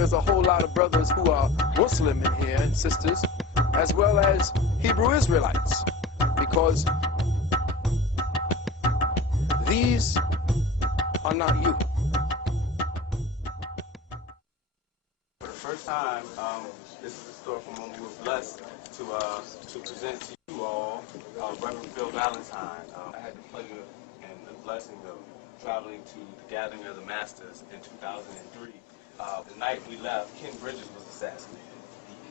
there's a whole lot of brothers who are Muslim in here and sisters, as well as Hebrew Israelites, because these are not you. For the first time, this is a story from when we were blessed to present to you all Reverend Phil Valentine. I had the pleasure and the blessing of traveling to the Gathering of the Masters in 2003. The night we left, Ken Bridges was assassinated.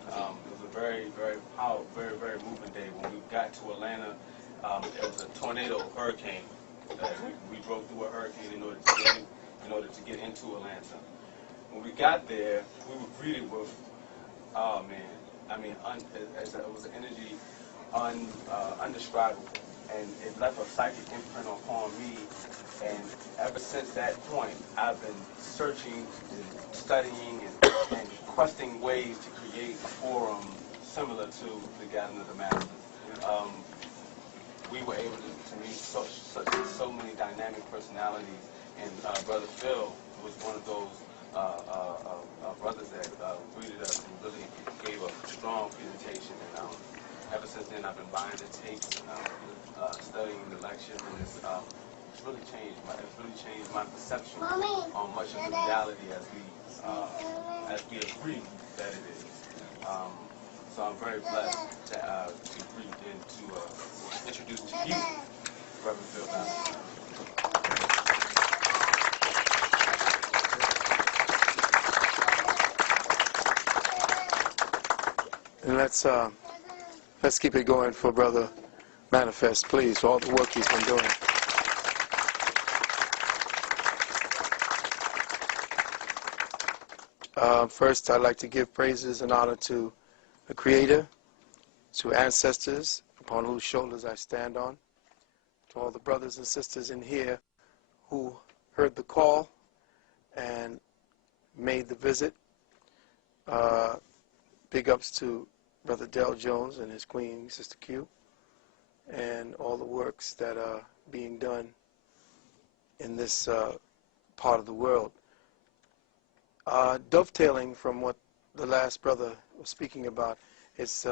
It was a very, very powerful, very, very moving day. When we got to Atlanta, it was a tornado hurricane. We drove through a hurricane in order to get into Atlanta. When we got there, we were greeted with, oh man, I mean, it was an energy undescribable, and it left a psychic imprint upon me. And ever since that point, I've been searching and studying and questing ways to create a forum similar to the Gathering of the Masters. We were able to meet so many dynamic personalities, and Brother Phil was one of those brothers that greeted us and really gave a strong presentation. And ever since then, I've been buying the tapes, studying the lectures, and it's really changed my perception on much of the reality as we agree that it is. So I'm very blessed to greet and to introduce to you Reverend Phil Valentine. And let's keep it going for Brother Manifest, please, for all the work he's been doing. First, I'd like to give praises and honor to the Creator, to ancestors upon whose shoulders I stand on, to all the brothers and sisters in here who heard the call and made the visit. Big ups to Brother Del Jones and his queen, Sister Q, and all the works that are being done in this part of the world. Dovetailing from what the last brother was speaking about, it's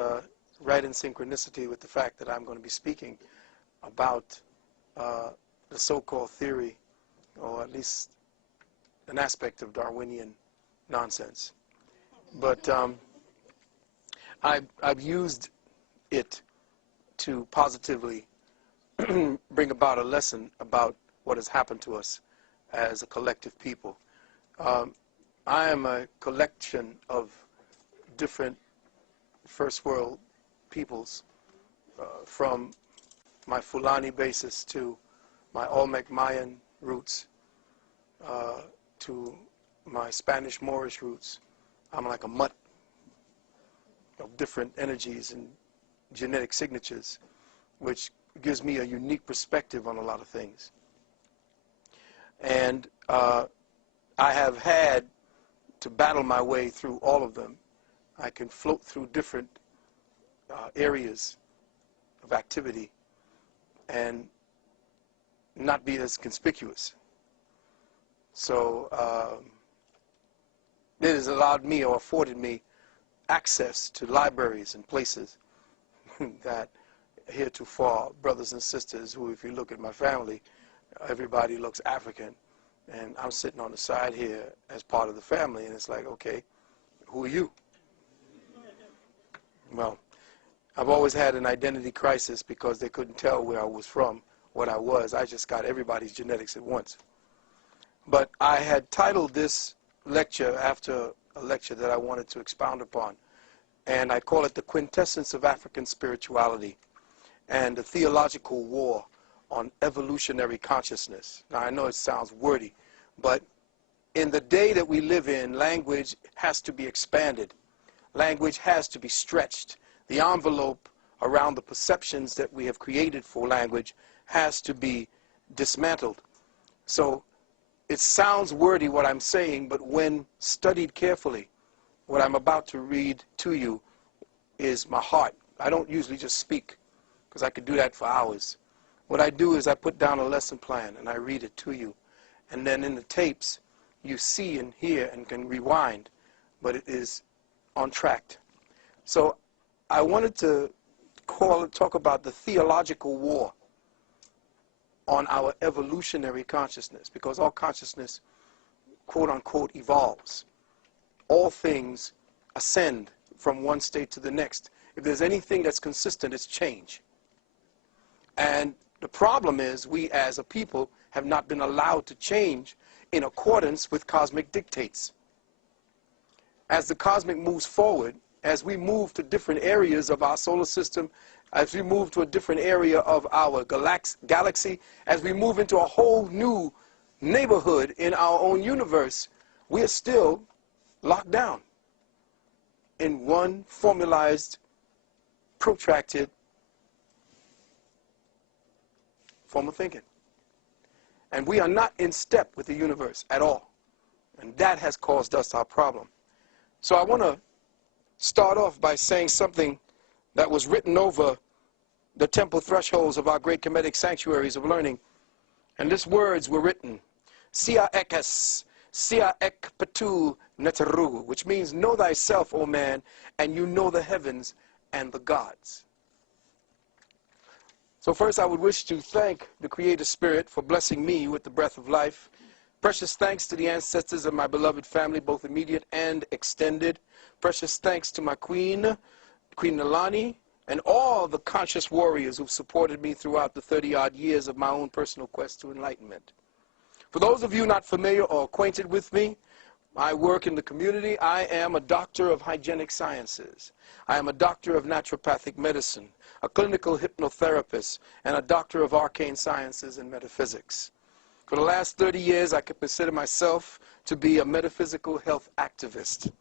right in synchronicity with the fact that I'm going to be speaking about the so-called theory, or at least an aspect of Darwinian nonsense. But I've used it to positively bring about a lesson about what has happened to us as a collective people. I am a collection of different first world peoples, from my Fulani basis to my Olmec Mayan roots, to my Spanish Moorish roots. I'm like a mutt of different energies and genetic signatures, which gives me a unique perspective on a lot of things. And I have had to battle my way through all of them. I can float through different areas of activity and not be as conspicuous. So it has allowed me, or afforded me, access to libraries and places that heretofore brothers and sisters who, if you look at my family, everybody looks African, and I'm sitting on the side here as part of the family, and it's like, okay, who are you? Well, I've always had an identity crisis because they couldn't tell where I was from, what I was. I just got everybody's genetics at once. But I had titled this lecture after a lecture that I wanted to expound upon, and I call it The Quintessence of African Spirituality and the Theological War on Evolutionary Consciousness. Now, I know it sounds wordy, but in the day that we live in, language has to be expanded. Language has to be stretched. The envelope around the perceptions that we have created for language has to be dismantled. So it sounds wordy what I'm saying, but when studied carefully, what I'm about to read to you is my heart. I don't usually just speak, because I could do that for hours. What I do is I put down a lesson plan and I read it to you. And then in the tapes, you see and hear and can rewind but it is on track. So I wanted to talk about the theological war on our evolutionary consciousness, because all consciousness, quote unquote, evolves. All things ascend from one state to the next. If there's anything that's consistent, it's change. And the problem is we as a people have not been allowed to change in accordance with cosmic dictates. As the cosmic moves forward, as we move to different areas of our solar system, as we move to a different area of our galaxy, as we move into a whole new neighborhood in our own universe, we are still locked down in one formalized, protracted form of thinking. And we are not in step with the universe at all. And that has caused us our problem. So I want to start off by saying something that was written over the temple thresholds of our great Kemetic sanctuaries of learning. And these words were written, Sia ekes, sia ek patu neteru, which means know thyself, O man, and you know the heavens and the gods. So first I would wish to thank the Creator Spirit for blessing me with the breath of life. Precious thanks to the ancestors of my beloved family, both immediate and extended. Precious thanks to my Queen Nalani, and all the conscious warriors who've supported me throughout the 30-odd years of my own personal quest to enlightenment. For those of you not familiar or acquainted with me, I work in the community. I am a doctor of hygienic sciences. I am a doctor of naturopathic medicine, a clinical hypnotherapist, and a doctor of arcane sciences and metaphysics. For the last 30 years, I could consider myself to be a metaphysical health activist.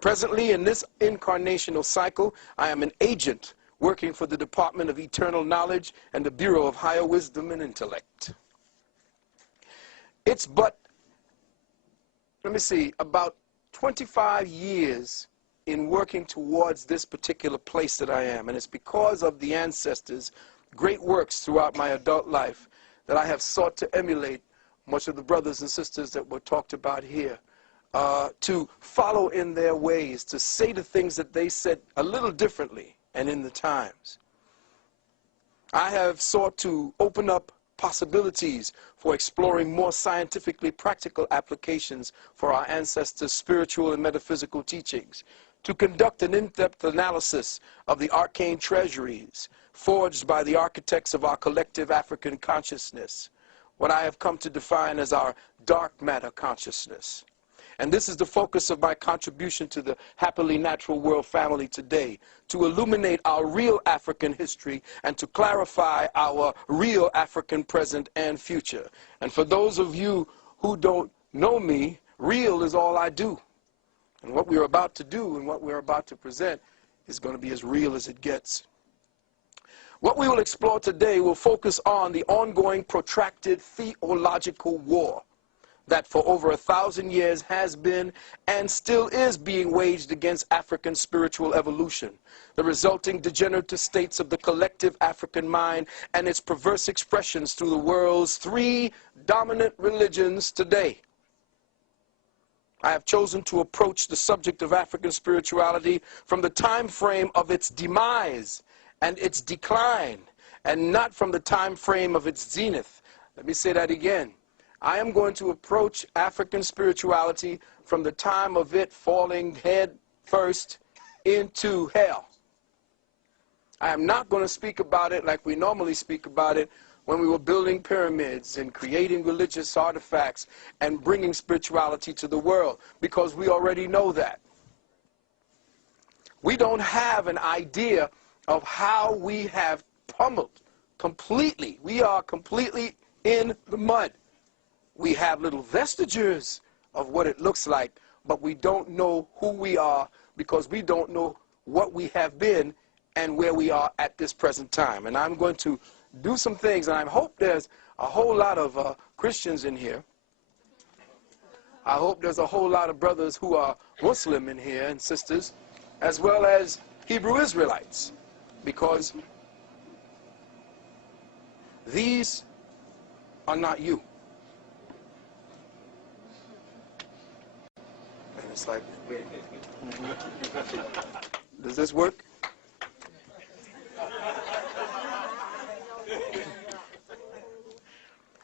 Presently, in this incarnational cycle, I am an agent working for the Department of Eternal Knowledge and the Bureau of Higher Wisdom and Intellect. It's but, about 25 years in working towards this particular place that I am. And it's because of the ancestors' great works throughout my adult life that I have sought to emulate much of the brothers and sisters that were talked about here. To follow in their ways, to say the things that they said a little differently and in the times. I have sought to open up possibilities for exploring more scientifically practical applications for our ancestors' spiritual and metaphysical teachings, to conduct an in-depth analysis of the arcane treasuries forged by the architects of our collective African consciousness, what I have come to define as our dark matter consciousness. And this is the focus of my contribution to the Happily Natural World family today, to illuminate our real African history and to clarify our real African present and future. And for those of you who don't know me, real is all I do. And what we're about to do and what we're about to present is going to be as real as it gets. What we will explore today will focus on the ongoing protracted theological war that for over 1,000 years has been and still is being waged against African spiritual evolution, the resulting degenerative states of the collective African mind and its perverse expressions through the world's 3 dominant religions today. I have chosen to approach the subject of African spirituality from the time frame of its demise and its decline, and not from the time frame of its zenith. Let me say that again. I am going to approach African spirituality from the time of it falling head first into hell. I am not going to speak about it like we normally speak about it when we were building pyramids and creating religious artifacts and bringing spirituality to the world, because we already know that. We don't have an idea of how we have pummeled completely. We are completely in the mud. We have little vestiges of what it looks like, but we don't know who we are because we don't know what we have been and where we are at this present time. And I'm going to do some things, and I hope there's a whole lot of Christians in here. I hope there's a whole lot of brothers who are Muslim in here and sisters, as well as Hebrew Israelites, because these are not you. It's like, does this work?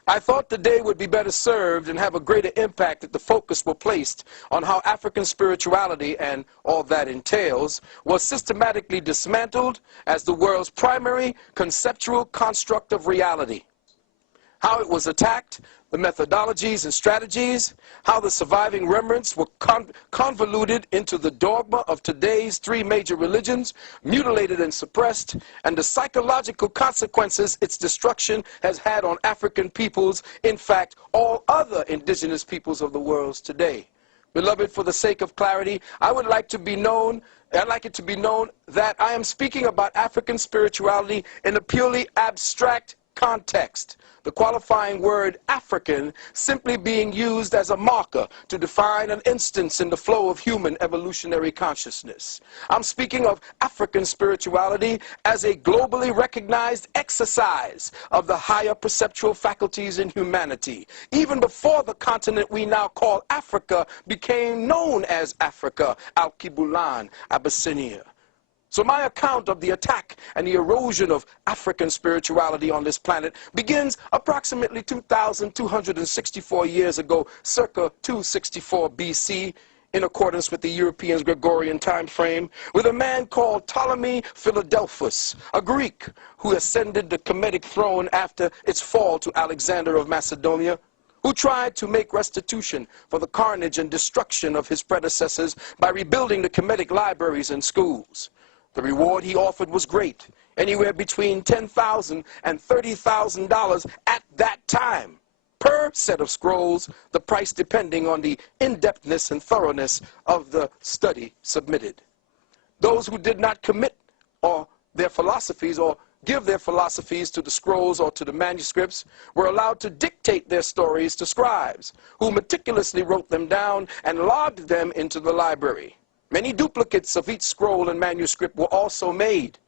I thought the day would be better served and have a greater impact if the focus were placed on how African spirituality and all that entails was systematically dismantled as the world's primary conceptual construct of reality. How it was attacked, the methodologies and strategies, how the surviving remnants were convoluted into the dogma of today's three major religions, mutilated and suppressed, and the psychological consequences its destruction has had on African peoples, in fact, all other indigenous peoples of the world today. Beloved, for the sake of clarity, I'd like it to be known that I am speaking about African spirituality in a purely abstract context, the qualifying word African simply being used as a marker to define an instance in the flow of human evolutionary consciousness. I'm speaking of African spirituality as a globally recognized exercise of the higher perceptual faculties in humanity, even before the continent we now call Africa became known as Africa, Al-Kibulan, Abyssinia. So my account of the attack and the erosion of African spirituality on this planet begins approximately 2,264 years ago, circa 264 BC, in accordance with the Europeans' Gregorian time frame, with a man called Ptolemy Philadelphus, a Greek who ascended the Kemetic throne after its fall to Alexander of Macedonia, who tried to make restitution for the carnage and destruction of his predecessors by rebuilding the Kemetic libraries and schools. The reward he offered was great, anywhere between $10,000 and $30,000 at that time, per set of scrolls, the price depending on the in-depthness and thoroughness of the study submitted. Those who did not commit their philosophies or give their philosophies to the scrolls or to the manuscripts were allowed to dictate their stories to scribes, who meticulously wrote them down and logged them into the library. Many duplicates of each scroll and manuscript were also made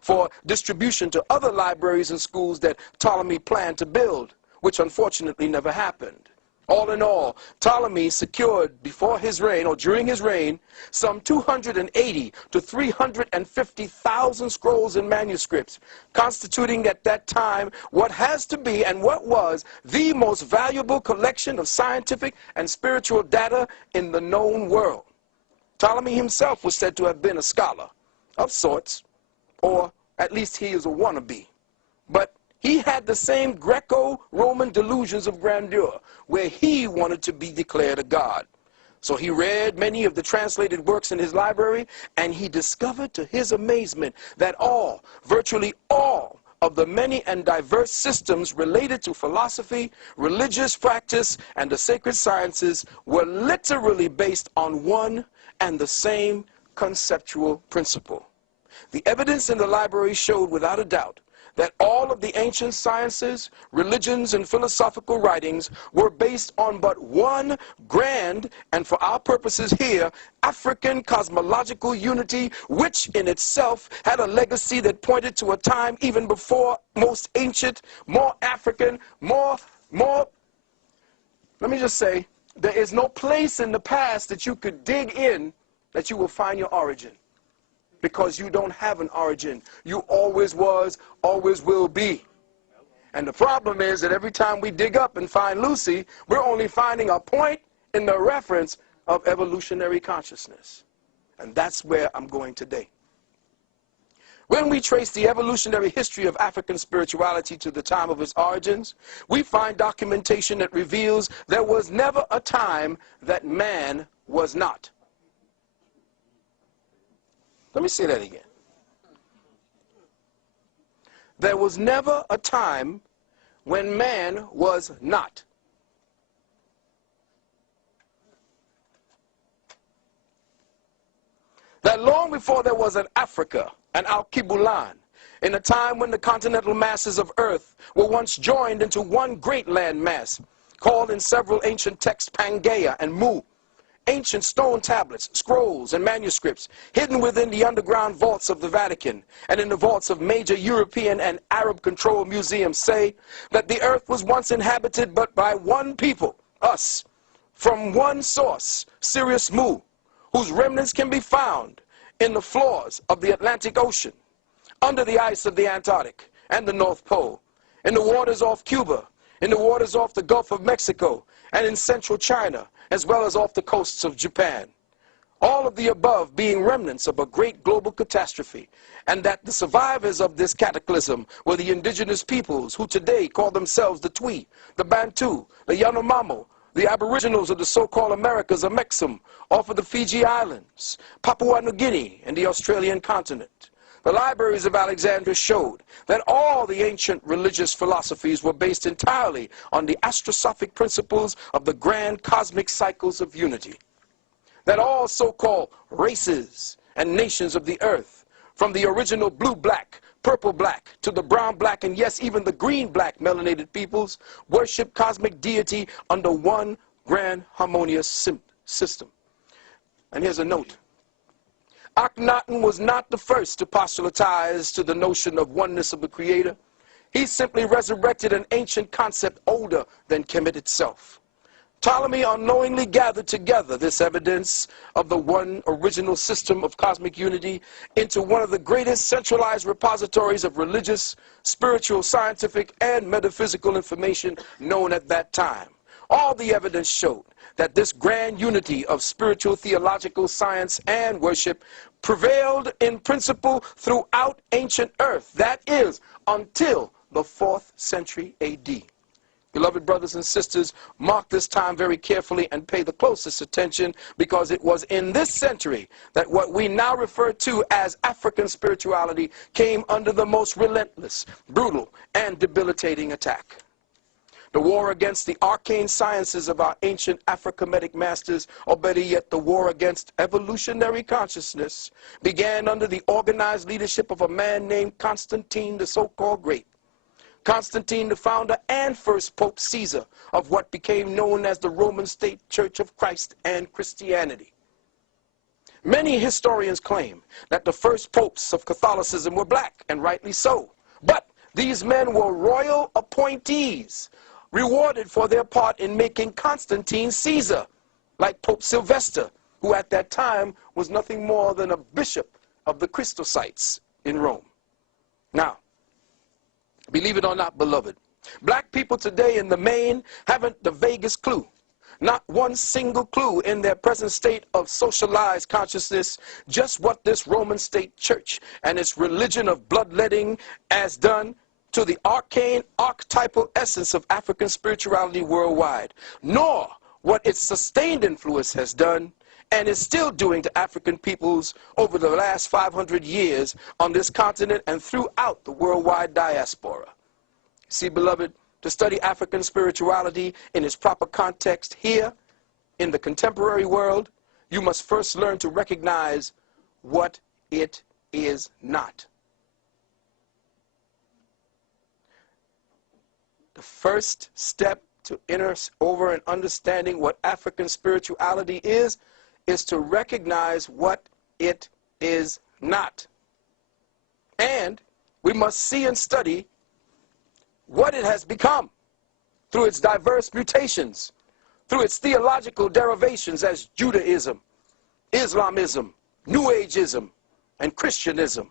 for distribution to other libraries and schools that Ptolemy planned to build, which unfortunately never happened. All in all, Ptolemy secured before his reign, or during his reign, some 280 to 350,000 scrolls and manuscripts, constituting at that time what has to be and what was the most valuable collection of scientific and spiritual data in the known world. Ptolemy himself was said to have been a scholar of sorts, or at least he is a wannabe. But he had the same Greco-Roman delusions of grandeur, where he wanted to be declared a god. So he read many of the translated works in his library, and he discovered to his amazement that virtually all, of the many and diverse systems related to philosophy, religious practice, and the sacred sciences were literally based on one and the same conceptual principle. The evidence in the library showed without a doubt that all of the ancient sciences, religions, and philosophical writings were based on but one grand, and for our purposes here, African cosmological unity, which in itself had a legacy that pointed to a time even before most ancient, more African, let me just say, there is no place in the past that you could dig in that you will find your origin. Because you don't have an origin. You always was, always will be. And the problem is that every time we dig up and find Lucy, we're only finding a point in the reference of evolutionary consciousness. And that's where I'm going today. When we trace the evolutionary history of African spirituality to the time of its origins, we find documentation that reveals there was never a time that man was not. Let me say that again. There was never a time when man was not. That long before there was an Africa, an Al-Kibulan, in a time when the continental masses of earth were once joined into one great land mass, called in several ancient texts Pangaea and Mu, ancient stone tablets, scrolls, and manuscripts hidden within the underground vaults of the Vatican and in the vaults of major European and Arab-controlled museums say that the earth was once inhabited but by one people, us, from one source, Sirius Mu, whose remnants can be found in the floors of the Atlantic Ocean, under the ice of the Antarctic and the North Pole, in the waters off Cuba, in the waters off the Gulf of Mexico, and in central China, as well as off the coasts of Japan. All of the above being remnants of a great global catastrophe, and that the survivors of this cataclysm were the indigenous peoples who today call themselves the Twi, the Bantu, the Yanomamo, the aboriginals of the so-called Americas, Amexem, off of the Fiji Islands, Papua New Guinea, and the Australian continent. The libraries of Alexandria showed that all the ancient religious philosophies were based entirely on the astrosophic principles of the grand cosmic cycles of unity. That all so-called races and nations of the earth, from the original blue-black, purple-black, to the brown-black, and yes, even the green-black melanated peoples, worship cosmic deity under one grand harmonious system. And here's a note. Akhenaten was not the first to postulatize to the notion of oneness of the Creator. He simply resurrected an ancient concept older than Kemet itself. Ptolemy unknowingly gathered together this evidence of the one original system of cosmic unity into one of the greatest centralized repositories of religious, spiritual, scientific, and metaphysical information known at that time. All the evidence showed that this grand unity of spiritual, theological, science, and worship prevailed in principle throughout ancient earth. That is, until the 4th century AD. Beloved brothers and sisters, mark this time very carefully and pay the closest attention, because it was in this century that what we now refer to as African spirituality came under the most relentless, brutal, and debilitating attack. The war against the arcane sciences of our ancient Afro-Kemetic masters, or better yet, the war against evolutionary consciousness, began under the organized leadership of a man named Constantine, the so-called Great. Constantine, the founder and first Pope Caesar of what became known as the Roman State Church of Christ and Christianity. Many historians claim that the first popes of Catholicism were black, and rightly so. But these men were royal appointees, rewarded for their part in making Constantine Caesar, like Pope Sylvester, who at that time was nothing more than a bishop of the Christosites in Rome. Now, believe it or not, beloved, black people today in the main haven't the vaguest clue, not one single clue in their present state of socialized consciousness, just what this Roman state church and its religion of bloodletting has done to the arcane archetypal essence of African spirituality worldwide, nor what its sustained influence has done and is still doing to African peoples over the last 500 years on this continent and throughout the worldwide diaspora. See, beloved, to study African spirituality in its proper context here in the contemporary world, you must first learn to recognize what it is not. The first step to enter over and understanding what African spirituality is to recognize what it is not. And we must see and study what it has become through its diverse mutations, through its theological derivations as Judaism, Islamism, New Ageism, and Christianism.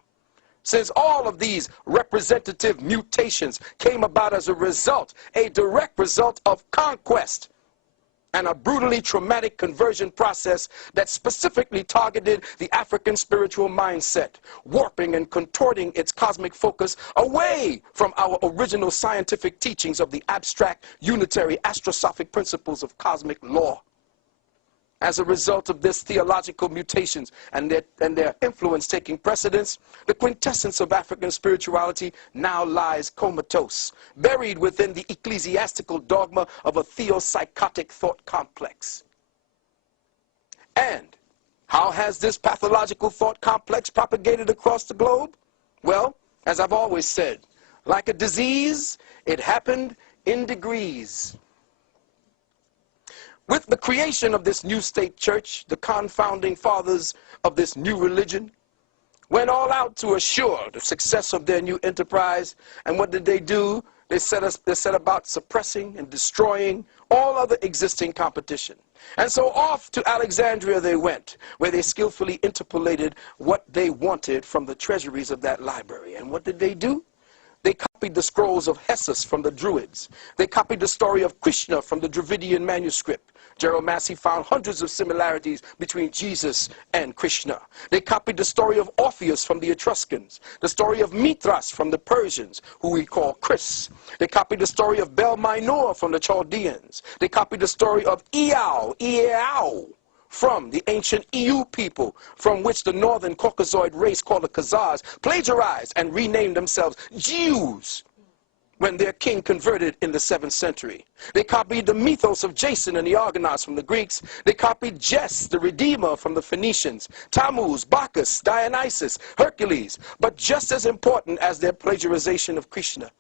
Since all of these representative mutations came about as a result, a direct result of conquest, and a brutally traumatic conversion process that specifically targeted the African spiritual mindset, warping and contorting its cosmic focus away from our original scientific teachings of the abstract, unitary, astrosophic principles of cosmic law. As a result of this theological mutations and their influence taking precedence, the quintessence of African spirituality now lies comatose, buried within the ecclesiastical dogma of a theopsychotic thought complex. And how has this pathological thought complex propagated across the globe? Well, as I've always said, like a disease, it happened in degrees. With the creation of this new state church, the confounding fathers of this new religion went all out to assure the success of their new enterprise. And what did they do? They set about suppressing and destroying all other existing competition. And so off to Alexandria they went, where they skillfully interpolated what they wanted from the treasuries of that library. And what did they do? They copied the scrolls of Hessus from the Druids. They copied the story of Krishna from the Dravidian manuscript. Gerald Massey found hundreds of similarities between Jesus and Krishna. They copied the story of Orpheus from the Etruscans, the story of Mithras from the Persians, who we call Chris. They copied the story of Bel Minor from the Chaldeans. They copied the story of Iao, from the ancient EU people, from which the northern Caucasoid race called the Khazars plagiarized and renamed themselves Jews when their king converted in the 7th century. They copied the mythos of Jason and the Argonauts from the Greeks. They copied Jess, the Redeemer, from the Phoenicians, Tammuz, Bacchus, Dionysus, Hercules. But just as important as their plagiarization of Krishna,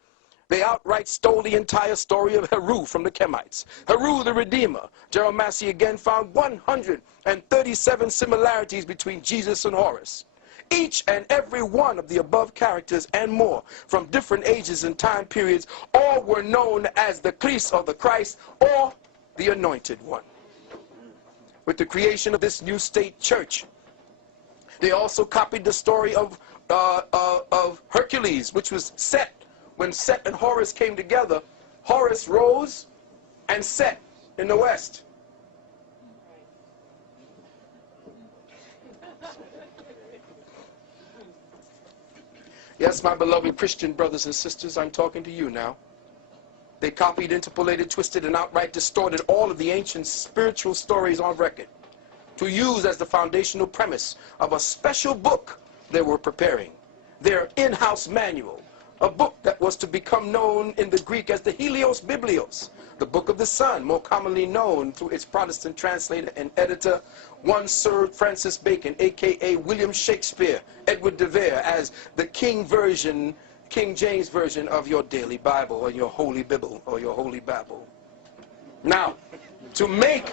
they outright stole the entire story of Heru from the Kemites. Heru, the Redeemer. Gerald Massey again found 137 similarities between Jesus and Horus. Each and every one of the above characters and more, from different ages and time periods, all were known as the Christ or the Christ or the Anointed One. With the creation of this new state church, they also copied the story of Hercules, which was Set. When Set and Horus came together, Horus rose and set in the west. Yes, my beloved Christian brothers and sisters, I'm talking to you now. They copied, interpolated, twisted, and outright distorted all of the ancient spiritual stories on record to use as the foundational premise of a special book they were preparing, their in-house manual, a book that was to become known in the Greek as the Helios Biblios, the Book of the Sun, more commonly known through its Protestant translator and editor, one Sir Francis Bacon, a.k.a. William Shakespeare, Edward de Vere, as the King James Version of your daily Bible, or your Holy Bible, or your Holy Babble. Now, to make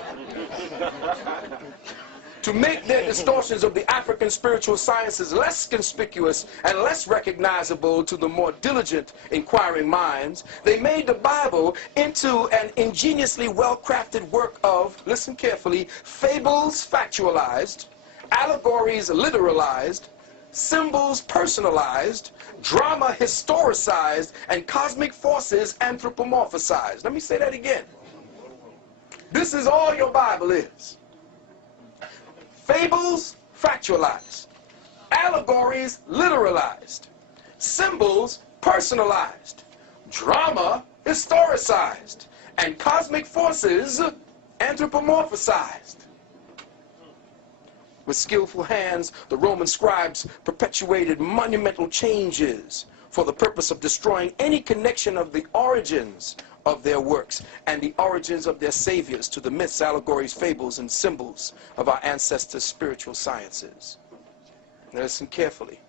their distortions of the African spiritual sciences less conspicuous and less recognizable to the more diligent inquiring minds, they made the Bible into an ingeniously well-crafted work of, listen carefully, fables factualized, allegories literalized, symbols personalized, drama historicized, and cosmic forces anthropomorphized. Let me say that again. This is all your Bible is. Fables factualized, allegories literalized, symbols personalized, drama historicized, and cosmic forces anthropomorphized. With skillful hands, the Roman scribes perpetuated monumental changes for the purpose of destroying any connection of the origins of their works and the origins of their saviors to the myths, allegories, fables, and symbols of our ancestors' spiritual sciences. Now listen carefully.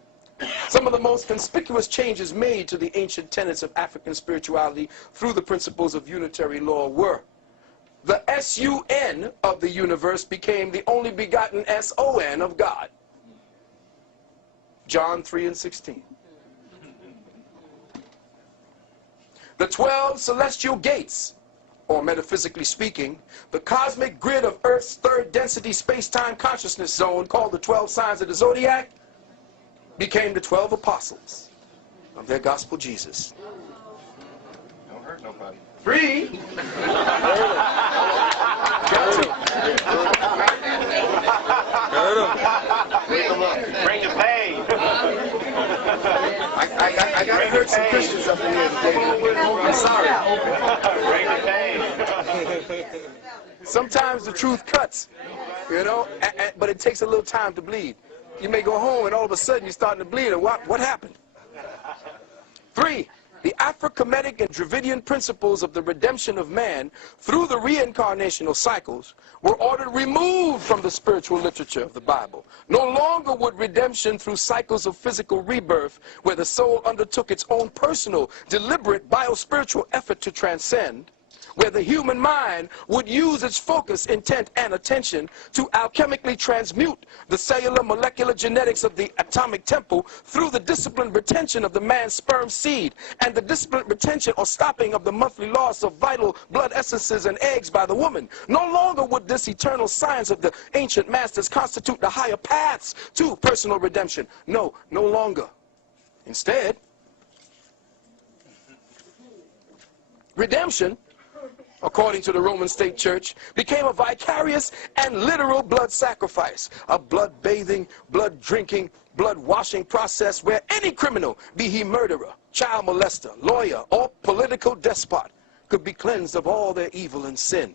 Some of the most conspicuous changes made to the ancient tenets of African spirituality through the principles of unitary law were: the S-U-N of the universe became the only begotten S-O-N of God. John 3:16. The 12 celestial gates, or metaphysically speaking, the cosmic grid of Earth's third density space-time consciousness zone, called the 12 signs of the zodiac, became the 12 apostles of their gospel Jesus. Don't hurt nobody. 3. Bring the pain. I gotta hurt some Christians up in here today. I'm sorry. Bring the pain. Sometimes the truth cuts, you know, but it takes a little time to bleed. You may go home and all of a sudden you're starting to bleed. And what happened? 3. The Afro-Kemetic and Dravidian principles of the redemption of man through the reincarnational cycles were ordered removed from the spiritual literature of the Bible. No longer would redemption through cycles of physical rebirth, where the soul undertook its own personal, deliberate, biospiritual effort to transcend, where the human mind would use its focus, intent, and attention to alchemically transmute the cellular molecular genetics of the atomic temple through the disciplined retention of the man's sperm seed and the disciplined retention or stopping of the monthly loss of vital blood essences and eggs by the woman. No longer would this eternal science of the ancient masters constitute the higher paths to personal redemption. No, no longer. Instead, redemption, according to the Roman State Church, became a vicarious and literal blood sacrifice, a blood-bathing, blood-drinking, blood-washing process where any criminal, be he murderer, child molester, lawyer, or political despot, could be cleansed of all their evil and sin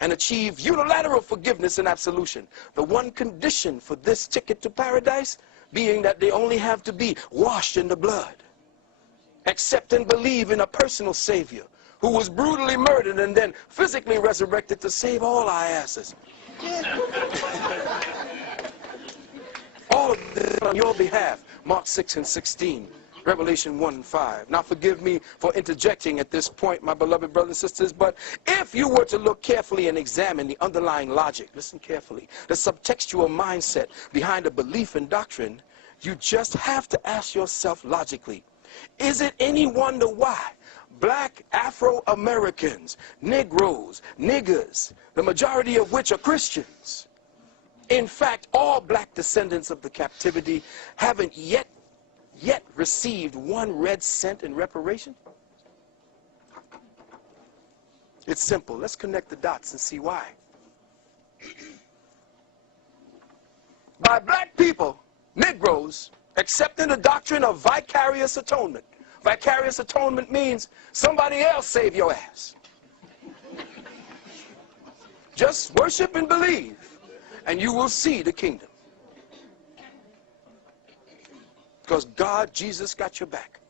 and achieve unilateral forgiveness and absolution. The one condition for this ticket to paradise being that they only have to be washed in the blood, accept and believe in a personal Savior who was brutally murdered and then physically resurrected to save all our asses. All of this on your behalf. Mark 6 and 16. Revelation 1 and 5. Now forgive me for interjecting at this point, my beloved brothers and sisters, but if you were to look carefully and examine the underlying logic, listen carefully, the subtextual mindset behind a belief and doctrine, you just have to ask yourself logically, is it any wonder why black Afro-Americans, Negroes, niggers, the majority of which are Christians, in fact, all black descendants of the captivity, haven't yet received 1 red cent in reparation? It's simple. Let's connect the dots and see why. By black people, Negroes, accepting the doctrine of vicarious atonement. Vicarious atonement means somebody else save your ass. Just worship and believe, and you will see the kingdom. Because God, Jesus, got your back.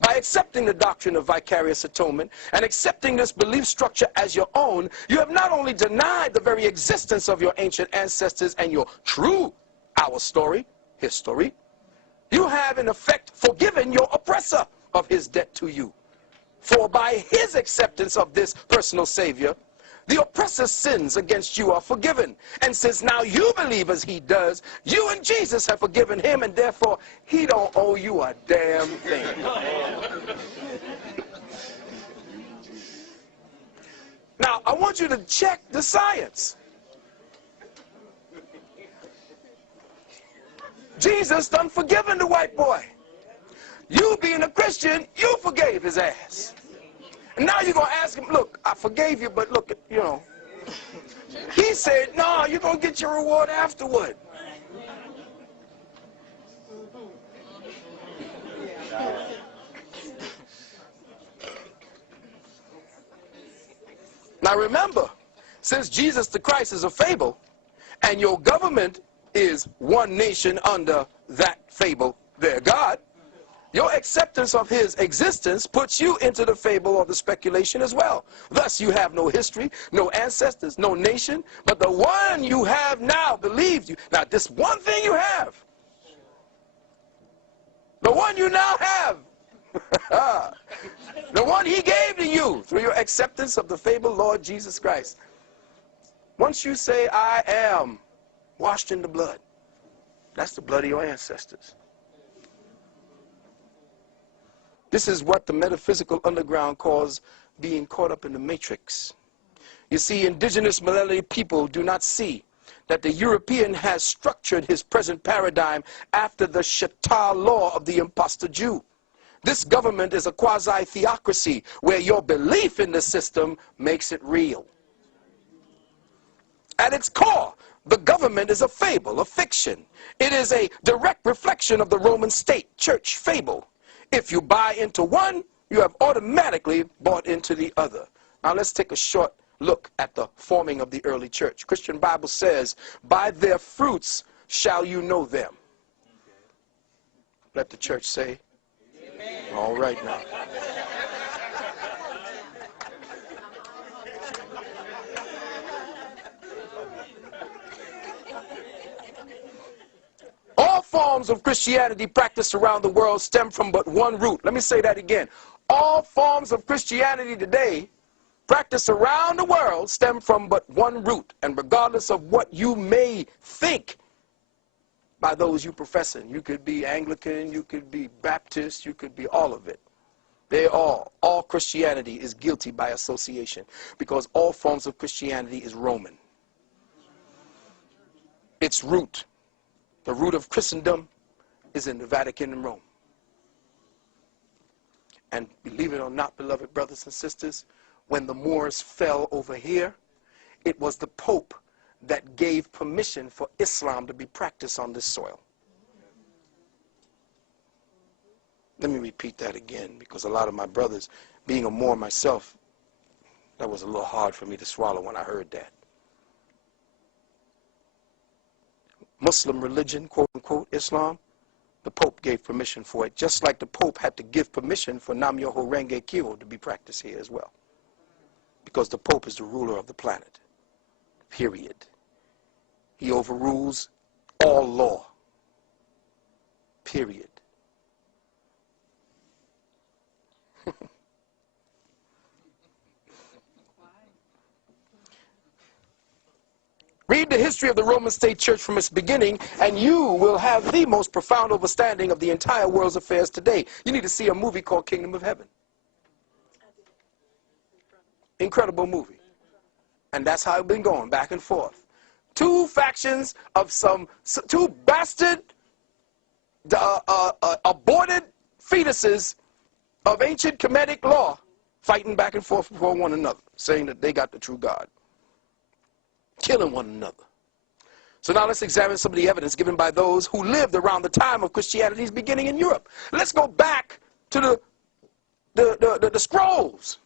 By accepting the doctrine of vicarious atonement and accepting this belief structure as your own, you have not only denied the very existence of your ancient ancestors and your true our story, history, you have in effect forgiven your oppressor of his debt to you. For by his acceptance of this personal Savior, the oppressor's sins against you are forgiven. And since now you believe as he does, you and Jesus have forgiven him, and therefore he don't owe you a damn thing. Now, I want you to check the science. Jesus done forgiven the white boy. You being a Christian, you forgave his ass. And now you're going to ask him, look, I forgave you, but look, you know. He said, no, you're going to get your reward afterward. Now remember, since Jesus the Christ is a fable, and your government is one nation under that fable, their God, your acceptance of his existence puts you into the fable or the speculation as well. Thus, you have no history, no ancestors, no nation, but the one you have now believed you. Now, this one thing you have, the one you now have, the one he gave to you through your acceptance of the fabled Lord Jesus Christ. Once you say, I am washed in the blood, that's the blood of your ancestors. This is what the metaphysical underground calls being caught up in the matrix. You see, indigenous melanated people do not see that the European has structured his present paradigm after the Shatar law of the imposter Jew. This government is a quasi-theocracy where your belief in the system makes it real. At its core, the government is a fable, a fiction. It is a direct reflection of the Roman state church fable. If you buy into one, you have automatically bought into the other. Now let's take a short look at the forming of the early church. Christian Bible says, by their fruits shall you know them. Let the church say, amen. All right now. All forms of Christianity practiced around the world stem from but one root. Let me say that again. all forms of Christianity today, practiced around the world, stem from but one root. And regardless of what you may think by those you professing, you could be Anglican, you could be Baptist, you could be all of it. All Christianity is guilty by association, because all forms of Christianity is Roman. Its root, the root of Christendom, is in the Vatican and Rome. And believe it or not, beloved brothers and sisters, when the Moors fell over here, it was the Pope that gave permission for Islam to be practiced on this soil. Let me repeat that again, because a lot of my brothers, being a Moor myself, that was a little hard for me to swallow when I heard that. Muslim religion, quote unquote, Islam, the Pope gave permission for it, just like the Pope had to give permission for Nam Myoho Renge Kyo to be practiced here as well. Because the Pope is the ruler of the planet, period. He overrules all law, period. Read the history of the Roman State Church from its beginning, and you will have the most profound understanding of the entire world's affairs today. You need to see a movie called Kingdom of Heaven. Incredible movie. And that's how it's been going, back and forth. Two factions of two bastard, aborted fetuses of ancient Kemetic law fighting back and forth before one another, saying that they got the true God, killing one another. So now let's examine some of the evidence given by those who lived around the time of Christianity's beginning in Europe. Let's go back to the scrolls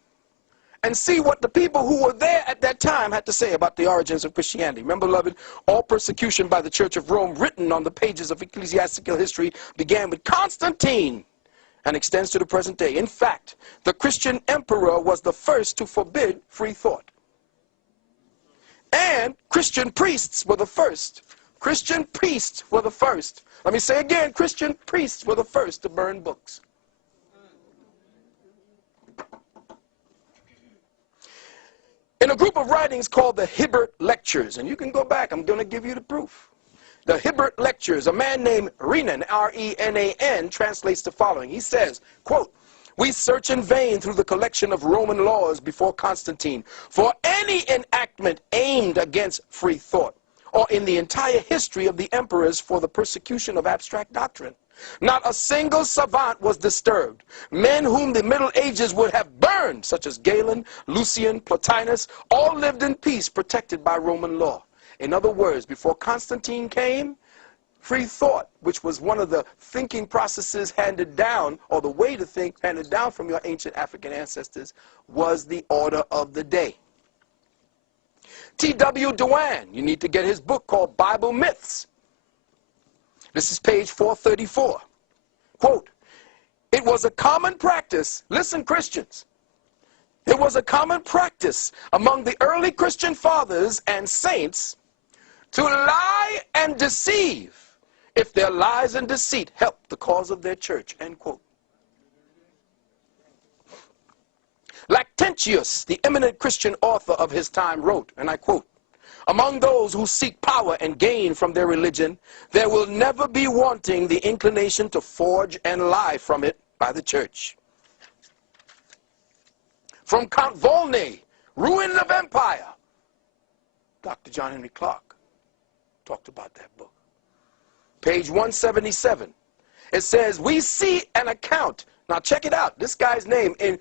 and see what the people who were there at that time had to say about the origins of Christianity. Remember, beloved, all persecution by the Church of Rome written on the pages of ecclesiastical history began with Constantine and extends to the present day. In fact, the Christian emperor was the first to forbid free thought. And Christian priests were the first. Christian priests were the first. Let me say again, Christian priests were the first to burn books. In a group of writings called the Hibbert Lectures, and you can go back, I'm going to give you the proof. The Hibbert Lectures, a man named Renan, R-E-N-A-N, translates the following. He says, quote, "We search in vain through the collection of Roman laws before Constantine for any enactment aimed against free thought, or in the entire history of the emperors for the persecution of abstract doctrine. Not a single savant was disturbed. Men whom the Middle Ages would have burned, such as Galen, Lucian, Plotinus, all lived in peace, protected by Roman law." In other words, before Constantine came, free thought, which was one of the thinking processes handed down, or the way to think handed down from your ancient African ancestors, was the order of the day. T.W. Dewan, you need to get his book called Bible Myths. This is page 434. Quote, "It was a common practice," listen Christians, "it was a common practice among the early Christian fathers and saints to lie and deceive if their lies and deceit helped the cause of their church," end quote. Lactantius, the eminent Christian author of his time, wrote, and I quote, "Among those who seek power and gain from their religion, there will never be wanting the inclination to forge and lie from it by the church." From Count Volney, Ruin of Empire, Dr. John Henry Clark talked about that book. Page 177. It says, "We see an account." Now check it out. This guy's name in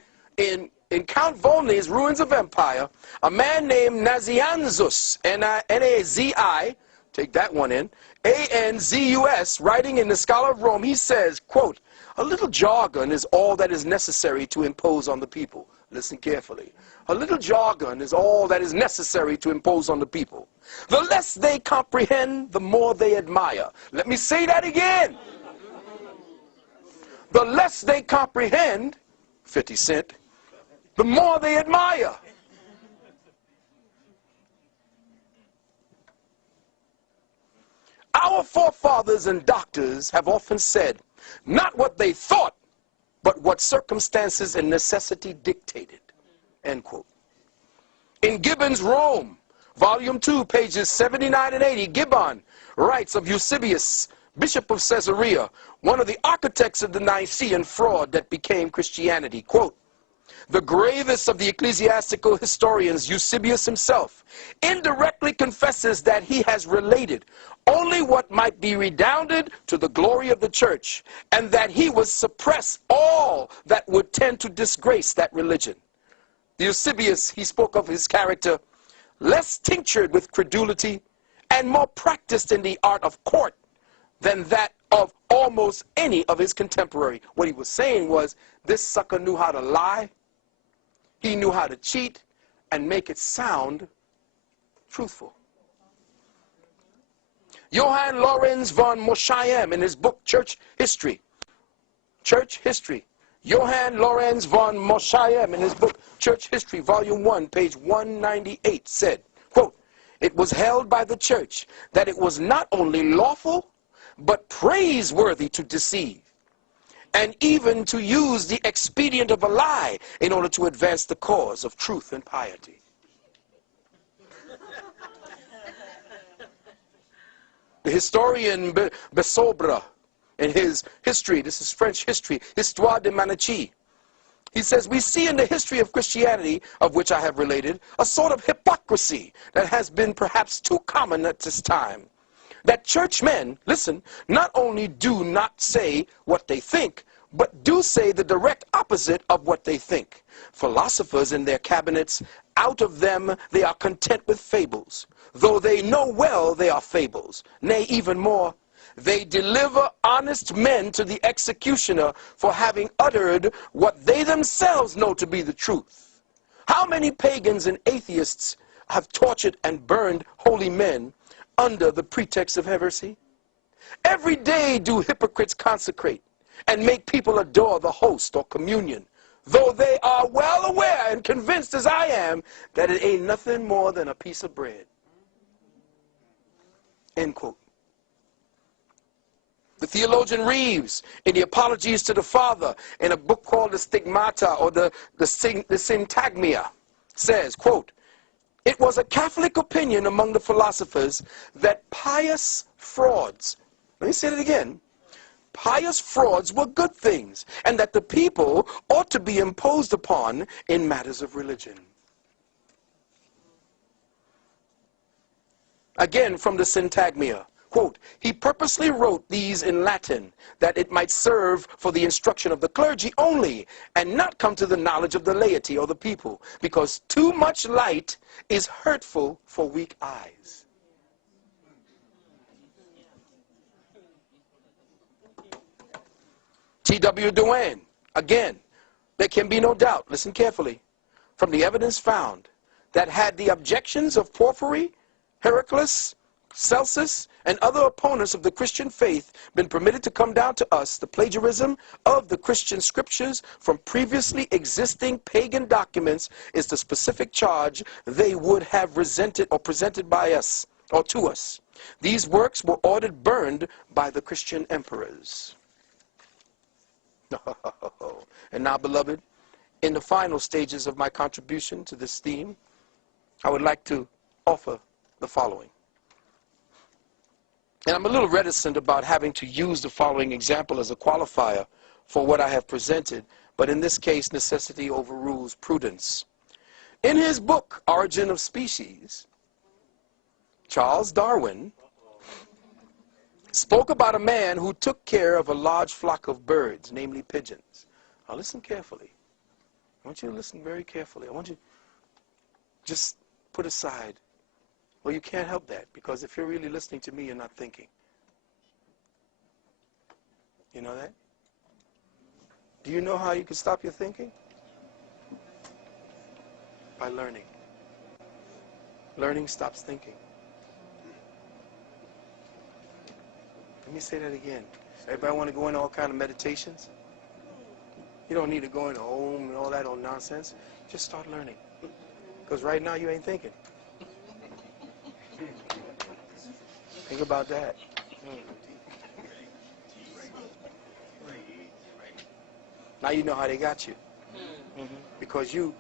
Count Volney's Ruins of Empire, a man named Nazianzus, N-A-Z-I, take that one in, A-N-Z-U-S, writing in the Scholar of Rome, he says, quote, "A little jargon is all that is necessary to impose on the people." Listen carefully. A little jargon is all that is necessary to impose on the people. The less they comprehend, the more they admire. Let me say that again. The less they comprehend, 50 Cent, the more they admire. Our forefathers and doctors have often said, not what they thought, but but what circumstances and necessity dictated, end quote. In Gibbon's Rome, Volume 2, pages 79 and 80, Gibbon writes of Eusebius, Bishop of Caesarea, one of the architects of the Nicene fraud that became Christianity. Quote, the gravest of the ecclesiastical historians, Eusebius himself, indirectly confesses that he has related only what might be redounded to the glory of the church, and that he would suppress all that would tend to disgrace that religion. Eusebius, he spoke of his character, less tinctured with credulity and more practiced in the art of court than that of almost any of his contemporary. What he was saying was, this sucker knew how to lie, he knew how to cheat, and make it sound truthful. Johann Lorenz von Mosheim, in his book Church History, Johann Lorenz von Mosheim, in his book Church History, Volume 1, page 198, said, quote, it was held by the church that it was not only lawful, but praiseworthy to deceive, and even to use the expedient of a lie in order to advance the cause of truth and piety. The historian Besobre, in his history, this is French history, Histoire de Manichee, he says, we see in the history of Christianity, of which I have related, a sort of hypocrisy that has been perhaps too common at this time. That churchmen, listen, not only do not say what they think, but do say the direct opposite of what they think. Philosophers in their cabinets, out of them they are content with fables, though they know well they are fables. Nay, even more, they deliver honest men to the executioner for having uttered what they themselves know to be the truth. How many pagans and atheists have tortured and burned holy men under the pretext of heresy? Every day do hypocrites consecrate and make people adore the host or communion, though they are well aware and convinced as I am that it ain't nothing more than a piece of bread. End quote. The theologian Reeves, in the Apologies to the Father, in a book called the Stigmata, or the Syntagmia, says, quote, it was a Catholic opinion among the philosophers that pious frauds, let me say it again, pious frauds were good things, and that the people ought to be imposed upon in matters of religion. Again, from the Syntagmia, quote, he purposely wrote these in Latin, that it might serve for the instruction of the clergy only, and not come to the knowledge of the laity or the people, because too much light is hurtful for weak eyes. T.W. Duane, again, there can be no doubt, listen carefully, from the evidence found, that had the objections of Porphyry, Heraclius, Celsus, and other opponents of the Christian faith been permitted to come down to us, the plagiarism of the Christian scriptures from previously existing pagan documents is the specific charge they would have resented or presented by us, or to us. These works were ordered burned by the Christian emperors. And now, beloved, in the final stages of my contribution to this theme, I would like to offer the following. And I'm a little reticent about having to use the following example as a qualifier for what I have presented, but in this case, necessity overrules prudence. In his book, Origin of Species, Charles Darwin spoke about a man who took care of a large flock of birds, namely pigeons. Now listen carefully. I want you to listen very carefully. I want you to just put aside, well, you can't help that, because if you're really listening to me, you're not thinking. You know that? Do you know how you can stop your thinking? By learning. Learning stops thinking. Let me say that again. Everybody want to go into all kind of meditations? You don't need to go into Om and all that old nonsense. Just start learning. Because right now you ain't thinking. Think about that. Now you know how they got you. Because the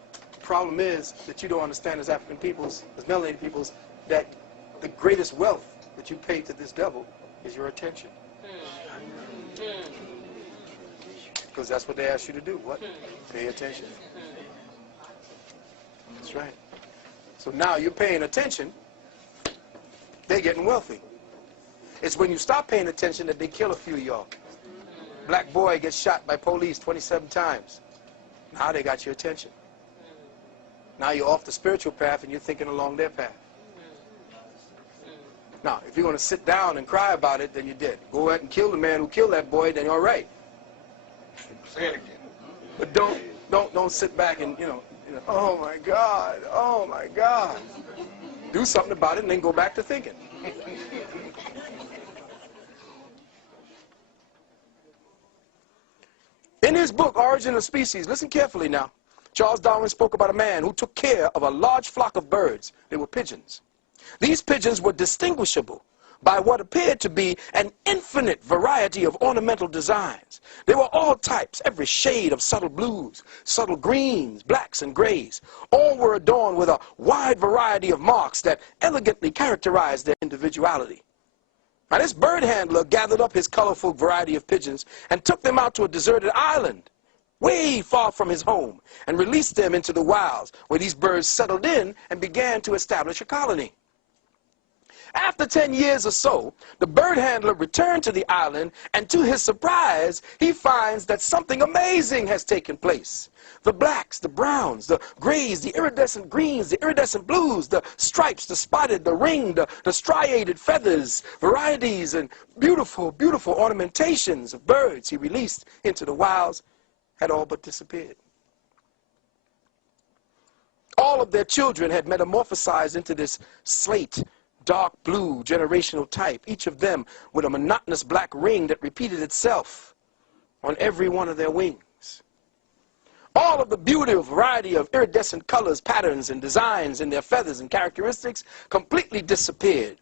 problem is that you don't understand as African peoples, as melanated peoples, that the greatest wealth that you pay to this devil is your attention. Because that's what they ask you to do. What? Pay attention. That's right. So now you're paying attention, they're getting wealthy. It's when you stop paying attention that they kill a few of y'all. Black boy gets shot by police 27 times. Now they got your attention. Now you're off the spiritual path and you're thinking along their path. Now, if you're going to sit down and cry about it, then you're dead. Go ahead and kill the man who killed that boy, then you're all right. Say it again. But don't sit back and, oh my God, oh my God. Do something about it and then go back to thinking. In his book, Origin of Species, listen carefully now. Charles Darwin spoke about a man who took care of a large flock of birds. They were pigeons. These pigeons were distinguishable by what appeared to be an infinite variety of ornamental designs. They were all types, every shade of subtle blues, subtle greens, blacks, and grays. All were adorned with a wide variety of marks that elegantly characterized their individuality. Now, this bird handler gathered up his colorful variety of pigeons and took them out to a deserted island way far from his home and released them into the wilds, where these birds settled in and began to establish a colony. After 10 years or so, the bird handler returned to the island, and to his surprise, he finds that something amazing has taken place. The blacks, the browns, the grays, the iridescent greens, the iridescent blues, the stripes, the spotted, the ringed, the striated feathers, varieties, and beautiful, beautiful ornamentations of birds he released into the wilds had all but disappeared. All of their children had metamorphosized into this slate, dark blue generational type, each of them with a monotonous black ring that repeated itself on every one of their wings. All of the beautiful variety of iridescent colors, patterns, and designs in their feathers and characteristics completely disappeared.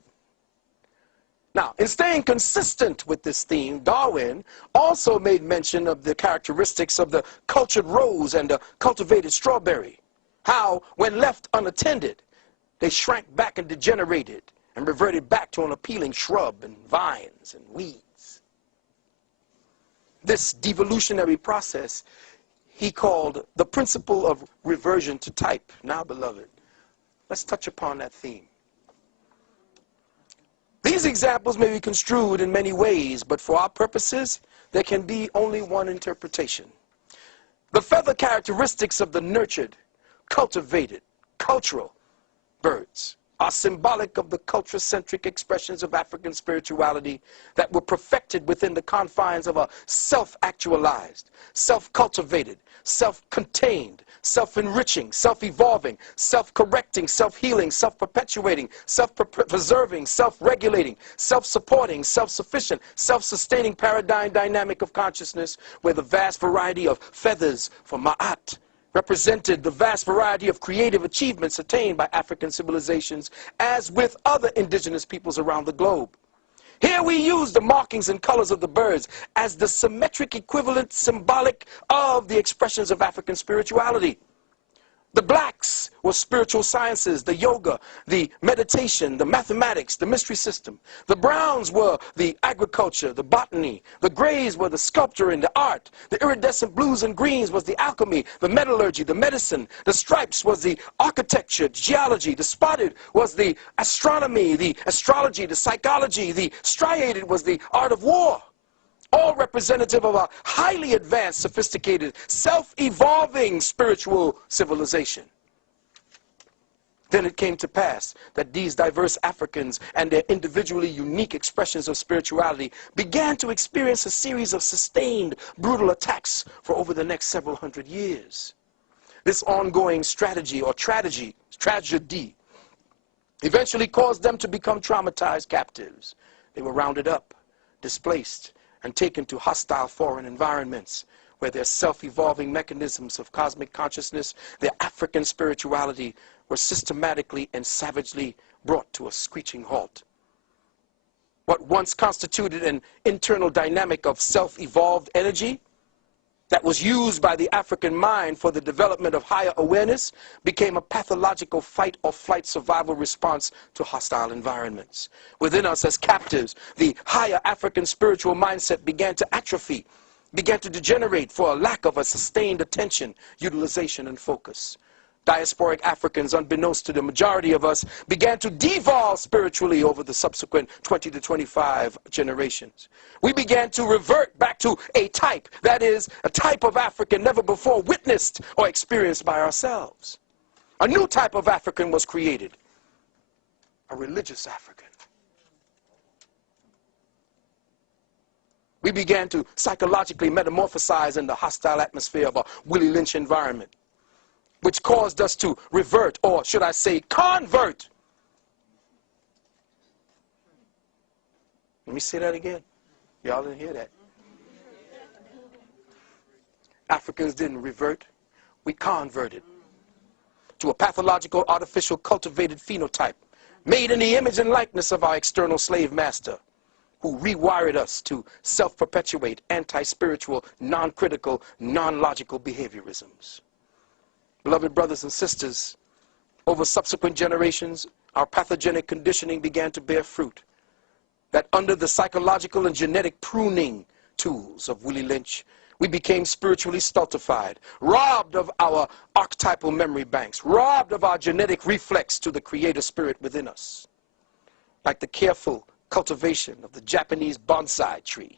Now, in staying consistent with this theme, Darwin also made mention of the characteristics of the cultured rose and the cultivated strawberry. How, when left unattended, they shrank back and degenerated and reverted back to an appealing shrub and vines and weeds. This devolutionary process he called the principle of reversion to type. Now, beloved, let's touch upon that theme. These examples may be construed in many ways, but for our purposes, there can be only one interpretation. The feather characteristics of the nurtured, cultivated, cultural birds are symbolic of the culture-centric expressions of African spirituality that were perfected within the confines of a self-actualized, self-cultivated, self-contained, self-enriching, self-evolving, self-correcting, self-healing, self-perpetuating, self-preserving, self-regulating, self-supporting, self-sufficient, self-sustaining paradigm dynamic of consciousness, where the vast variety of feathers for Ma'at represented the vast variety of creative achievements attained by African civilizations, as with other indigenous peoples around the globe. Here we use the markings and colors of the birds as the symmetric equivalent symbolic of the expressions of African spirituality. The blacks were spiritual sciences, the yoga, the meditation, the mathematics, the mystery system. The browns were the agriculture, the botany. The grays were the sculpture and the art. The iridescent blues and greens was the alchemy, the metallurgy, the medicine. The stripes was the architecture, geology. The spotted was the astronomy, the astrology, the psychology. The striated was the art of war. All representative of a highly advanced, sophisticated, self-evolving spiritual civilization. Then it came to pass that these diverse Africans and their individually unique expressions of spirituality began to experience a series of sustained, brutal attacks for over the next several hundred years. This ongoing strategy or tragedy, eventually caused them to become traumatized captives. They were rounded up, displaced, and taken to hostile foreign environments where their self-evolving mechanisms of cosmic consciousness, their African spirituality, were systematically and savagely brought to a screeching halt. What once constituted an internal dynamic of self-evolved energy that was used by the African mind for the development of higher awareness became a pathological fight or flight survival response to hostile environments. Within us as captives, the higher African spiritual mindset began to atrophy, began to degenerate for a lack of a sustained attention, utilization, and focus. Diasporic Africans, unbeknownst to the majority of us, began to devolve spiritually over the subsequent 20 to 25 generations. We began to revert back to a type, that is, a type of African never before witnessed or experienced by ourselves. A new type of African was created, a religious African. We began to psychologically metamorphosize in the hostile atmosphere of a Willie Lynch environment, which caused us to revert, or should I say convert. Let me say that again. Y'all didn't hear that. Africans didn't revert. We converted to a pathological, artificial, cultivated phenotype made in the image and likeness of our external slave master, who rewired us to self-perpetuate anti-spiritual, non-critical, non-logical behaviorisms. Beloved brothers and sisters, over subsequent generations, our pathogenic conditioning began to bear fruit. That under the psychological and genetic pruning tools of Willie Lynch, we became spiritually stultified, robbed of our archetypal memory banks, robbed of our genetic reflex to the creator spirit within us. Like the careful cultivation of the Japanese bonsai tree,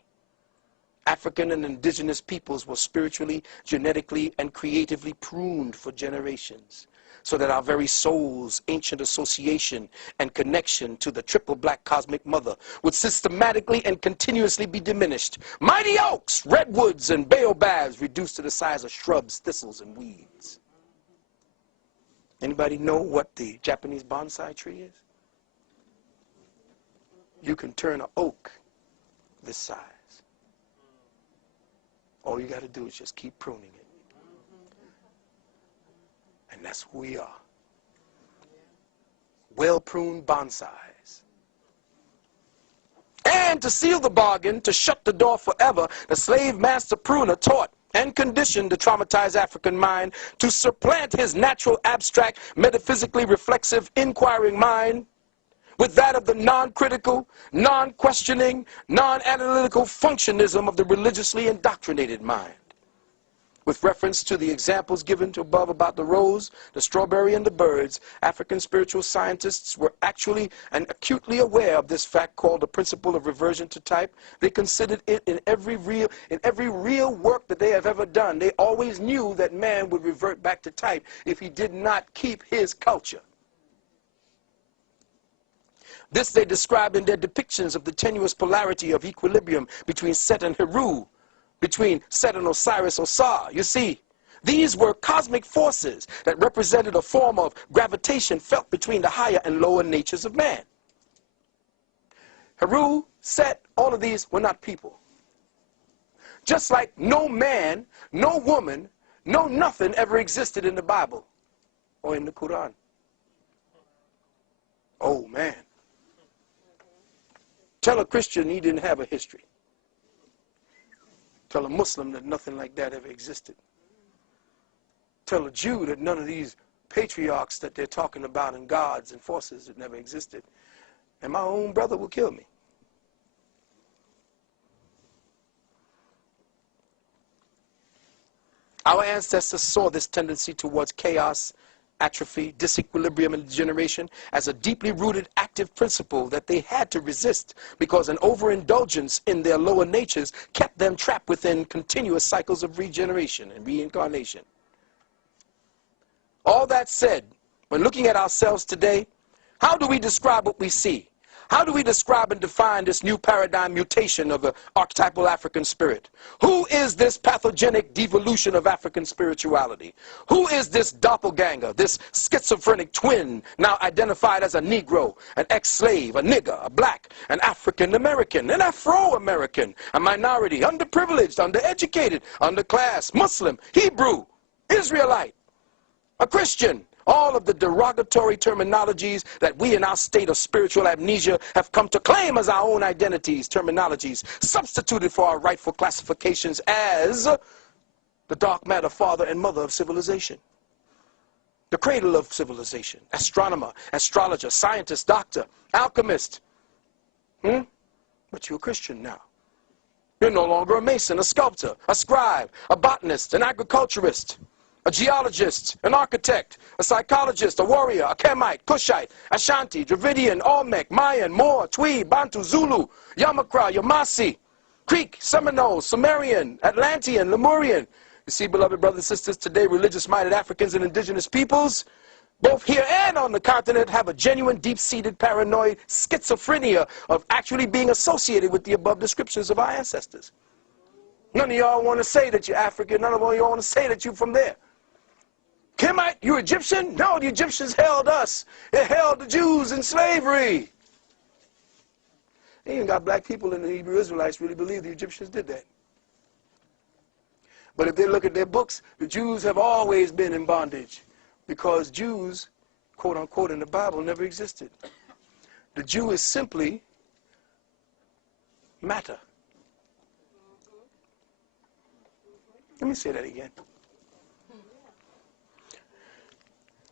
African and indigenous peoples were spiritually, genetically, and creatively pruned for generations, so that our very soul's ancient association and connection to the triple black cosmic mother would systematically and continuously be diminished. Mighty oaks, redwoods, and baobabs reduced to the size of shrubs, thistles, and weeds. Anybody know what the Japanese bonsai tree is? You can turn an oak this size. All you got to do is just keep pruning it. And that's who we are. Well-pruned bonsais. And to seal the bargain, to shut the door forever, the slave master pruner taught and conditioned the traumatized African mind to supplant his natural, abstract, metaphysically reflexive, inquiring mind with that of the non-critical, non-questioning, non-analytical functionism of the religiously indoctrinated mind. With reference to the examples given above about the rose, the strawberry, and the birds, African spiritual scientists were actually and acutely aware of this fact called the principle of reversion to type. They considered it in every real work that they have ever done. They always knew that man would revert back to type if he did not keep his culture. This they described in their depictions of the tenuous polarity of equilibrium between Set and Heru, between Set and Osiris Osar. You see, these were cosmic forces that represented a form of gravitation felt between the higher and lower natures of man. Heru, Set, all of these were not people. Just like no man, no woman, no nothing ever existed in the Bible or in the Quran. Oh, man. Tell a Christian he didn't have a history. Tell a Muslim that nothing like that ever existed. Tell a Jew that none of these patriarchs that they're talking about and gods and forces that never existed. And my own brother will kill me. Our ancestors saw this tendency towards chaos, atrophy, disequilibrium, and degeneration as a deeply rooted active principle that they had to resist, because an overindulgence in their lower natures kept them trapped within continuous cycles of regeneration and reincarnation. All that said, when looking at ourselves today, how do we describe what we see? How do we describe and define this new paradigm mutation of the archetypal African spirit? Who is this pathogenic devolution of African spirituality? Who is this doppelganger, this schizophrenic twin, now identified as a Negro, an ex-slave, a nigger, a black, an African-American, an Afro-American, a minority, underprivileged, undereducated, underclass, Muslim, Hebrew, Israelite, a Christian? All of the derogatory terminologies that we in our state of spiritual amnesia have come to claim as our own identities, terminologies, substituted for our rightful classifications as the dark matter father and mother of civilization, the cradle of civilization, astronomer, astrologer, scientist, doctor, alchemist. But you're a Christian now. You're no longer a mason, a sculptor, a scribe, a botanist, an agriculturist, a geologist, an architect, a psychologist, a warrior, a Kemite, Kushite, Ashanti, Dravidian, Olmec, Mayan, Moor, Twi, Bantu, Zulu, Yamakra, Yamasi, Creek, Seminole, Sumerian, Atlantean, Lemurian. You see, beloved brothers and sisters, today religious-minded Africans and indigenous peoples, both here and on the continent, have a genuine, deep-seated paranoid schizophrenia of actually being associated with the above descriptions of our ancestors. None of y'all want to say that you're African. None of y'all want to say that you're from there. Kemite, you Egyptian? No, the Egyptians held us. They held the Jews in slavery. They even got black people in the Hebrew Israelites really believe the Egyptians did that. But if they look at their books, the Jews have always been in bondage because Jews, quote unquote, in the Bible never existed. The Jew is simply matter. Let me say that again.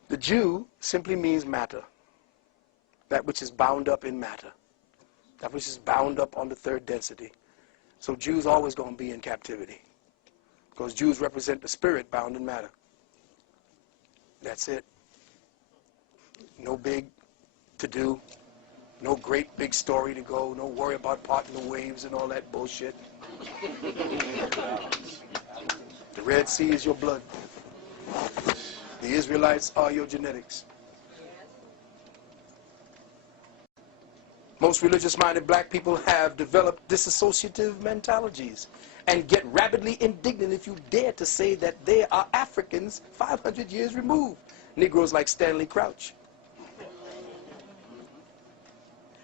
The Jew simply means matter. That which is bound up in matter. That which is bound up on the third density. So Jews always going to be in captivity. Because Jews represent the spirit bound in matter. That's it. No big to do. No great big story to go. No worry about parting the waves and all that bullshit. The Red Sea is your blood. The Israelites are your genetics. Most religious-minded black people have developed disassociative mentalities and get rabidly indignant if you dare to say that they are Africans 500 years removed. Negroes like Stanley Crouch,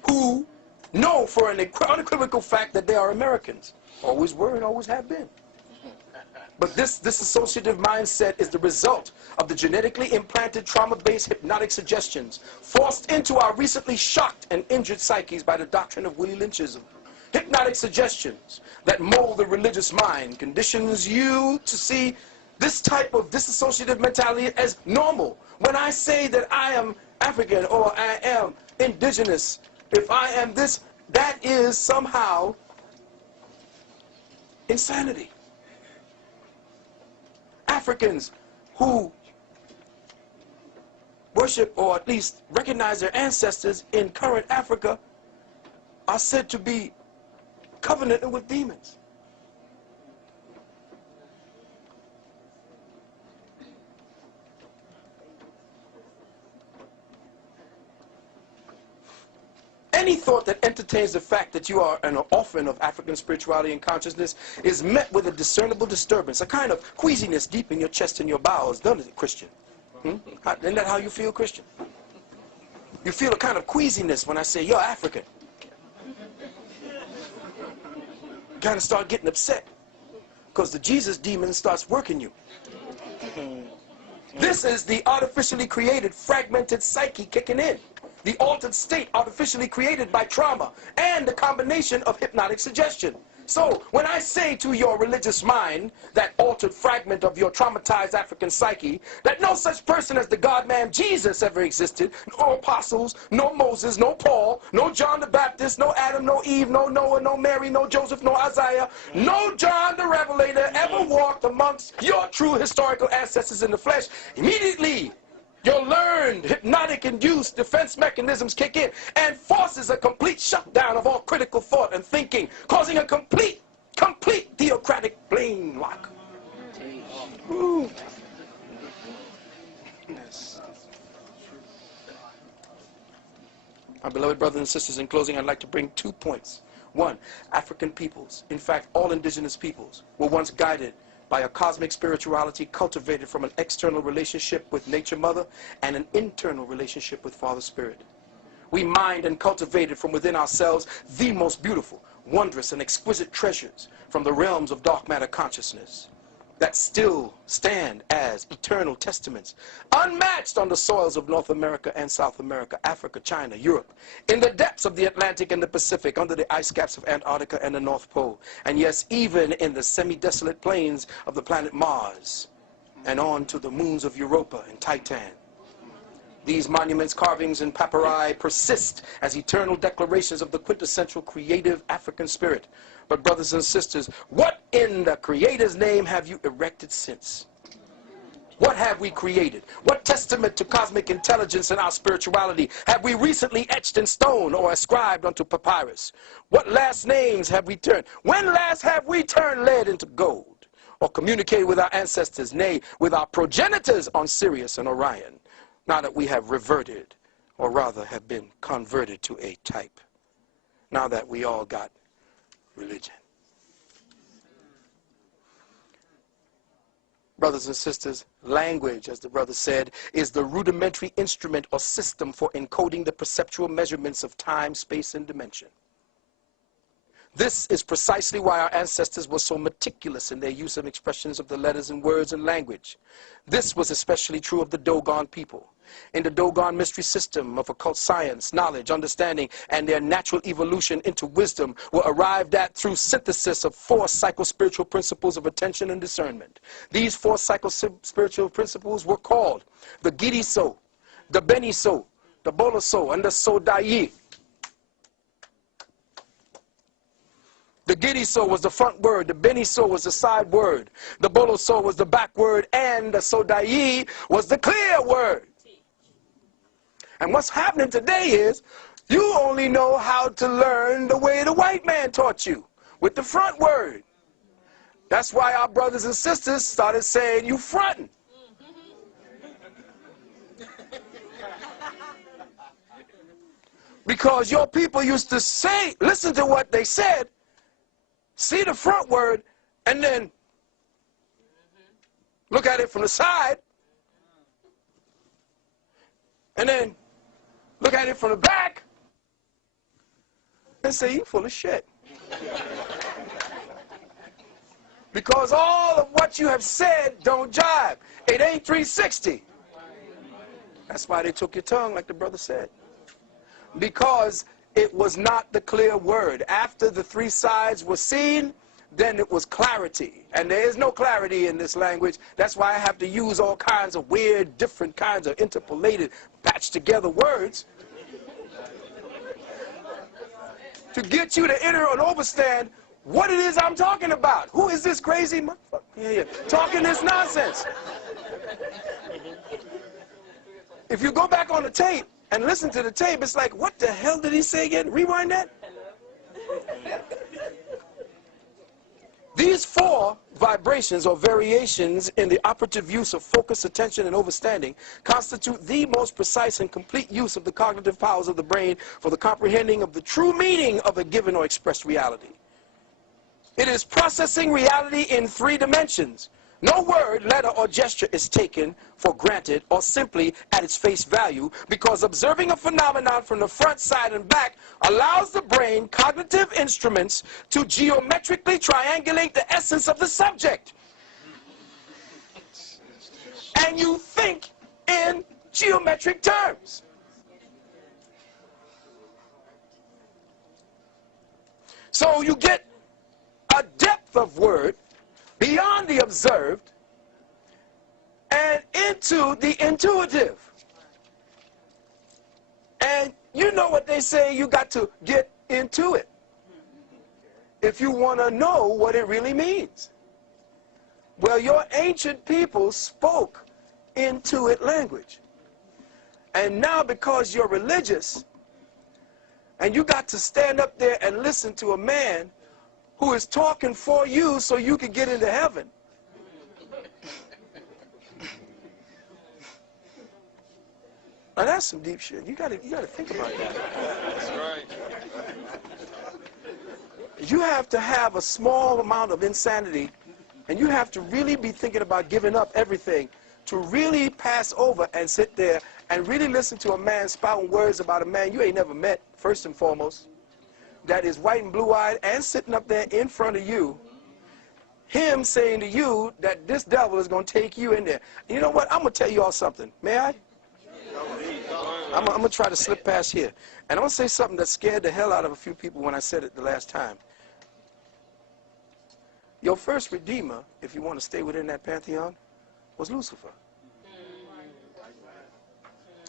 who know for an unequivocal fact that they are Americans. Always were and always have been. But this dissociative mindset is the result of the genetically implanted trauma-based hypnotic suggestions forced into our recently shocked and injured psyches by the doctrine of Willie Lynchism. Hypnotic suggestions that mold the religious mind conditions you to see this type of dissociative mentality as normal. When I say that I am African or I am indigenous, if I am this, that is somehow insanity. Africans who worship or at least recognize their ancestors in current Africa are said to be covenanted with demons. Any thought that entertains the fact that you are an orphan of African spirituality and consciousness is met with a discernible disturbance, a kind of queasiness deep in your chest and your bowels, doesn't it, Christian? Isn't that how you feel, Christian? You feel a kind of queasiness when I say you're African. You kind of start getting upset because the Jesus demon starts working you. This is the artificially created, fragmented psyche kicking in. The altered state artificially created by trauma and the combination of hypnotic suggestion. So when I say to your religious mind, that altered fragment of your traumatized African psyche, that no such person as the God-man Jesus ever existed, no apostles, no Moses, no Paul, no John the Baptist, no Adam, no Eve, no Noah, no Mary, no Joseph, no Isaiah, no John the Revelator ever walked amongst your true historical ancestors in the flesh, immediately your learned, hypnotic-induced defense mechanisms kick in and forces a complete shutdown of all critical thought and thinking, causing a complete theocratic blame lock. Ooh. Yes. My beloved brothers and sisters, in closing, I'd like to bring 2 points. One, African peoples, in fact, all indigenous peoples, were once guided by a cosmic spirituality cultivated from an external relationship with Nature Mother and an internal relationship with Father Spirit. We mined and cultivated from within ourselves the most beautiful, wondrous, and exquisite treasures from the realms of dark matter consciousness. that still stand as eternal testaments, unmatched on the soils of North America and South America, Africa, China, Europe, in the depths of the Atlantic and the Pacific, under the ice caps of Antarctica and the North Pole, and yes, even in the semi-desolate plains of the planet Mars, and on to the moons of Europa and Titan. These monuments, carvings, and papyri persist as eternal declarations of the quintessential creative African spirit. But brothers and sisters, what in the Creator's name have you erected since? What have we created? What testament to cosmic intelligence and our spirituality have we recently etched in stone or ascribed unto papyrus? What last names have we turned? When last have we turned lead into gold? Or communicated with our ancestors, nay, with our progenitors on Sirius and Orion, now that we have reverted, or rather have been converted to a type, now that we all got religion. Brothers and sisters, language, as the brother said, is the rudimentary instrument or system for encoding the perceptual measurements of time, space, and dimension. This is precisely why our ancestors were so meticulous in their use of expressions of the letters and words and language. This was especially true of the Dogon people. In the Dogon mystery system of occult science, knowledge, understanding, and their natural evolution into wisdom were arrived at through synthesis of 4 psycho-spiritual principles of attention and discernment. These 4 psycho-spiritual principles were called the Gidi-so, the Beni-so, the Bolo-so, and the So-dai. The Gidi-so was the front word, the Beni-so was the side word, the Bolo-so was the back word, and the So-dai was the clear word. And what's happening today is you only know how to learn the way the white man taught you, with the front word. That's why our brothers and sisters started saying, you fronting. Because your people used to say, listen to what they said, see the front word, and then look at it from the side, and then look at it from the back, and say, you full of shit. Because all of what you have said don't jive. It ain't 360. That's why they took your tongue, like the brother said. Because it was not the clear word. After the 3 sides were seen, then it was clarity. And there is no clarity in this language. That's why I have to use all kinds of weird, different kinds of interpolated, patched together words to get you to enter and understand what it is I'm talking about. Who is this crazy motherfucker talking this nonsense? If you go back on the tape and listen to the tape, it's like, what the hell did he say again? Rewind that. These 4 vibrations or variations in the operative use of focus, attention, and understanding constitute the most precise and complete use of the cognitive powers of the brain for the comprehending of the true meaning of a given or expressed reality. It is processing reality in 3 dimensions. No word, letter, or gesture is taken for granted or simply at its face value, because observing a phenomenon from the front, side, and back allows the brain cognitive instruments to geometrically triangulate the essence of the subject. And you think in geometric terms. So you get a depth of word beyond the observed and into the intuitive. And you know what they say, you got to get into it if you want to know what it really means. Well, your ancient people spoke intuit language. And now because you're religious and you got to stand up there and listen to a man who is talking for you so you can get into heaven. Now that's some deep shit. You gotta think about that. That's right. You have to have a small amount of insanity, and you have to really be thinking about giving up everything to really pass over and sit there and really listen to a man spouting words about a man you ain't never met, first and foremost, that is white and blue-eyed and sitting up there in front of you. him saying to you that this devil is going to take you in there. You know what? I'm going to tell you all something. May I? I'm going to try to slip past here. And I'm going to say something that scared the hell out of a few people when I said it the last time. Your first redeemer, if you want to stay within that pantheon, was Lucifer.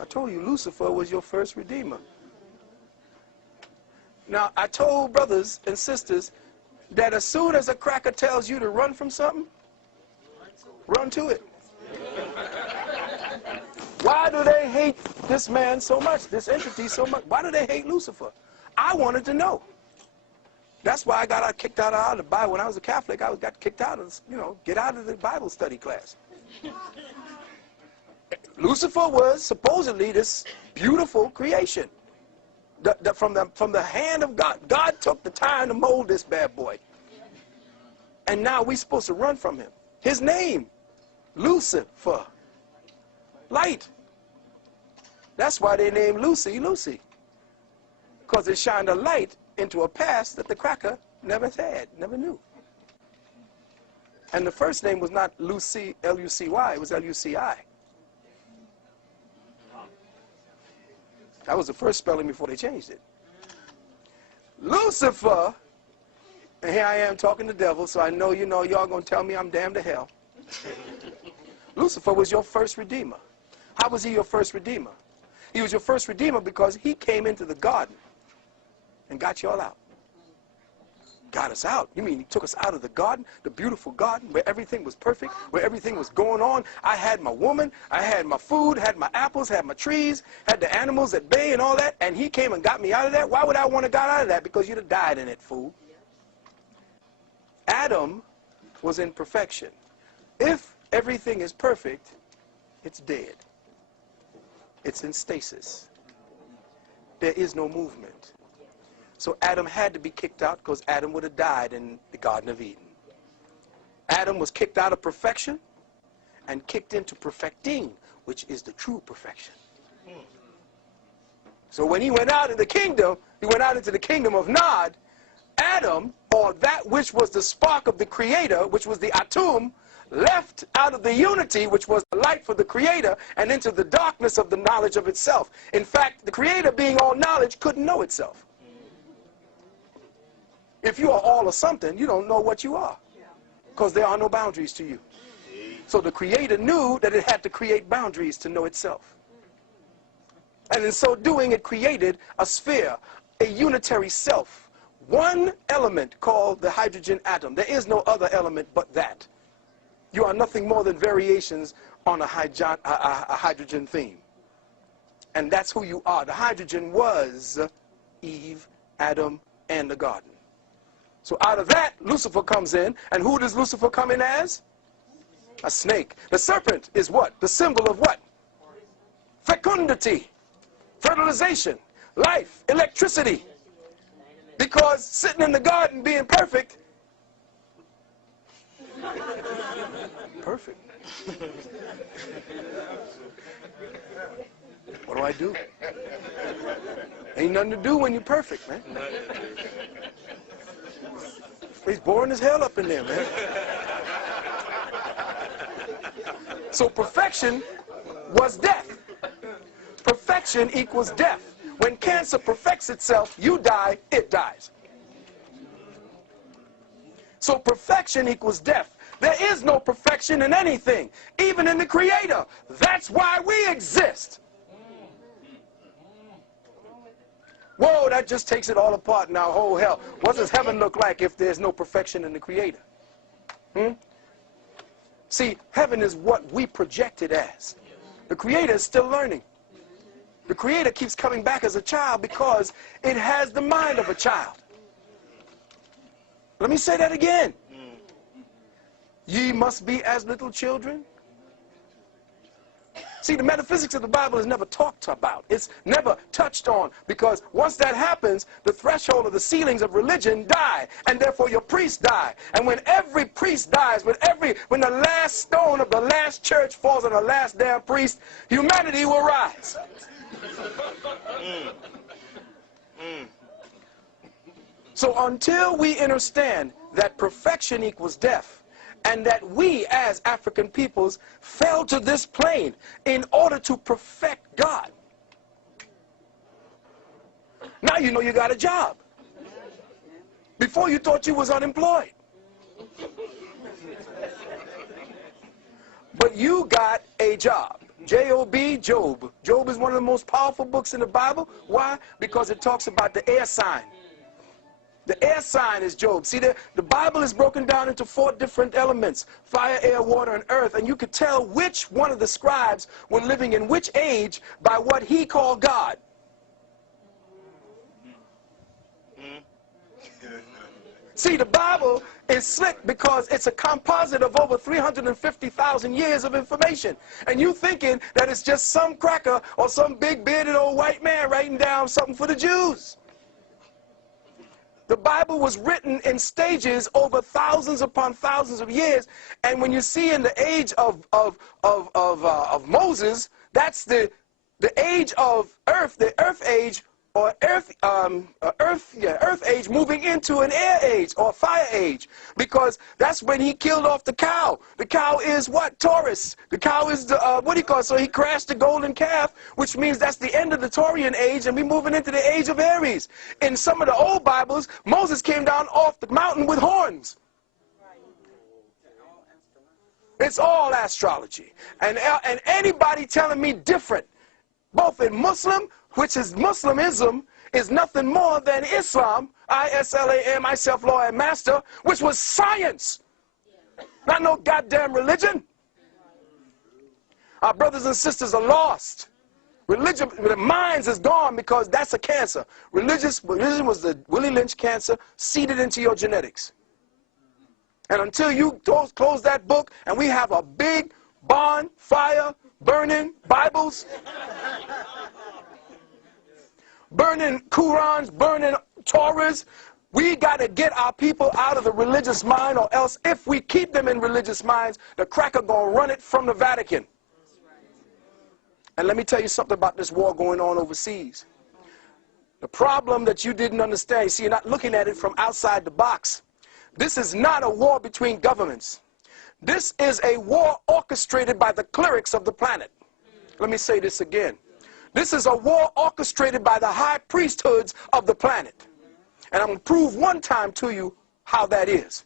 I told you Lucifer was your first redeemer. Now, I told brothers and sisters that as soon as a cracker tells you to run from something, run to it. Why do they hate this man so much, this entity so much? Why do they hate Lucifer? I wanted to know. That's why I got kicked out of the Bible. When I was a Catholic, I got kicked out of, get out of the Bible study class. Lucifer was supposedly this beautiful creation. From the hand of God. God took the time to mold this bad boy. And now we're supposed to run from him. His name, Lucifer. Light. That's why they named Lucy, Lucy. Because it shined a light into a past that the cracker never had, never knew. And the first name was not Lucy, L-U-C-Y, it was L-U-C-I. That was the first spelling before they changed it. Lucifer, and here I am talking to the devil, so I know y'all going to tell me I'm damned to hell. Lucifer was your first redeemer. How was he your first redeemer? He was your first redeemer because he came into the garden and got y'all out. Got us out. You mean he took us out of the garden, the beautiful garden where everything was perfect, where everything was going on. I had my woman, I had my food, had my apples, had my trees, had the animals at bay and all that, and he came and got me out of that. Why would I want to get out of that? Because you'd have died in it, fool. Adam was in perfection. If everything is perfect, it's dead. It's in stasis. There is no movement. So Adam had to be kicked out because Adam would have died in the Garden of Eden. Adam was kicked out of perfection and kicked into perfecting, which is the true perfection. So when he went out in the kingdom, he went out into the kingdom of Nod. Adam, or that which was the spark of the Creator, which was the Atum, left out of the unity, which was the light for the Creator, and into the darkness of the knowledge of itself. In fact, the Creator, being all knowledge, couldn't know itself. If you are all or something, you don't know what you are, because there are no boundaries to you. So the Creator knew that it had to create boundaries to know itself. And in so doing, it created a sphere, a unitary self, one element called the hydrogen atom. There is no other element but that. You are nothing more than variations on a hydrogen theme. And that's who you are. The hydrogen was Eve, Adam, and the garden. So out of that, Lucifer comes in. And who does Lucifer come in as? A snake. The serpent is what? The symbol of what? Fecundity, fertilization, life, electricity. Because sitting in the garden being perfect, perfect. What do I do? Ain't nothing to do when you're perfect, man. It's boring as hell up in there, man. So perfection was death. Perfection equals death. When cancer perfects itself, you die, it dies. So perfection equals death. There is no perfection in anything, even in the Creator. That's why we exist. Whoa, that just takes it all apart now. Oh, hell. What does heaven look like if there's no perfection in the Creator? See, heaven is what we project it as. The Creator is still learning. The Creator keeps coming back as a child because it has the mind of a child. Let me say that again. Ye must be as little children. See, the metaphysics of the Bible is never talked about. It's never touched on, because once that happens, the threshold of the ceilings of religion die, and therefore your priests die. And when every priest dies, when the last stone of the last church falls on the last damn priest, humanity will rise. So until we understand that perfection equals death, And that we as African peoples fell to this plane in order to perfect God. Now you know you got a job. Before you thought you was unemployed. But you got a job. J-O-B, Job. Job is one of the most powerful books in the Bible. Why? Because it talks about the air sign. The air sign is Job. See, the Bible is broken down into 4 different elements: fire, air, water, and earth. And you could tell which one of the scribes were living in which age by what he called God. See, the Bible is slick because it's a composite of over 350,000 years of information. And you thinking that it's just some cracker or some big bearded old white man writing down something for the Jews. The Bible was written in stages over thousands upon thousands of years. And when you see in the age of Moses, that's the age of earth, the earth age, or earth age moving into an air age or fire age, because that's when he killed off the cow. The cow is what? Taurus. The cow is the what do you call it? So he crashed the golden calf, which means that's the end of the Taurian age, and we're moving into the age of Aries. In some of the old Bibles, Moses came down off the mountain with horns. It's all astrology, and anybody telling me different, both in Muslim, which is Muslimism, is nothing more than Islam, I-S-L-A-M, I self-law and master, which was science, not no goddamn religion. Our brothers and sisters are lost. Religion, their minds is gone because that's a cancer. Religion was the Willie Lynch cancer seeded into your genetics. And until you close that book and we have a big bonfire burning Bibles, burning Qurans, burning Torahs, we got to get our people out of the religious mind, or else if we keep them in religious minds, the cracker going to run it from the Vatican. And let me tell you something about this war going on overseas. The problem that you didn't understand, you see, you're not looking at it from outside the box. This is not a war between governments. This is a war orchestrated by the clerics of the planet. Let me say this again. This is a war orchestrated by the high priesthoods of the planet. And I'm going to prove one time to you how that is.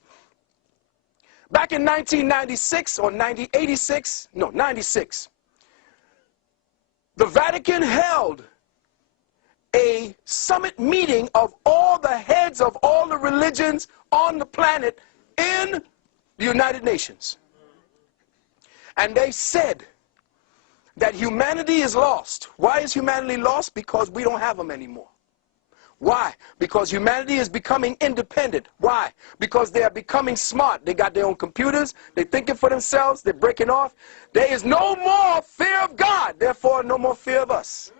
Back in 1996 or 96, the Vatican held a summit meeting of all the heads of all the religions on the planet in the United Nations. And they said that humanity is lost. Why is humanity lost? Because we don't have them anymore. Why? Because humanity is becoming independent. Why? Because they are becoming smart. They got their own computers. They're thinking for themselves. They're breaking off. There is no more fear of God. Therefore, no more fear of us.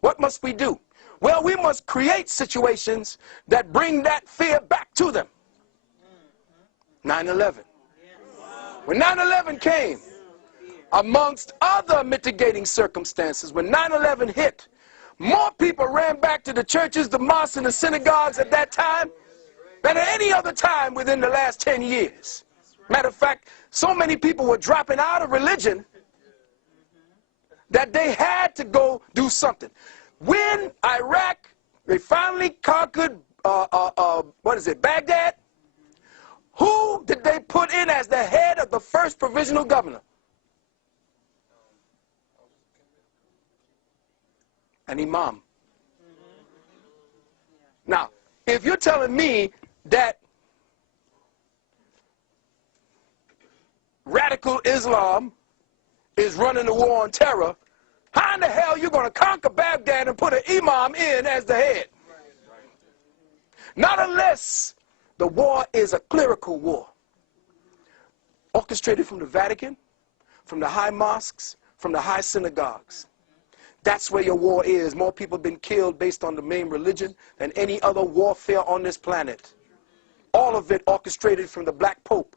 What must we do? Well, we must create situations that bring that fear back to them. 9/11. When 9/11 came, amongst other mitigating circumstances, when 9/11 hit, more people ran back to the churches, the mosques, and the synagogues at that time than at any other time within the last 10 years. Matter of fact, so many people were dropping out of religion that they had to go do something. When Iraq, they finally conquered, Baghdad, who did they put in as the head of the first provisional governor? An imam. Now, if you're telling me that radical Islam is running the war on terror, how in the hell are you going to conquer Baghdad and put an imam in as the head? Not unless the war is a clerical war, orchestrated from the Vatican, from the high mosques, from the high synagogues. That's where your war is. More people have been killed based on the main religion than any other warfare on this planet. All of it orchestrated from the Black Pope.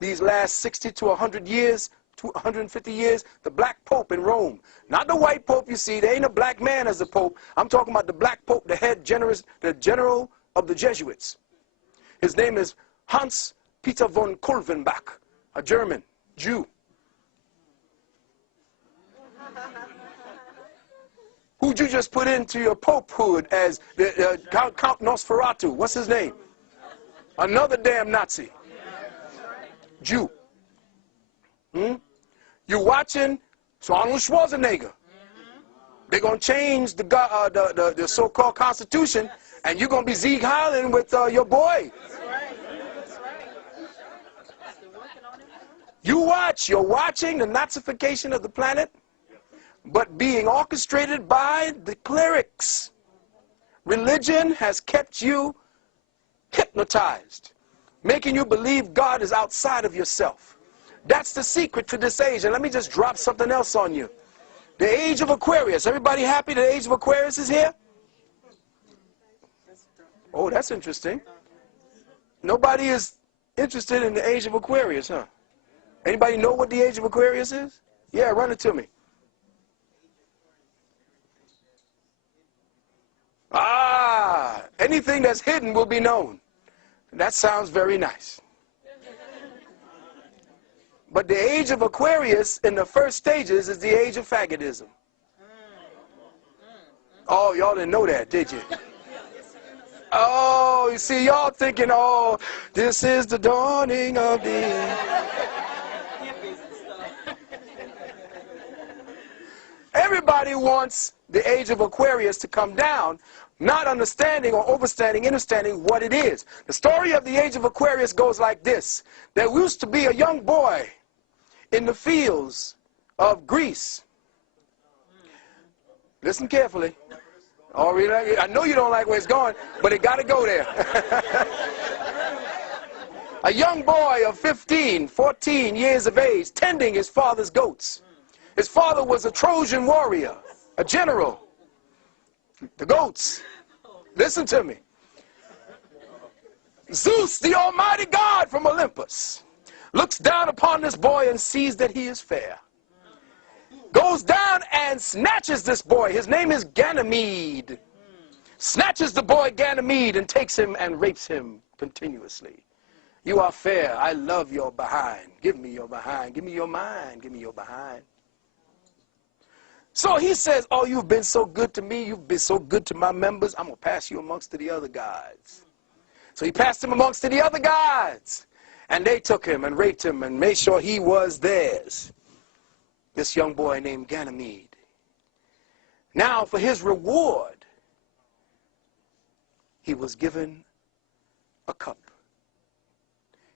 These last 60 to 100 years, 150 years, the Black Pope in Rome. Not the white Pope you see. There ain't a black man as the Pope. I'm talking about the Black Pope, the general of the Jesuits. His name is Hans Peter von Kulvenbach, a German Jew, who'd you just put into your popehood as the Count Nosferatu? What's his name? Another damn Nazi. Jew. You're watching Arnold Schwarzenegger. They're going to change the so-called Constitution, and you're going to be Sieg Heiling with your boy. You're watching the Nazification of the planet, but being orchestrated by the clerics. Religion has kept you hypnotized, making you believe God is outside of yourself. That's the secret to this age. And let me just drop something else on you. The Age of Aquarius. Everybody happy the Age of Aquarius is here? Oh, that's interesting. Nobody is interested in the Age of Aquarius, huh? Anybody know what the Age of Aquarius is? Yeah, run it to me. Ah, anything that's hidden will be known. That sounds very nice. But the Age of Aquarius in the first stages is the age of faggotism. Oh, y'all didn't know that, did you? Oh, you see, y'all thinking, oh, this is the dawning of the... Everybody wants the Age of Aquarius to come down, not understanding or understanding what it is. The story of the Age of Aquarius goes like this. There used to be a young boy in the fields of Greece. Listen carefully. Oh, really? I know you don't like where it's going, but it got to go there. A young boy of 15, 14 years of age, tending his father's goats. His father was a Trojan warrior, a general. The goats. Listen to me. Zeus, the almighty God from Olympus, looks down upon this boy and sees that he is fair. Goes down and snatches this boy. His name is Ganymede. Snatches the boy Ganymede and takes him and rapes him continuously. You are fair. I love your behind. Give me your behind. Give me your mind. Give me your behind. So he says, oh, you've been so good to me. You've been so good to my members. I'm going to pass you amongst the other gods. So he passed him amongst the other gods. And they took him and raped him and made sure he was theirs. This young boy named Ganymede. Now, for his reward, he was given a cup.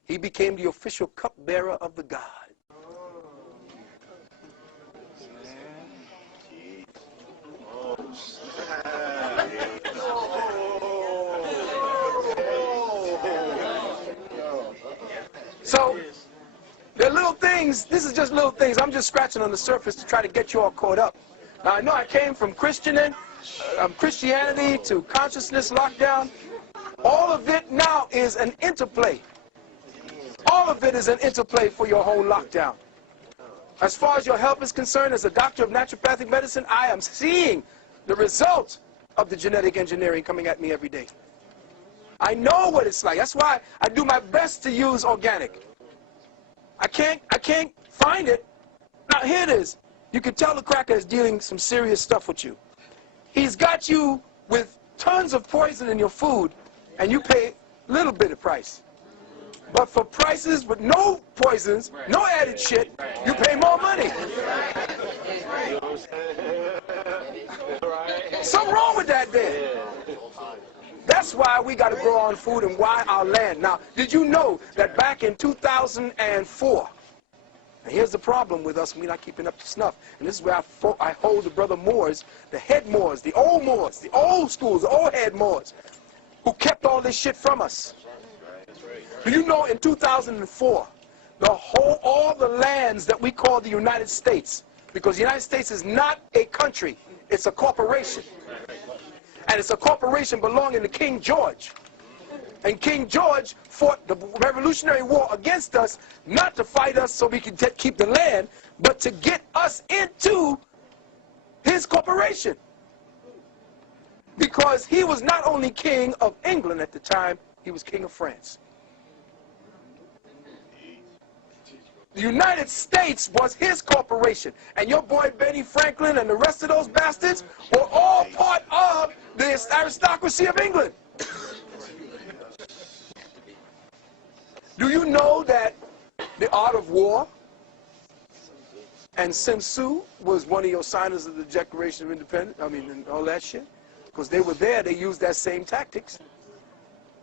He became the official cupbearer of the god. So, there are little things, this is just little things. I'm just scratching on the surface to try to get you all caught up. Now, I know I came from Christianity to consciousness lockdown. All of it now is an interplay. All of it is an interplay for your whole lockdown. As far as your health is concerned, as a doctor of naturopathic medicine, I am seeing the result of the genetic engineering coming at me every day. I know what it's like. That's why I do my best to use organic. I can't find it. Now here it is. You can tell the cracker is dealing some serious stuff with you. He's got you with tons of poison in your food, and you pay a little bit of price. But for prices with no poisons, no added shit, you pay more money. Something wrong with that there. That's why we got to grow our own food and why our land. Now, did you know that back in 2004, and here's the problem with us, we're not keeping up to snuff, and this is where I hold the brother Moors, the head Moors, the old schools, the old head Moors, who kept all this shit from us. Do you know in 2004, all the lands that we call the United States, because the United States is not a country, it's a corporation. And it's a corporation belonging to King George. And King George fought the Revolutionary War against us, not to fight us so we could keep the land, but to get us into his corporation. Because he was not only king of England at the time, he was king of France. The United States was his corporation. And your boy Benny Franklin and the rest of those bastards were all part of the aristocracy of England. Do you know that the art of war and Sun Tzu was one of your signers of the Declaration of Independence? I mean, and all that shit? Because they were there, they used that same tactics.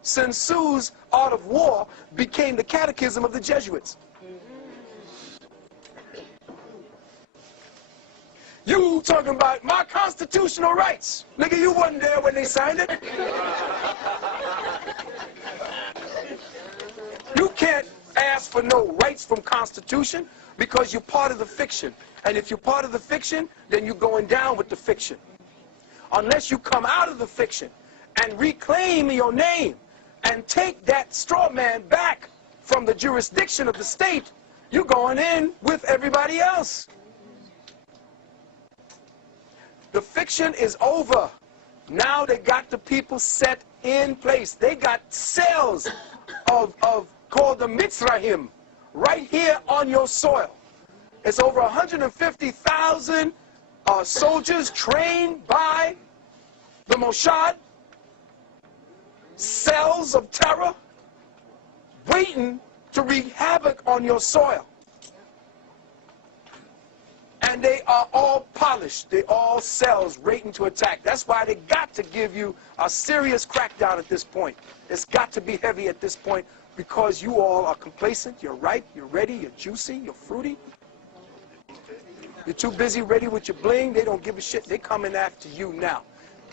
Sun Tzu's art of war became the catechism of the Jesuits. You talking about my constitutional rights. Nigga, you wasn't there when they signed it. You can't ask for no rights from Constitution because you're part of the fiction. And if you're part of the fiction, then you're going down with the fiction. Unless you come out of the fiction and reclaim your name and take that straw man back from the jurisdiction of the state, you're going in with everybody else. The fiction is over. Now they got the people set in place. They got cells called the Mitzrayim right here on your soil. It's over 150,000 soldiers trained by the Mossad, cells of terror, waiting to wreak havoc on your soil. And they are all polished. They all cells waiting to attack. That's why they got to give you a serious crackdown at this point. It's got to be heavy at this point because you all are complacent, you're ripe, you're ready, you're juicy, you're fruity. You're too busy ready with your bling. They don't give a shit. They're coming after you now.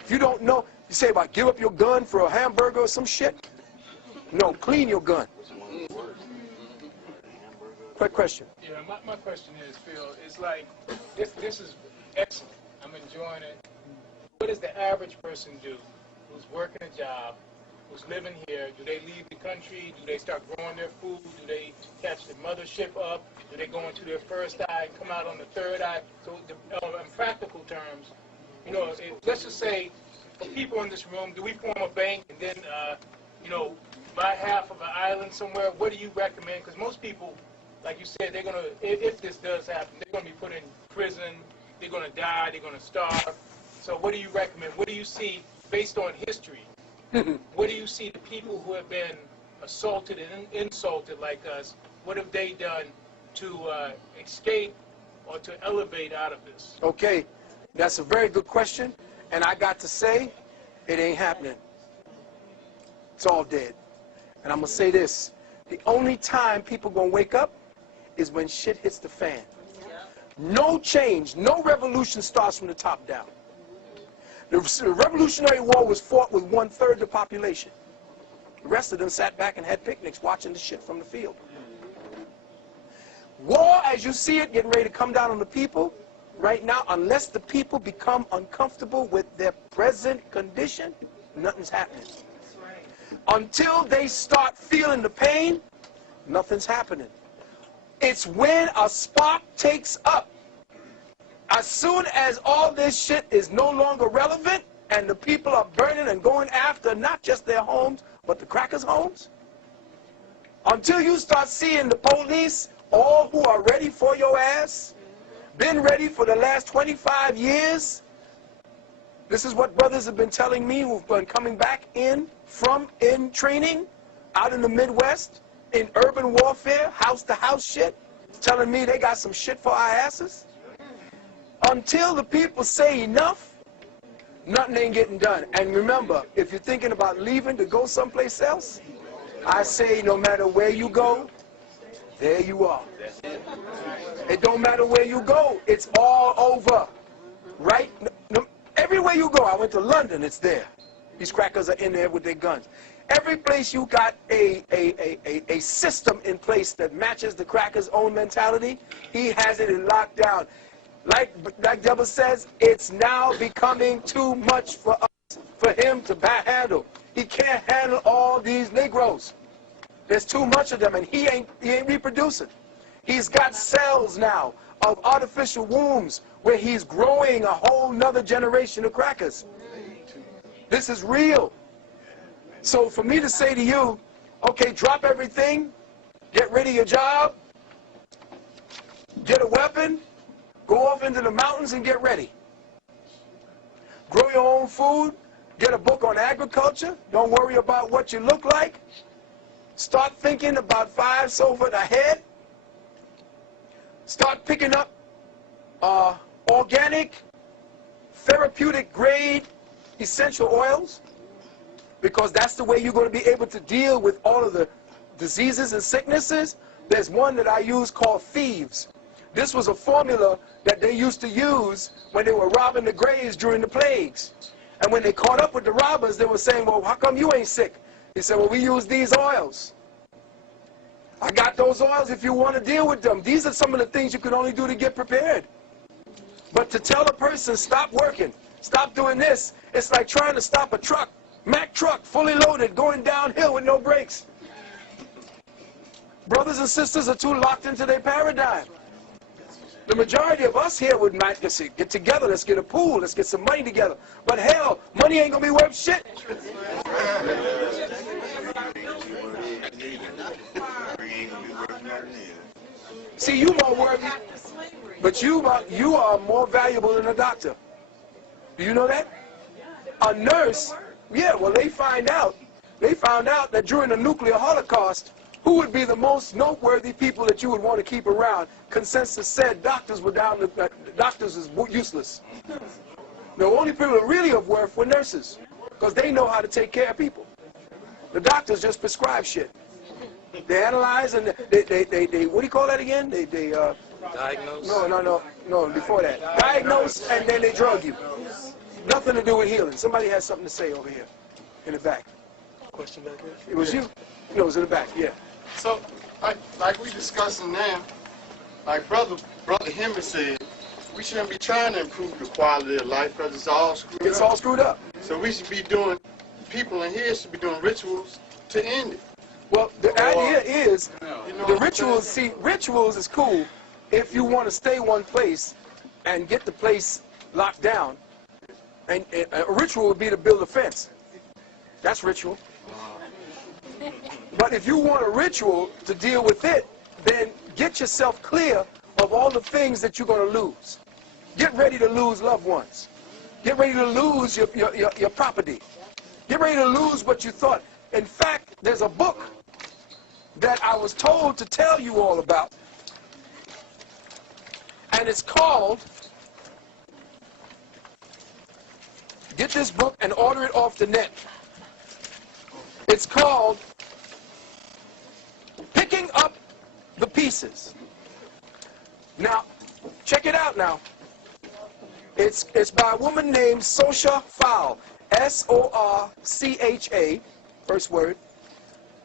If you don't know, you say about give up your gun for a hamburger or some shit. No, clean your gun. Quick question. Yeah, my question is, Phil, it's like, this is excellent. I'm enjoying it. What does the average person do who's working a job, who's living here? Do they leave the country? Do they start growing their food? Do they catch the mothership up? Do they go into their first eye and come out on the third eye? So in practical terms, you know, let's just say, for people in this room, do we form a bank and then, you know, buy half of an island somewhere? What do you recommend? Because most people, like you said, they're going to, if this does happen, they're going to be put in prison, they're going to die, they're going to starve. So what do you recommend? What do you see based on history? What do you see the people who have been assaulted and insulted like us, what have they done to escape or to elevate out of this? Okay, that's a very good question. And I got to say, it ain't happening. It's all dead. And I'm going to say this. The only time people going to wake up is when shit hits the fan. No change, no revolution starts from the top down. The Revolutionary War was fought with 1/3 the population. The rest of them sat back and had picnics watching the shit from the field. War, as you see it, getting ready to come down on the people right now, unless the people become uncomfortable with their present condition, nothing's happening. Until they start feeling the pain, nothing's happening. It's when a spark takes up. As soon as all this shit is no longer relevant and the people are burning and going after not just their homes, but the crackers' homes, until you start seeing the police, all who are ready for your ass, been ready for the last 25 years. This is what brothers have been telling me who've been coming back in training out in the Midwest, in urban warfare, house-to-house shit, telling me they got some shit for our asses. Until the people say enough, nothing ain't getting done. And remember, if you're thinking about leaving to go someplace else, I say no matter where you go, there you are. It don't matter where you go, it's all over. Right? Everywhere you go, I went to London, it's there. These crackers are in there with their guns. Every place you got a system in place that matches the cracker's own mentality, he has it in lockdown. Like Deborah says, it's now becoming too much for us, for him to handle. He can't handle all these Negroes. There's too much of them, and he ain't reproducing. He's got cells now of artificial wombs where he's growing a whole nother generation of crackers. This is real. So for me to say to you, okay, drop everything, get rid of your job, get a weapon, go off into the mountains and get ready. Grow your own food, get a book on agriculture, don't worry about what you look like. Start thinking about 5 sofa ahead. Start picking up organic, therapeutic grade essential oils, because that's the way you're going to be able to deal with all of the diseases and sicknesses. There's one that I use called Thieves. This was a formula that they used to use when they were robbing the graves during the plagues. And when they caught up with the robbers, they were saying, well, how come you ain't sick? He said, well, we use these oils. I got those oils if you want to deal with them. These are some of the things you can only do to get prepared. But to tell a person, stop working, stop doing this, it's like trying to stop a truck, Mack truck, fully loaded, going downhill with no brakes. Brothers and sisters are too locked into their paradigm. The majority of us here would not just get together, let's get a pool, let's get some money together. But hell, money ain't going to be worth shit. See, you more worthy, but you are more valuable than a doctor. Do you know that? A nurse, yeah, well, they found out that during the nuclear holocaust, who would be the most noteworthy people that you would want to keep around? Consensus said doctors were doctors is useless. The only people that really of worth were nurses, because they know how to take care of people. The doctors just prescribe shit. They analyze and they what do you call that again? They diagnose? No, before that. Diagnose and then they drug you. Nothing to do with healing. Somebody has something to say over here in the back. Question back there? It was you? No, it was in the back, yeah. So, like we discussing now, like Brother Henry said, we shouldn't be trying to improve the quality of life because it's all screwed up. It's all screwed up. So we should be doing, people in here should be doing rituals to end it. Well, the idea is, You know the what I'm rituals, saying? see, rituals is cool if you want to stay one place and get the place locked down. And a ritual would be to build a fence. That's ritual. But if you want a ritual to deal with it, then get yourself clear of all the things that you're going to lose. Get ready to lose loved ones. Get ready to lose your property. Get ready to lose what you thought. In fact, there's a book that I was told to tell you all about. And it's called, get this book and order it off the net. It's called Picking Up the Pieces. Now, check it out now. It's by a woman named Sorcha Faal. S-O-R-C-H-A, first word.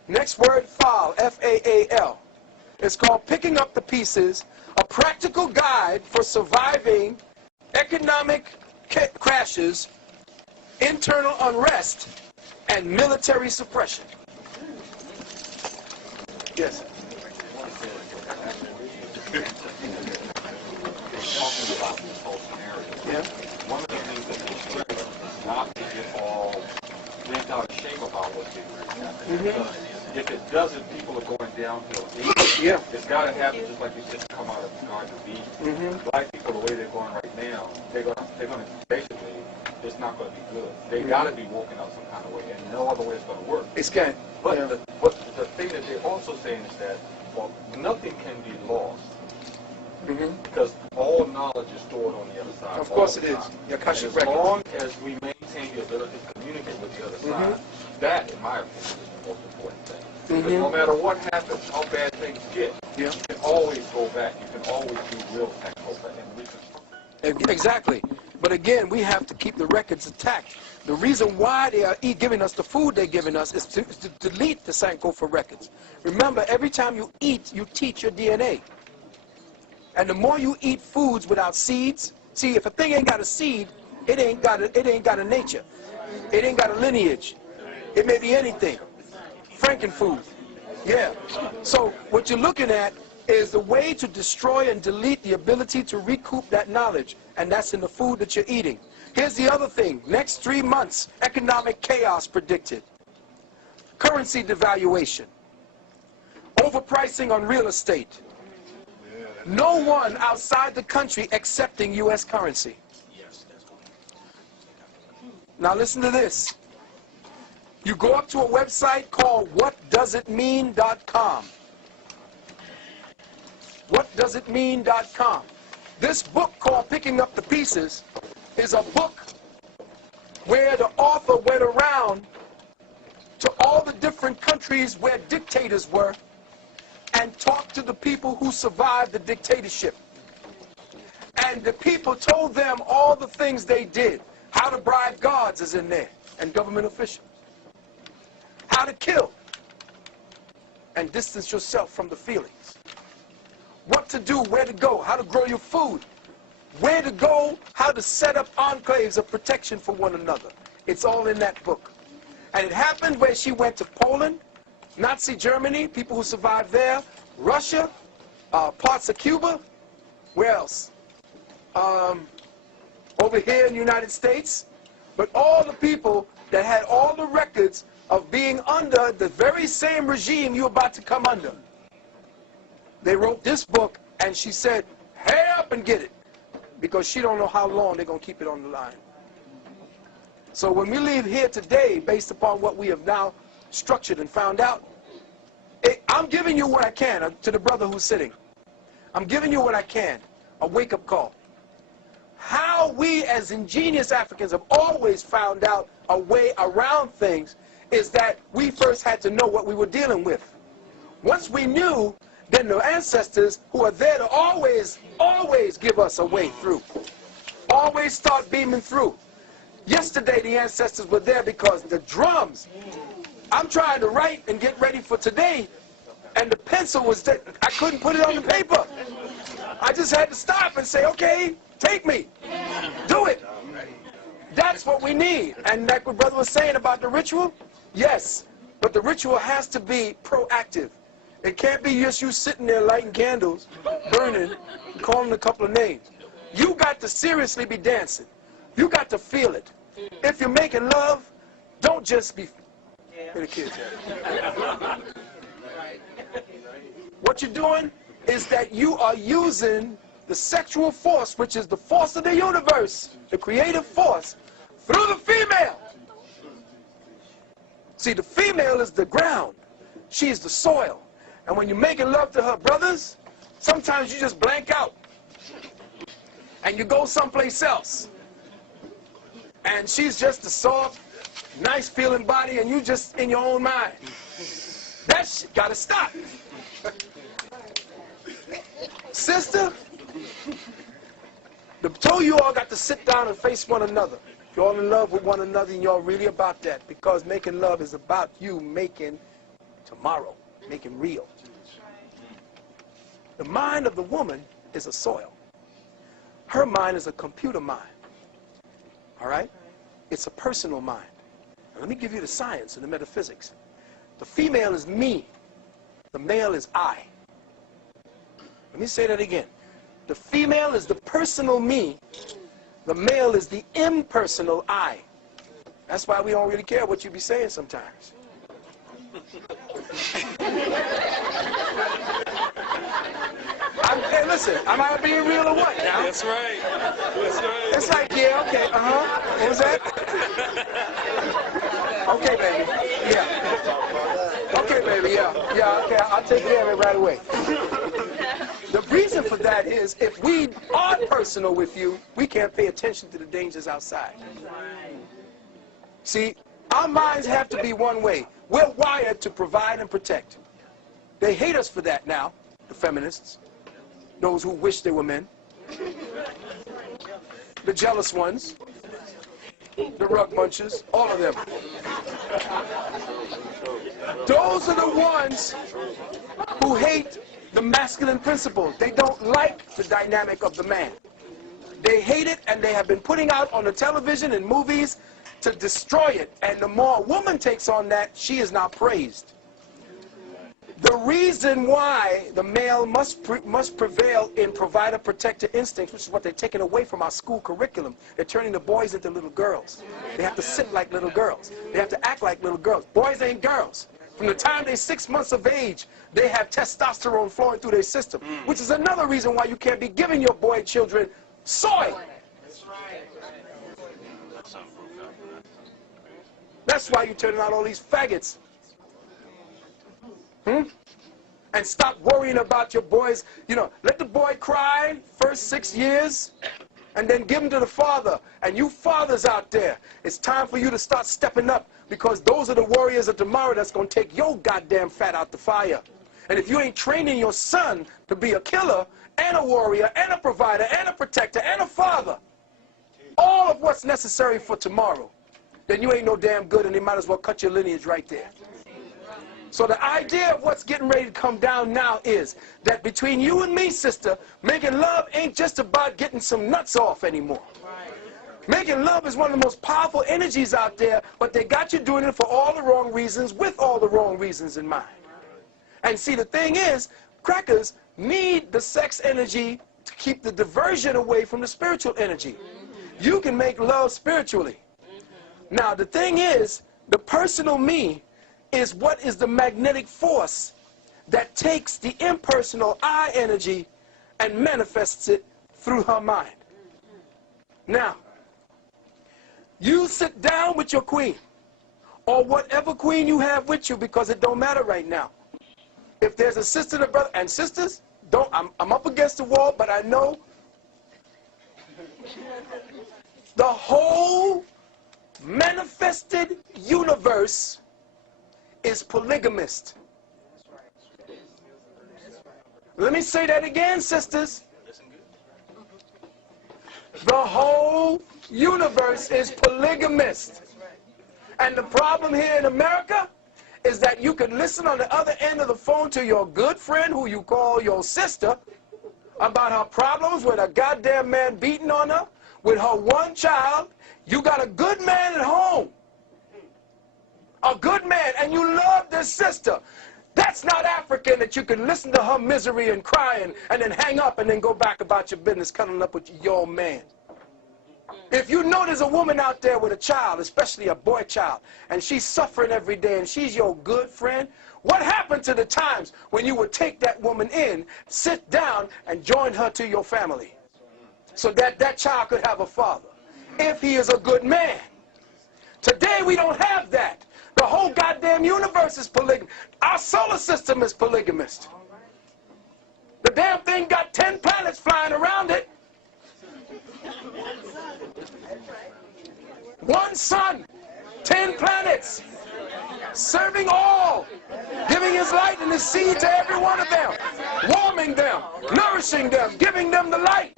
Next word, Faal, F-A-A-L. It's called Picking Up the Pieces, a practical guide for surviving economic crashes, internal unrest, and military suppression. Yes. Yeah. One of the things that is great not to get all bent out of shape about what's getting ready to happen. Because if it doesn't, people are going downhill. Yeah. It's got to happen, just like you said, to come out of the Garden of Eden. Black people, the way they're going right now, they're going to basically, it's not going to be good. They got to be woken up some kind of way, and no other way it's going to work. It's can't. But Yeah. the thing that they're also saying is that, well, nothing can be lost. Because all knowledge is stored on the other side. Of course it is. And As as long as we maintain the ability to communicate with the other side, that, in my opinion, is the most important thing. Because no matter what happens, how bad things get, you can always go back. You can always do real technical and reconstruct. Exactly. But again, we have to keep the records intact. The reason why they are giving us the food they're giving us is to delete the Sankofa records. Remember, every time you eat, you teach your DNA. And the more you eat foods without seeds, see, if a thing ain't got a seed, it ain't got a nature. It ain't got a lineage. It may be anything. Frankenfood. Yeah. So what you're looking at is the way to destroy and delete the ability to recoup that knowledge. And that's in the food that you're eating. Here's the other thing. Next 3 months, economic chaos predicted. Currency devaluation. Overpricing on real estate. No one outside the country accepting U.S. currency. Now listen to this. You go up to a website called whatdoesitmean.com. Whatdoesitmean.com. This book called Picking Up the Pieces is a book where the author went around to all the different countries where dictators were and talked to the people who survived the dictatorship. And the people told them all the things they did. How to bribe guards is in there, and government officials. How to kill and distance yourself from the feelings. What to do, where to go, how to grow your food, where to go, how to set up enclaves of protection for one another. It's all in that book. And it happened where she went to Poland, Nazi Germany, people who survived there, Russia, parts of Cuba, where else? Over here in the United States. But all the people that had all the records of being under the very same regime you're about to come under. They wrote this book, and she said, hurry up and get it, because she don't know how long they're going to keep it on the line. So when we leave here today, based upon what we have now structured and found out, I'm giving you what I can to the brother who's sitting. I'm giving you what I can, a wake-up call. How we as ingenious Africans have always found out a way around things is that we first had to know what we were dealing with. Once we knew, then the ancestors who are there to always give us a way through. Always start beaming through. Yesterday the ancestors were there because the drums, I'm trying to write and get ready for today, and the pencil was there. I couldn't put it on the paper. I just had to stop and say, okay, take me. Do it. That's what we need. And like what brother was saying about the ritual, yes, but the ritual has to be proactive. It can't be just you sitting there lighting candles, burning, calling a couple of names. You got to seriously be dancing. You got to feel it. If you're making love, don't just be... Where the kids at? What you're doing is that you are using the sexual force, which is the force of the universe, the creative force, through the female. See, the female is the ground. She's the soil. And when you're making love to her brothers, sometimes you just blank out. And you go someplace else. And she's just a soft, nice feeling body, and you just in your own mind. That shit gotta stop. Sister, the two of you all got to sit down and face one another. You're all in love with one another, and you're really about that, because making love is about you making tomorrow, making real. The mind of the woman is a soil. Her mind is a computer mind. All right? It's a personal mind. Now, let me give you the science and the metaphysics. The female is me. The male is I. Let me say that again. The female is the personal me. The male is the impersonal I. That's why we don't really care what you be saying sometimes. Hey, listen, am I being real or what now? That's right. That's right. It's like, yeah, okay, What was that? Okay, baby. Yeah. Okay, baby, yeah. Yeah, okay, I'll take care of it right away. The reason for that is if we are personal with you, we can't pay attention to the dangers outside. See, our minds have to be one way. We're wired to provide and protect. They hate us for that now, the feminists, those who wish they were men, the jealous ones, the rug munchers, all of them. Those are the ones who hate the masculine principle. They don't like the dynamic of the man. They hate it, and they have been putting out on the television and movies to destroy it. And the more a woman takes on that, she is now praised. The reason why the male must prevail in provider-protector instincts, which is what they're taking away from our school curriculum. They're turning the boys into little girls. They have to sit like little girls. They have to act like little girls. Boys ain't girls. From the time they're 6 months of age, they have testosterone flowing through their system, which is another reason why you can't be giving your boy children soy. That's why you're turning out all these faggots. And stop worrying about your boys. You know, let the boy cry first 6 years, and then give him to the father. And you fathers out there, it's time for you to start stepping up, because those are the warriors of tomorrow that's going to take your goddamn fat out the fire. And if you ain't training your son to be a killer and a warrior and a provider and a protector and a father, all of what's necessary for tomorrow, then you ain't no damn good, and they might as well cut your lineage right there. So the idea of what's getting ready to come down now is that between you and me, sister, making love ain't just about getting some nuts off anymore. Making love is one of the most powerful energies out there, but they got you doing it for all the wrong reasons, with all the wrong reasons in mind. And see, the thing is, crackers need the sex energy to keep the diversion away from the spiritual energy. You can make love spiritually. Now, the thing is, the personal me is what is the magnetic force that takes the impersonal I energy and manifests it through her mind. Now, you sit down with your queen, or whatever queen you have with you, because it don't matter right now. If there's a sister and a brother, and sisters, I'm up against the wall, but I know the whole manifested universe is polygamist. Let me say that again, sisters. The whole universe is polygamist. And the problem here in America is that you can listen on the other end of the phone to your good friend, who you call your sister, about her problems with a goddamn man beating on her, with her one child. You got a good man at home. A good man, and you love this sister. That's not African, that you can listen to her misery and crying and then hang up and then go back about your business, cuddling up with your man. If you know there's a woman out there with a child, especially a boy child, and she's suffering every day and she's your good friend, what happened to the times when you would take that woman in, sit down, and join her to your family so that that child could have a father, if he is a good man? Today we don't have that. The whole goddamn universe is polygamous. Our solar system is polygamist. The damn thing got 10 planets flying around it. One sun, 10 planets, serving all, giving his light and his seed to every one of them, warming them, nourishing them, giving them the light.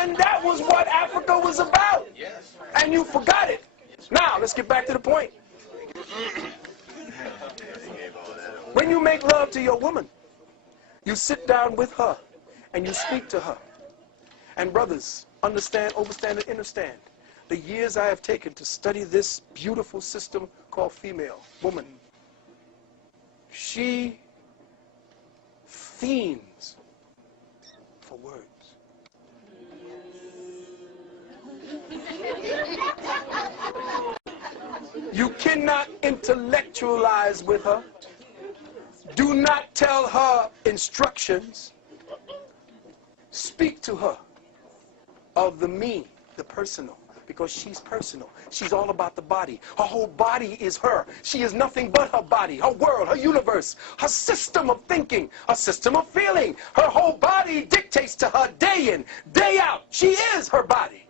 And that was what Africa was about. And you forgot it. Now, let's get back to the point. When you make love to your woman, you sit down with her and you speak to her. And brothers, understand, overstand, and understand the years I have taken to study this beautiful system called female, woman. She fiends for words. You cannot intellectualize with her. Do not tell her instructions. Speak to her of the me, the personal, because she's personal. She's all about the body. Her whole body is her. She is nothing but her body, her world, her universe, her system of thinking, her system of feeling. Her whole body dictates to her day in, day out. She is her body.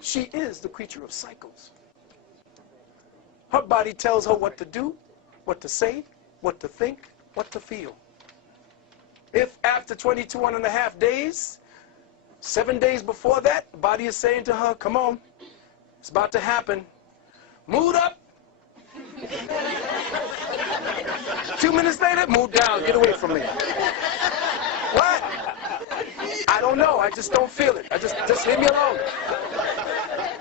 She is the creature of cycles. Her body tells her what to do, what to say, what to think, what to feel. If after 22.5 days, 7 days before that, the body is saying to her, come on, it's about to happen. Mood up. 2 minutes later, mood down, get away from me. What? I don't know, I just don't feel it. Just leave me alone.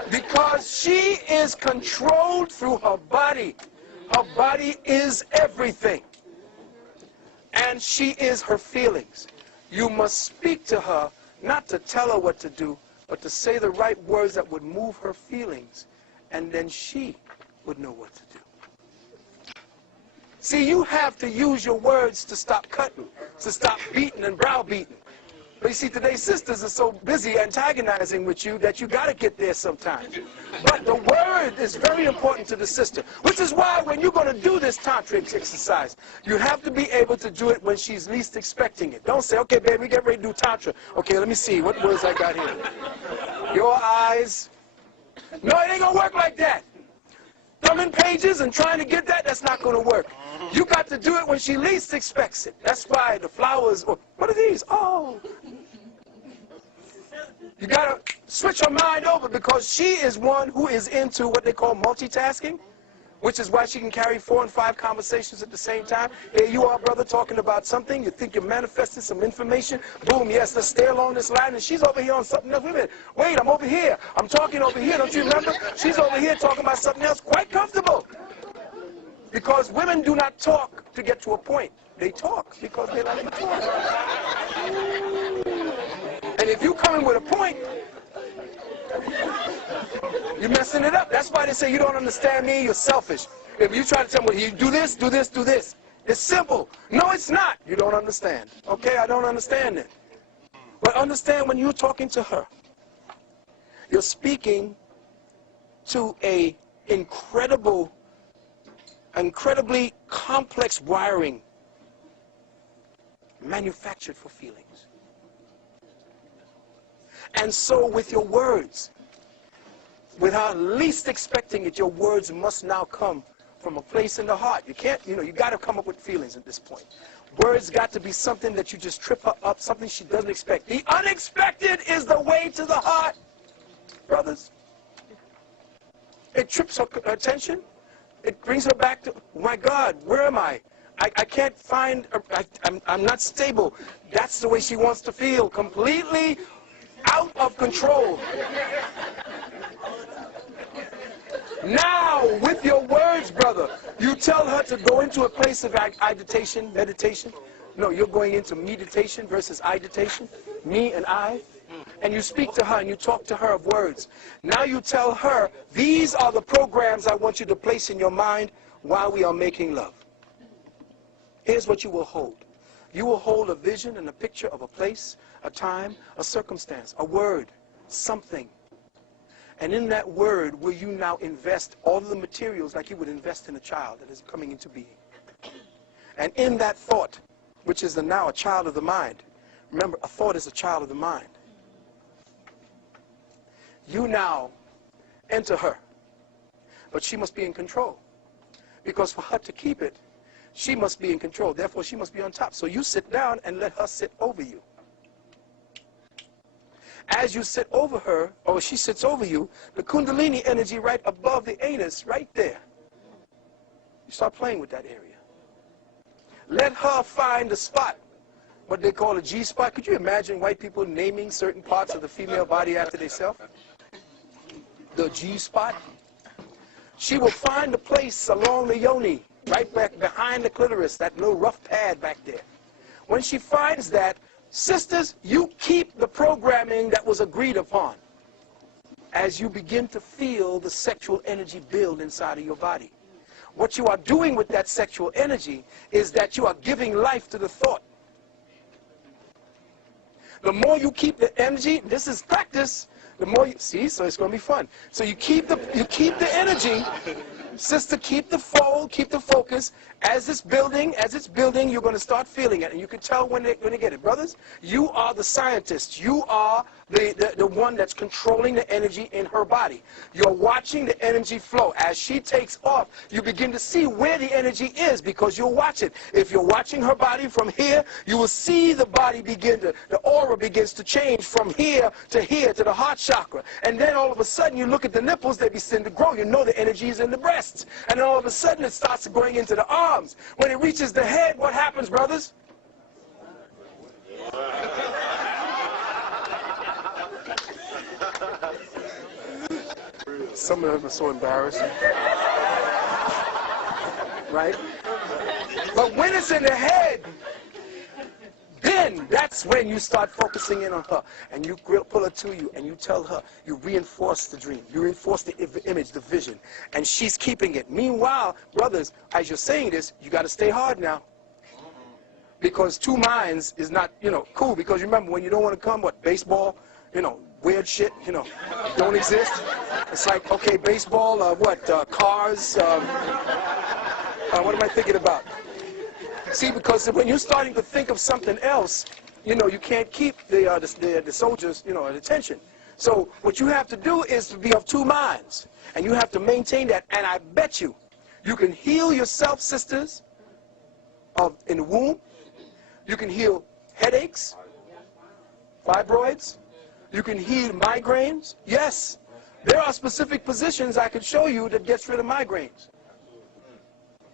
Because she is controlled through her body. Her body is everything. And she is her feelings. You must speak to her, not to tell her what to do, but to say the right words that would move her feelings. And then she would know what to do. See, you have to use your words to stop cutting, to stop beating and browbeating. But you see, today's sisters are so busy antagonizing with you that you got to get there sometimes. But the word is very important to the sister, which is why when you're going to do this tantric exercise, you have to be able to do it when she's least expecting it. Don't say, okay, baby, get ready to do tantra. Okay, let me see, what words I got here? Your eyes. No, it ain't going to work like that. Thumbing pages and trying to get that, that's not going to work. You got to do it when she least expects it. That's why the flowers, or what are these? Oh. You got to switch her mind over because she is one who is into what they call multitasking, which is why she can carry 4 and 5 conversations at the same time. Here you are, brother, talking about something. You think you're manifesting some information. Boom, yes, let's stay along this line. And she's over here on something else. Wait a minute. Wait, I'm over here. I'm talking over here. Don't you remember? She's over here talking about something else. Quite comfortable. Because women do not talk to get to a point. They talk because they like to talk. And if you come in with a point, you're messing it up. That's why they say you don't understand me, you're selfish. If you try to tell me, well, you do this, do this, do this. It's simple. No, it's not. You don't understand. Okay, I don't understand it. But understand when you're talking to her, you're speaking to a incredibly complex wiring manufactured for feelings. And so with your words, without least expecting it, your words must now come from a place in the heart. You can't, you got to come up with feelings at this point. Words got to be something that you just trip her up, something she doesn't expect. The unexpected is the way to the heart, brothers. It trips her attention. It brings her back to, oh my God, where am I? I can't find, I'm not stable. That's the way she wants to feel, completely out of control. Now, with your words, brother, you tell her to go into a place of agitation, meditation. No, you're going into meditation versus agitation, me and I. And you speak to her and you talk to her of words. Now you tell her, these are the programs I want you to place in your mind while we are making love. Here's what you will hold. You will hold a vision and a picture of a place, a time, a circumstance, a word, something. And in that word, will you now invest all of the materials like you would invest in a child that is coming into being. And in that thought, which is now a child of the mind, remember, a thought is a child of the mind. You now enter her, but she must be in control. Because for her to keep it, she must be in control. Therefore, she must be on top. So you sit down and let her sit over you. As you sit over her, or she sits over you, the Kundalini energy right above the anus, right there. You start playing with that area. Let her find the spot, what they call a G-spot. Could you imagine white people naming certain parts of the female body after themselves? The G-spot. She will find a place along the yoni, right back behind the clitoris, that little rough pad back there. When she finds that, sisters, you keep the programming that was agreed upon as you begin to feel the sexual energy build inside of your body. What you are doing with that sexual energy is that you are giving life to the thought. The more you keep the energy, this is practice, the more you, see, so it's going to be fun. So you keep the energy, sister, keep the fold, keep the focus. As it's building, you're going to start feeling it. And you can tell when they get it. Brothers, you are the scientist. You are the one that's controlling the energy in her body. You're watching the energy flow. As she takes off, you begin to see where the energy is because you'll watch it. If you're watching her body from here, you will see the body the aura begins to change from here to the heart chakra. And then all of a sudden, you look at the nipples, they begin to grow. You know the energy is in the breasts. And then all of a sudden, it starts going into the arms. When it reaches the head, what happens, brothers? Some of them are so embarrassing. Right? But when it's in the head, Then that's when you start focusing in on her, and you pull her to you, and you tell her, you reinforce the dream, you reinforce the image, the vision, and she's keeping it. Meanwhile, brothers, as you're saying this, you got to stay hard now, because two minds is not, cool. Because remember, when you don't want to come, what, baseball, weird shit, don't exist. It's like, okay, baseball, cars, what am I thinking about? See, because when you're starting to think of something else, you can't keep the soldiers, at attention. So what you have to do is to be of two minds, and you have to maintain that. And I bet you can heal yourself, sisters, in the womb. You can heal headaches, fibroids. You can heal migraines. Yes, there are specific positions I could show you that gets rid of migraines,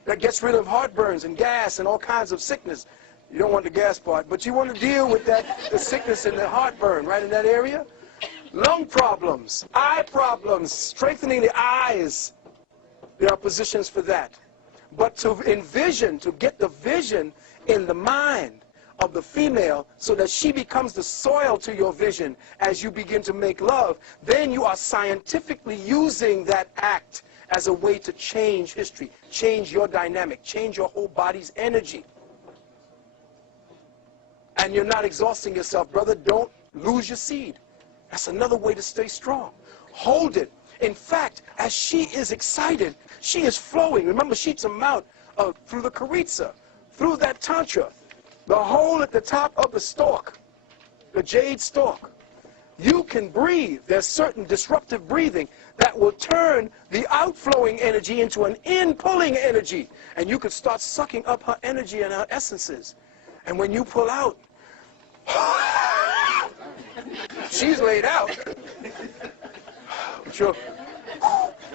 that gets rid of heartburns and gas and all kinds of sickness. You don't want the gas part, but you want to deal with the sickness and the heartburn right in that area. Lung problems, eye problems, strengthening the eyes. There are positions for that. But to envision, to get the vision in the mind of the female so that she becomes the soil to your vision as you begin to make love, then you are scientifically using that act as a way to change history, change your dynamic, change your whole body's energy. And you're not exhausting yourself, brother. Don't lose your seed. That's another way to stay strong. Hold it. In fact, as she is excited, she is flowing. Remember, she's a mouth through the charitza, through that tantra, the hole at the top of the stalk, the jade stalk. You can breathe. There's certain disruptive breathing that will turn the outflowing energy into an in-pulling energy. And you could start sucking up her energy and her essences. And when you pull out, she's laid out.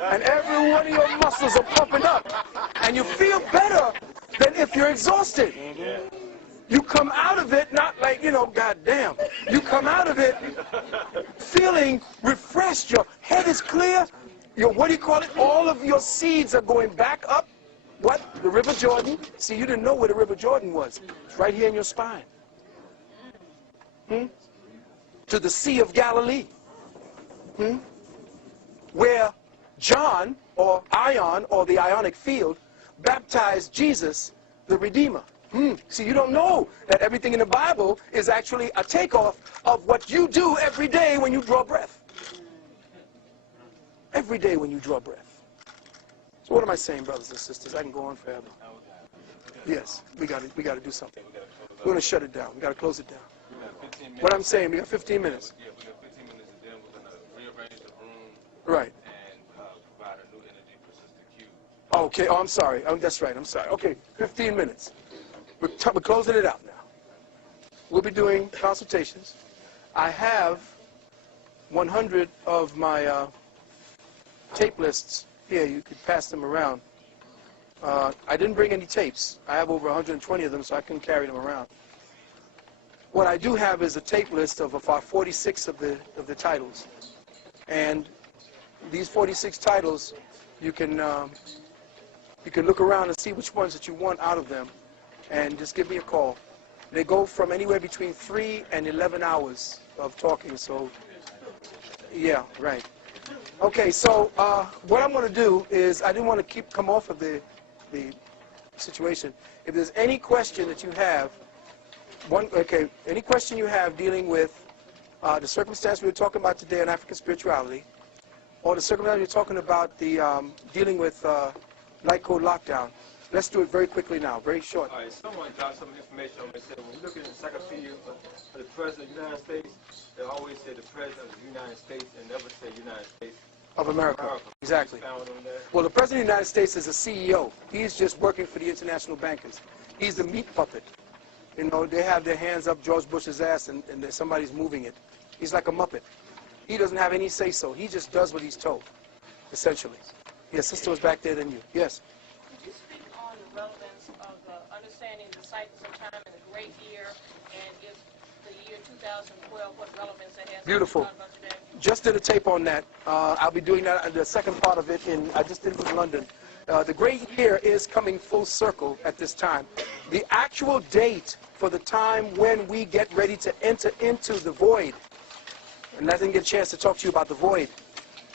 And every one of your muscles are pumping up. And you feel better than if you're exhausted. You come out of it, not like, goddamn. You come out of it feeling refreshed. Your head is clear. All of your seeds are going back up. What? The River Jordan. See, you didn't know where the River Jordan was. It's right here in your spine. To the Sea of Galilee. Where John, or Ion, or the Ionic field, baptized Jesus, the Redeemer. See, you don't know that everything in the Bible is actually a takeoff of what you do every day when you draw breath. Every day when you draw breath. So what am I saying, brothers and sisters? I can go on forever. Yes, we got to do something. We're going to shut it down. We got to close it down. What I'm saying, we got 15 minutes. Yeah, we got 15 minutes, and then we're going to rearrange the room. Right. And provide a new energy persistent cue. Okay. Oh, I'm sorry. That's right. I'm sorry. Okay, 15 minutes. We're closing it out now. We'll be doing consultations. I have 100 of my tape lists here. You could pass them around. I didn't bring any tapes. I have over 120 of them, so I couldn't carry them around. What I do have is a tape list of about 46 of the titles. And these 46 titles, you can look around and see which ones that you want out of them. And just give me a call. They go from anywhere between 3 and 11 hours of talking. So, yeah, right. Okay, so what I'm going to do is, I didn't want to come off of the situation. If there's any question that you have, any question you have dealing with the circumstance we were talking about today in African spirituality, or the circumstance we're talking about dealing with Light Code Lockdown, let's do it very quickly now, very short. All right, someone dropped some information on me. Said when you look at the encyclopedia for the President of the United States, they always say the President of the United States and never say United States of America. Exactly. Well, the President of the United States is a CEO. He's just working for the international bankers. He's the meat puppet. They have their hands up George Bush's ass and somebody's moving it. He's like a Muppet. He doesn't have any say-so. He just does what he's told, essentially. Yes, sister was back there than you. Yes. Could you speak on the relevance of understanding the cycles of time in the great year, and if the year 2012, what relevance it has? Beautiful. Just did a tape on that. I'll be doing that, the second part of it, I just did it in London. The great year is coming full circle at this time. The actual date for the time when we get ready to enter into the void. And I didn't get a chance to talk to you about the void.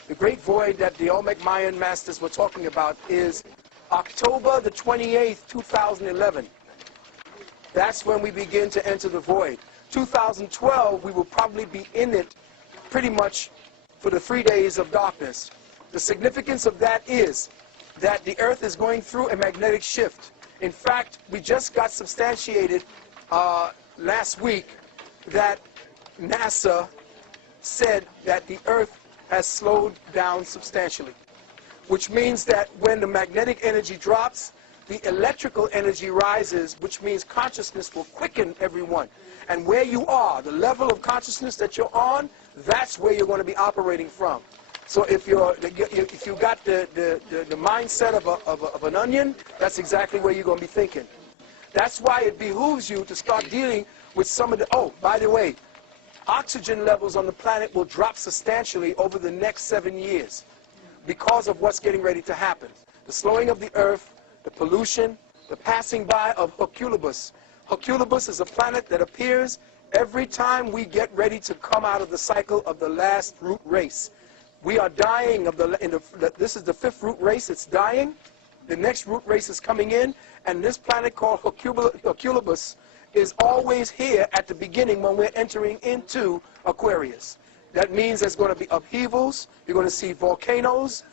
The great void that the Olmec Mayan masters were talking about is October the 28th, 2011. That's when we begin to enter the void. 2012, we will probably be in it pretty much for the 3 days of darkness. The significance of that is that the Earth is going through a magnetic shift. In fact, we just got substantiated last week that NASA said that the Earth has slowed down substantially, which means that when the magnetic energy drops, the electrical energy rises, which means consciousness will quicken everyone. And where you are, the level of consciousness that you're on, that's where you're going to be operating from. So if you got the mindset of an onion, that's exactly where you're going to be thinking. That's why it behooves you to start dealing with some of the, oh, by the way, oxygen levels on the planet will drop substantially over the next 7 years because of what's getting ready to happen. The slowing of the Earth, the pollution, the passing by of Herculebus. Herculebus is a planet that appears every time we get ready to come out of the cycle of the last root race. We are dying of this is the 5th root race, it's dying. The next root race is coming in, and this planet called Herculebus is always here at the beginning when we're entering into Aquarius. That means there's going to be upheavals, you're going to see volcanoes,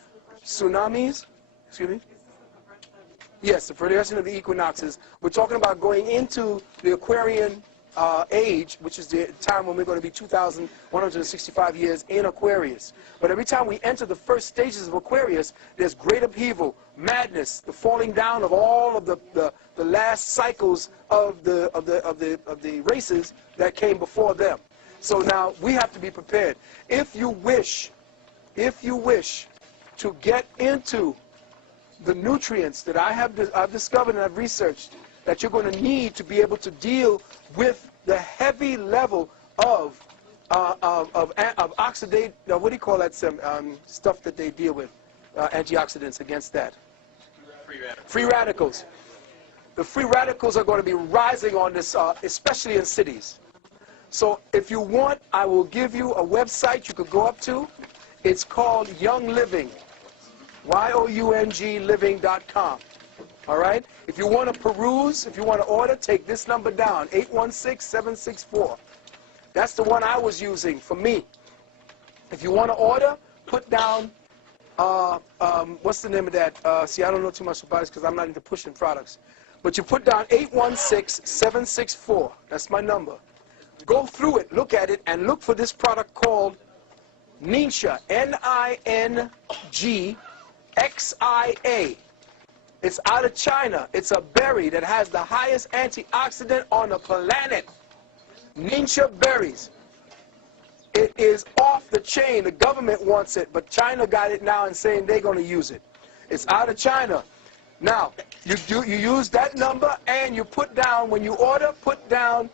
tsunamis, excuse me? Yes, the progression of the equinoxes. We're talking about going into the Aquarian age, which is the time when we're going to be 2,165 years in Aquarius. But every time we enter the first stages of Aquarius, there's great upheaval, madness, the falling down of all of the last cycles of the races that came before them. So now we have to be prepared. If you wish to get into the nutrients that I've discovered and I've researched that you're going to need to be able to deal with the heavy level of oxidate, what do you call that stuff that they deal with, antioxidants against that? Free radicals. The free radicals are going to be rising on this, especially in cities. So if you want, I will give you a website you could go up to. It's called Young Living. youngliving.com. All right? If you want to peruse, if you want to order, take this number down, 816-764. That's the one I was using for me. If you want to order, put down, what's the name of that? See, I don't know too much about it because I'm not into pushing products. But you put down 816-764. That's my number. Go through it, look at it, and look for this product called Ninja, N-I-N-G-X-I-A. It's out of China. It's a berry that has the highest antioxidant on the planet. Ninja berries. It is off the chain. The government wants it, but China got it now and saying they're going to use it. It's out of China. Now, you use that number and you put down, when you order, put down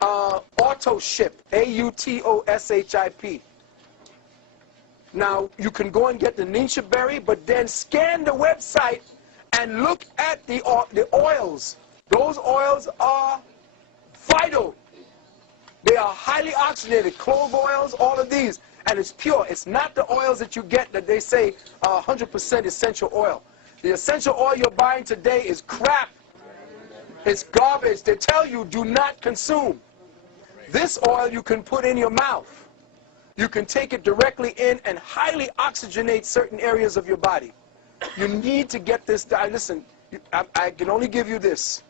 AutoShip, A-U-T-O-S-H-I-P. Now, you can go and get the Ninja berry, but then scan the website and look at the oils. Those oils are vital. They are highly oxygenated, clove oils, all of these. And it's pure. It's not the oils that you get that they say 100% essential oil. The essential oil you're buying today is crap. It's garbage. They tell you do not consume. This oil you can put in your mouth. You can take it directly in and highly oxygenate certain areas of your body. You need to get this done. Listen, I can only give you this.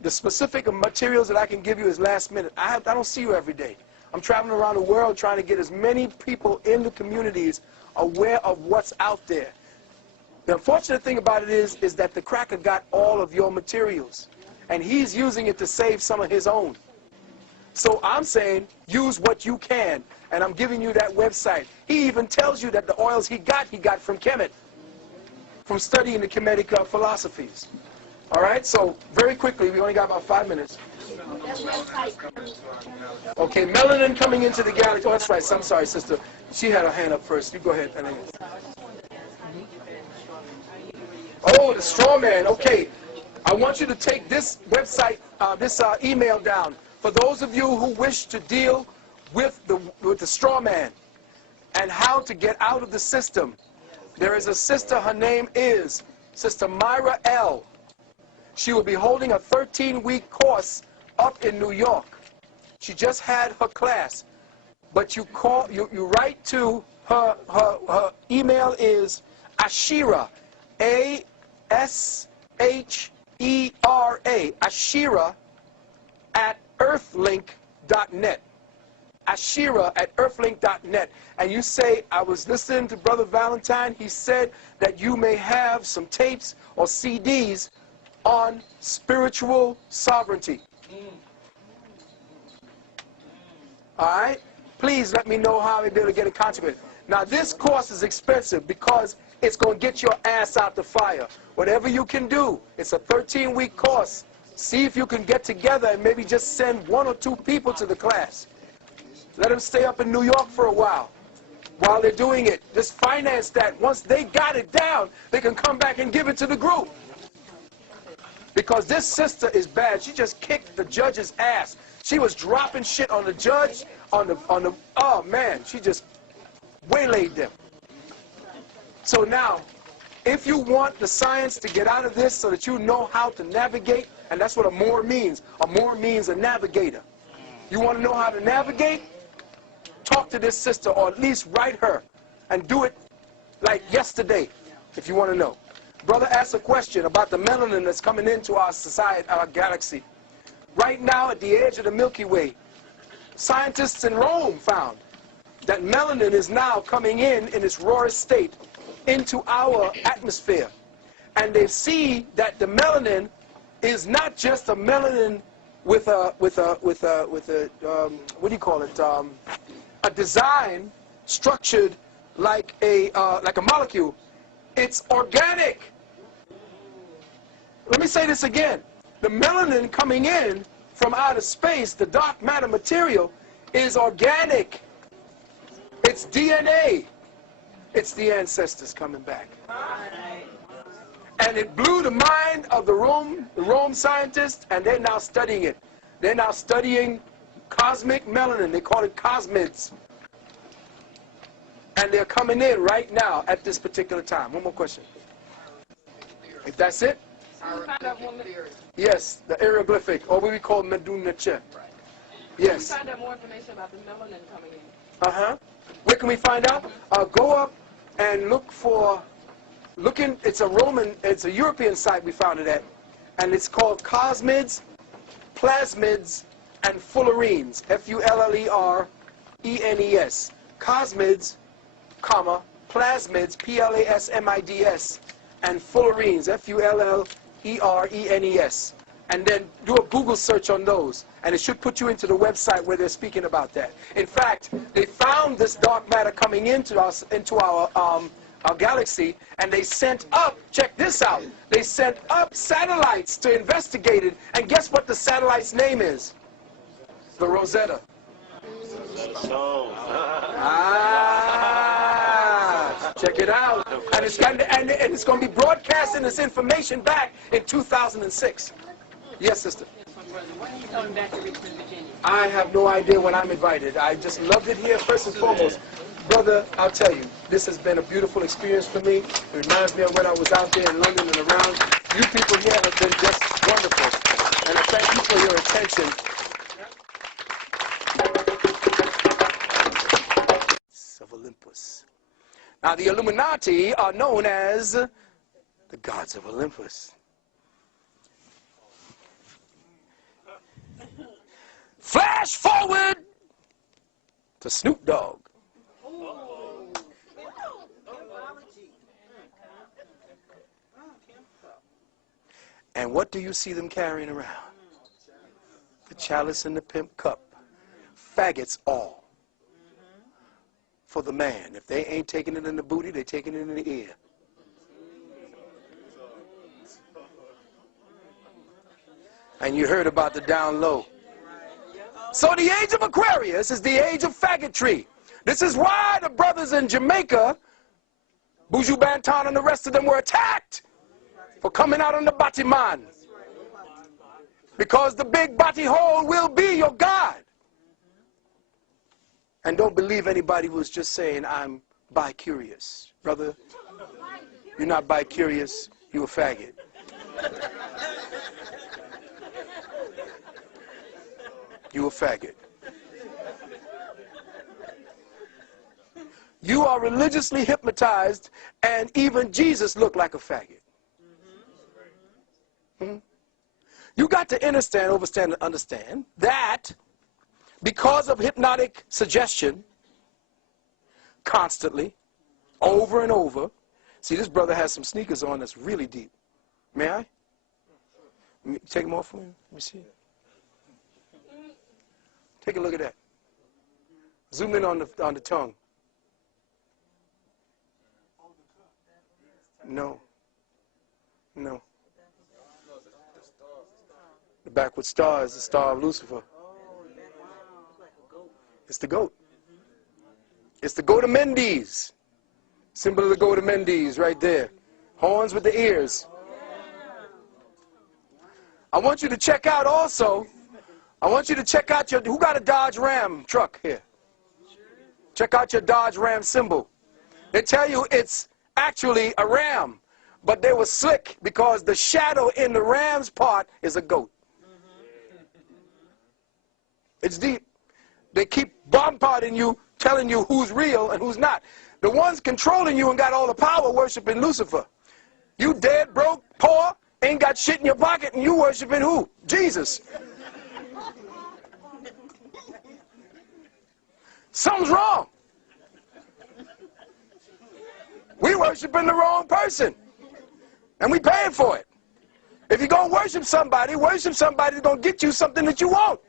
The specific materials that I can give you is last minute. I don't see you every day. I'm traveling around the world trying to get as many people in the communities aware of what's out there. The unfortunate thing about it is that the cracker got all of your materials, and he's using it to save some of his own. So I'm saying use what you can, and I'm giving you that website. He even tells you that the oils he got from Kemet, from studying the Kemetic philosophies. All right, so very quickly, we only got about 5 minutes. Okay, melanin coming into the galaxy. Oh, that's right. I'm sorry, sister. She had her hand up first. You go ahead. Oh, the straw man. Okay. I want you to take this website, this email down. For those of you who wish to deal with the straw man and how to get out of the system, there is a sister, her name is Sister Myra L. She will be holding a 13-week course up in New York. She just had her class. But you write to her email is Ashira, A-S-H-E-R-A, Ashira at earthlink.net. Ashira at earthlink.net. And you say, I was listening to Brother Valentine. He said that you may have some tapes or CDs on spiritual sovereignty. All right? Please let me know how I'll be able to get in contact with it. Now, this course is expensive because it's going to get your ass out the fire. Whatever you can do, it's a 13-week course. See if you can get together and maybe just send 1 or 2 people to the class. Let them stay up in New York for a while they're doing it. Just finance that. Once they got it down, they can come back and give it to the group. Because this sister is bad. She just kicked the judge's ass. She was dropping shit on the judge, oh man, she just waylaid them. So now, if you want the science to get out of this so that you know how to navigate, and that's what a Moor means. A Moor means a navigator. You want to know how to navigate? Talk to this sister, or at least write her, and do it like yesterday, if you want to know. Brother asked a question about the melanin that's coming into our society, our galaxy. Right now, at the edge of the Milky Way, scientists in Rome found that melanin is now coming in its rawest state into our atmosphere. And they see that the melanin is not just a melanin with a what do you call it? A design structured like a molecule. It's organic. Let me say this again. The melanin coming in from outer space, the dark matter material, is organic. It's DNA. It's the ancestors coming back. And it blew the mind of the Rome scientists, and they're now studying it. They're now studying cosmic melanin. They call it cosmids. And they're coming in right now at this particular time. One more question. If that's it? Yes, the hieroglyphic, or what we call Medunache. Yes. Can we find out more information about the melanin coming in? Uh-huh. Where can we find out? Go up and look for, it's a European site we found it at, and it's called Cosmids, Plasmids, and Fullerenes, Fullerenes. Cosmids, comma, Plasmids, Plasmids, and Fullerenes, Fullerenes. And then do a Google search on those, and it should put you into the website where they're speaking about that. In fact, they found this dark matter coming into our galaxy, and they sent up, check this out, they sent up satellites to investigate it, and guess what the satellite's name is? The Rosetta. Check it out. And it's going to be broadcasting this information back in 2006. Yes, sister. When are you coming back to Richmond, Virginia? I have no idea when I'm invited. I just loved it here first and foremost. Brother, I'll tell you, this has been a beautiful experience for me. It reminds me of when I was out there in London and around. You people here have been just wonderful. And I thank you for your attention. Of Olympus. Now, the Illuminati are known as the gods of Olympus. Flash forward to Snoop Dogg. And what do you see them carrying around? The chalice and the pimp cup. Faggots all. For the man. If they ain't taking it in the booty, they're taking it in the ear. And you heard about the down low. So the age of Aquarius is the age of faggotry. This is why the brothers in Jamaica, Buju Banton and the rest of them were attacked for coming out on the Batiman. Because the big body hole will be your God. And don't believe anybody who's just saying, I'm bi-curious. Brother, you're not bi-curious, you're a faggot. You a faggot. You are religiously hypnotized, and even Jesus looked like a faggot. You got to understand that because of hypnotic suggestion, constantly, over and over. See, this brother has some sneakers on that's really deep. May I? Take them off for me. Let me see. Take a look at that. Zoom in on the tongue. No. No. The backward star is the star of Lucifer. It's the goat. It's the goat of Mendes. Symbol of the goat of Mendes right there. Horns with the ears. I want you to check out also. I want you to check out your, who got a Dodge Ram truck here? Check out your Dodge Ram symbol. They tell you it's actually a ram, but they were slick because the shadow in the ram's part is a goat. It's deep. They keep bombarding you, telling you who's real and who's not. The ones controlling you and got all the power worshiping Lucifer. You dead, broke, poor, ain't got shit in your pocket, and you worshiping who? Jesus. Something's wrong. We worshiping the wrong person. And we paying for it. If you're going to worship somebody that's going to get you something that you want.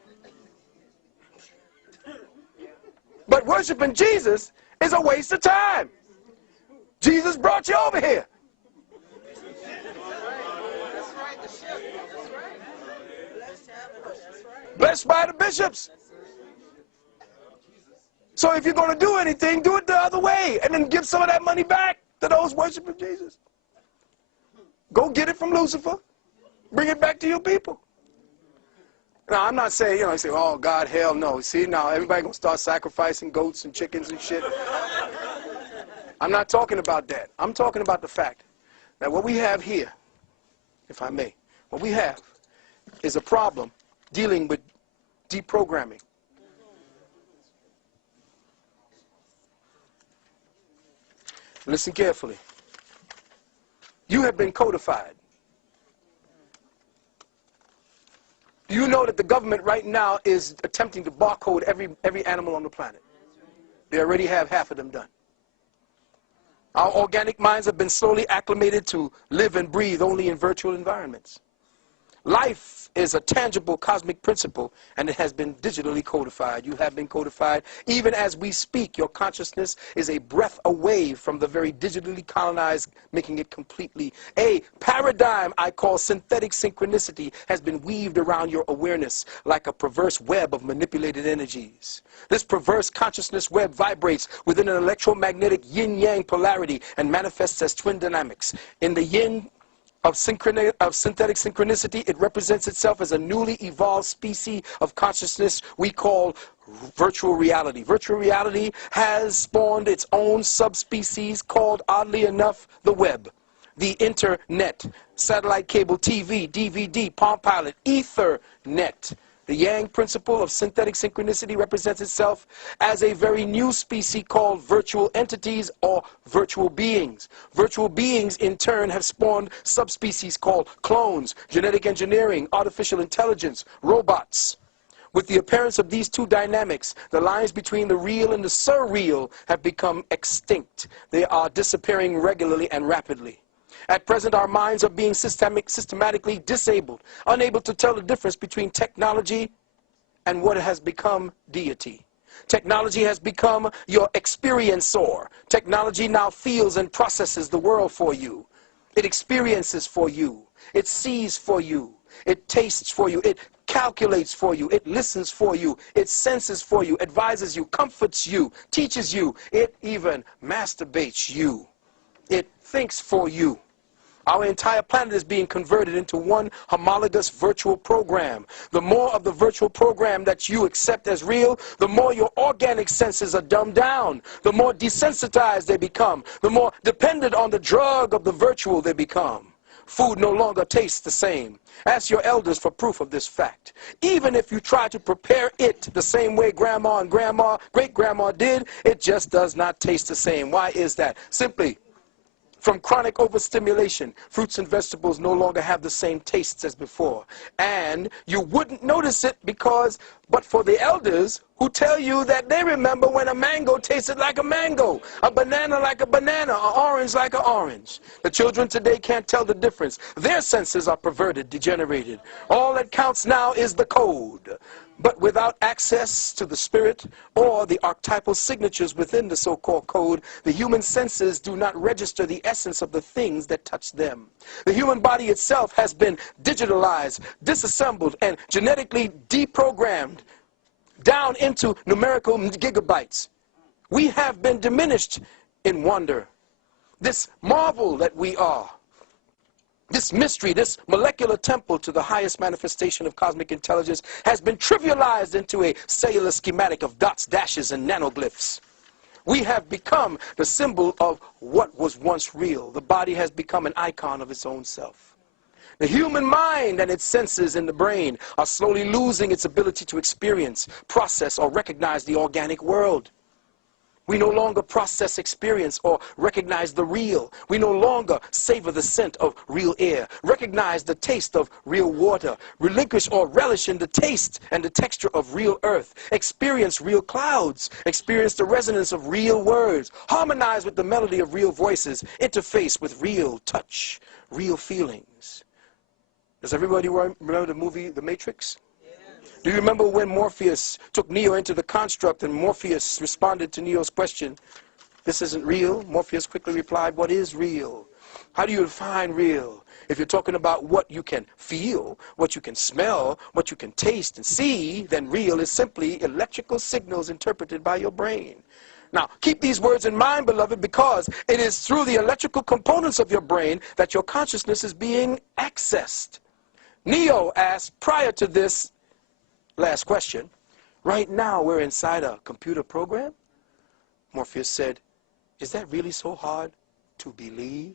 But worshiping Jesus is a waste of time. Jesus brought you over here. Blessed by the bishops. So if you're going to do anything, do it the other way and then give some of that money back to those worshiping Jesus. Go get it from Lucifer. Bring it back to your people. Now, I'm not saying, you say, oh, God, hell no. See, now everybody going to start sacrificing goats and chickens and shit. I'm not talking about that. I'm talking about the fact that what we have here, if I may, what we have is a problem dealing with deprogramming. Listen carefully. You have been codified. Do you know that the government right now is attempting to barcode every animal on the planet? They already have half of them done. Our organic minds have been slowly acclimated to live and breathe only in virtual environments. Life is a tangible cosmic principle, and it has been digitally codified. You have been codified. Even as we speak, your consciousness is a breath away from the very digitally colonized, making it completely. A paradigm I call synthetic synchronicity has been weaved around your awareness like a perverse web of manipulated energies. This perverse consciousness web vibrates within an electromagnetic yin-yang polarity and manifests as twin dynamics. In the yin of synthetic synchronicity, it represents itself as a newly evolved species of consciousness we call virtual reality. Virtual reality has spawned its own subspecies called, oddly enough, the web, the internet, satellite cable TV, DVD, Palm Pilot, Ethernet. The Yang principle of synthetic synchronicity represents itself as a very new species called virtual entities or virtual beings. Virtual beings, in turn, have spawned subspecies called clones, genetic engineering, artificial intelligence, robots. With the appearance of these two dynamics, the lines between the real and the surreal have become extinct. They are disappearing regularly and rapidly. At present, our minds are being systematically disabled, unable to tell the difference between technology and what has become deity. Technology has become your experiencer. Technology now feels and processes the world for you. It experiences for you. It sees for you. It tastes for you. It calculates for you. It listens for you. It senses for you. Advises you. Comforts you. Teaches you. It even masturbates you. It thinks for you. Our entire planet is being converted into one homologous virtual program. The more of the virtual program that you accept as real, the more your organic senses are dumbed down, the more desensitized they become, the more dependent on the drug of the virtual they become. Food no longer tastes the same. Ask your elders for proof of this fact. Even if you try to prepare it the same way grandma and great-grandma did, it just does not taste the same. Why is that? Simply, from chronic overstimulation, fruits and vegetables no longer have the same tastes as before. And you wouldn't notice it but for the elders who tell you that they remember when a mango tasted like a mango, a banana like a banana, an orange like an orange. The children today can't tell the difference. Their senses are perverted, degenerated. All that counts now is the code. But without access to the spirit or the archetypal signatures within the so-called code, the human senses do not register the essence of the things that touch them. The human body itself has been digitalized, disassembled, and genetically deprogrammed down into numerical gigabytes. We have been diminished in wonder. This marvel that we are, this mystery, this molecular temple to the highest manifestation of cosmic intelligence has been trivialized into a cellular schematic of dots, dashes, and nanoglyphs. We have become the symbol of what was once real. The body has become an icon of its own self. The human mind and its senses in the brain are slowly losing its ability to experience, process, or recognize the organic world. We no longer process experience or recognize the real. We no longer savor the scent of real air, recognize the taste of real water, relinquish or relish in the taste and the texture of real earth, experience real clouds, experience the resonance of real words, harmonize with the melody of real voices, interface with real touch, real feelings. Does everybody remember the movie The Matrix? Do you remember when Morpheus took Neo into the construct and Morpheus responded to Neo's question, "This isn't real"? Morpheus quickly replied, "What is real? How do you define real? If you're talking about what you can feel, what you can smell, what you can taste and see, then real is simply electrical signals interpreted by your brain." Now, keep these words in mind, beloved, because it is through the electrical components of your brain that your consciousness is being accessed. Neo asked prior to this last question, "Right now we're inside a computer program?" Morpheus said, "Is that really so hard to believe?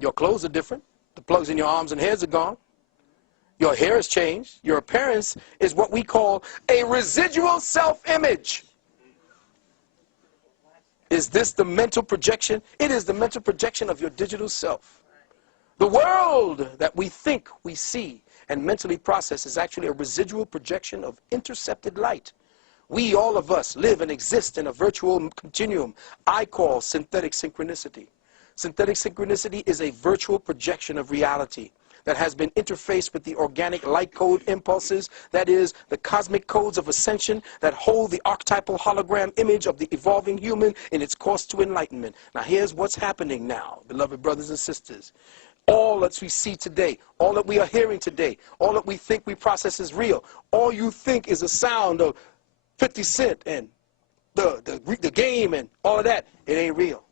Your clothes are different. The plugs in your arms and heads are gone. Your hair has changed. Your appearance is what we call a residual self-image." Is this the mental projection? It is the mental projection of your digital self. The world that we think we see and mentally process is actually a residual projection of intercepted light. We, all of us, live and exist in a virtual continuum I call synthetic synchronicity. Synthetic synchronicity is a virtual projection of reality that has been interfaced with the organic light code impulses, that is, the cosmic codes of ascension that hold the archetypal hologram image of the evolving human in its course to enlightenment. Now here's what's happening now, beloved brothers and sisters. All that we see today, all that we are hearing today, all that we think we process is real, all you think is a sound of 50 Cent and the game and all of that, it ain't real.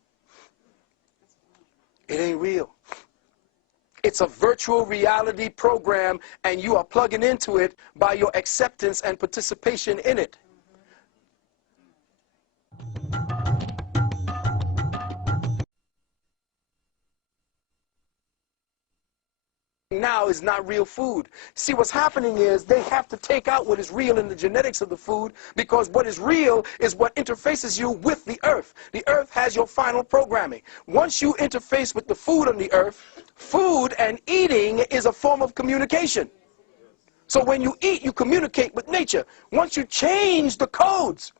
It ain't real. It's a virtual reality program, and you are plugging into it by your acceptance and participation in it. Now is not real food. See, what's happening is they have to take out what is real in the genetics of the food, because what is real is what interfaces you with the earth. The earth has your final programming. Once you interface with the food on the earth, food and eating is a form of communication. So when you eat, you communicate with nature. Once you change the codes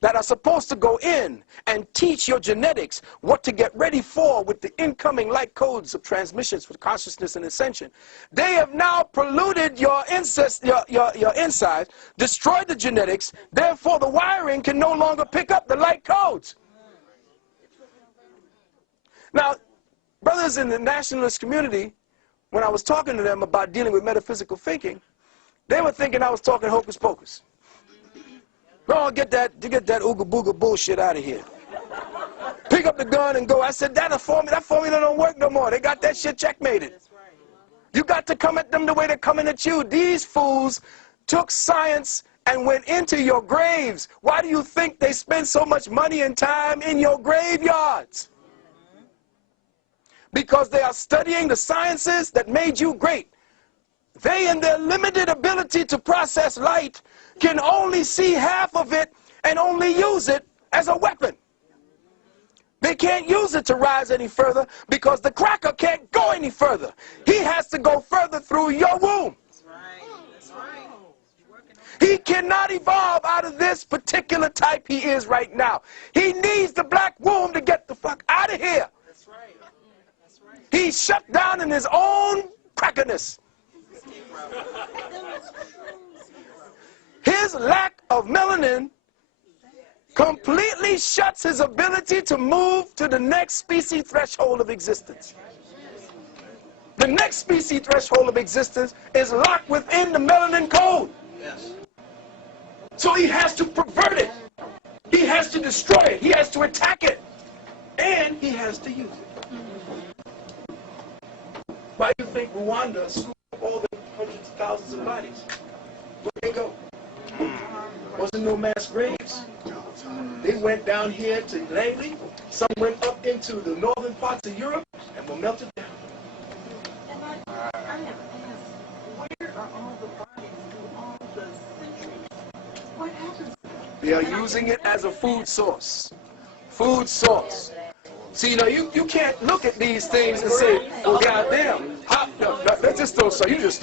that are supposed to go in and teach your genetics what to get ready for with the incoming light codes of transmissions with consciousness and ascension, they have now polluted your insides, destroyed the genetics, therefore the wiring can no longer pick up the light codes. Now, brothers in the nationalist community, when I was talking to them about dealing with metaphysical thinking, they were thinking I was talking hocus pocus. No, get that ooga booga bullshit out of here. pick up the gun and go. I said, that formula don't work no more. They got that shit checkmated. You got to come at them the way they're coming at you. These fools took science and went into your graves. Why do you think they spend so much money and time in your graveyards? Because they are studying the sciences that made you great. They, in their limited ability to process light, can only see half of it and only use it as a weapon. They can't use it to rise any further because the cracker can't go any further. He has to go further through your womb. That's right. He cannot evolve out of this particular type he is right now. He needs the black womb to get the fuck out of here. That's right. That's right. He's shut down in his own crackerness. His lack of melanin completely shuts his ability to move to the next species threshold of existence. The next species threshold of existence is locked within the melanin code. So he has to pervert it. He has to destroy it. He has to attack it. And he has to use it. Why do you think Rwanda scooped up all the hundreds of thousands of bodies? Where'd they go? Wasn't no mass graves. They went down here to Langley. Some went up into the northern parts of Europe and were melted down. And I have asked, where are all the bodies through all the centuries? What happens? They are using it as a food source. Food source. See, you know, you can't look at these things and say, well, goddamn, let's just throw some. You just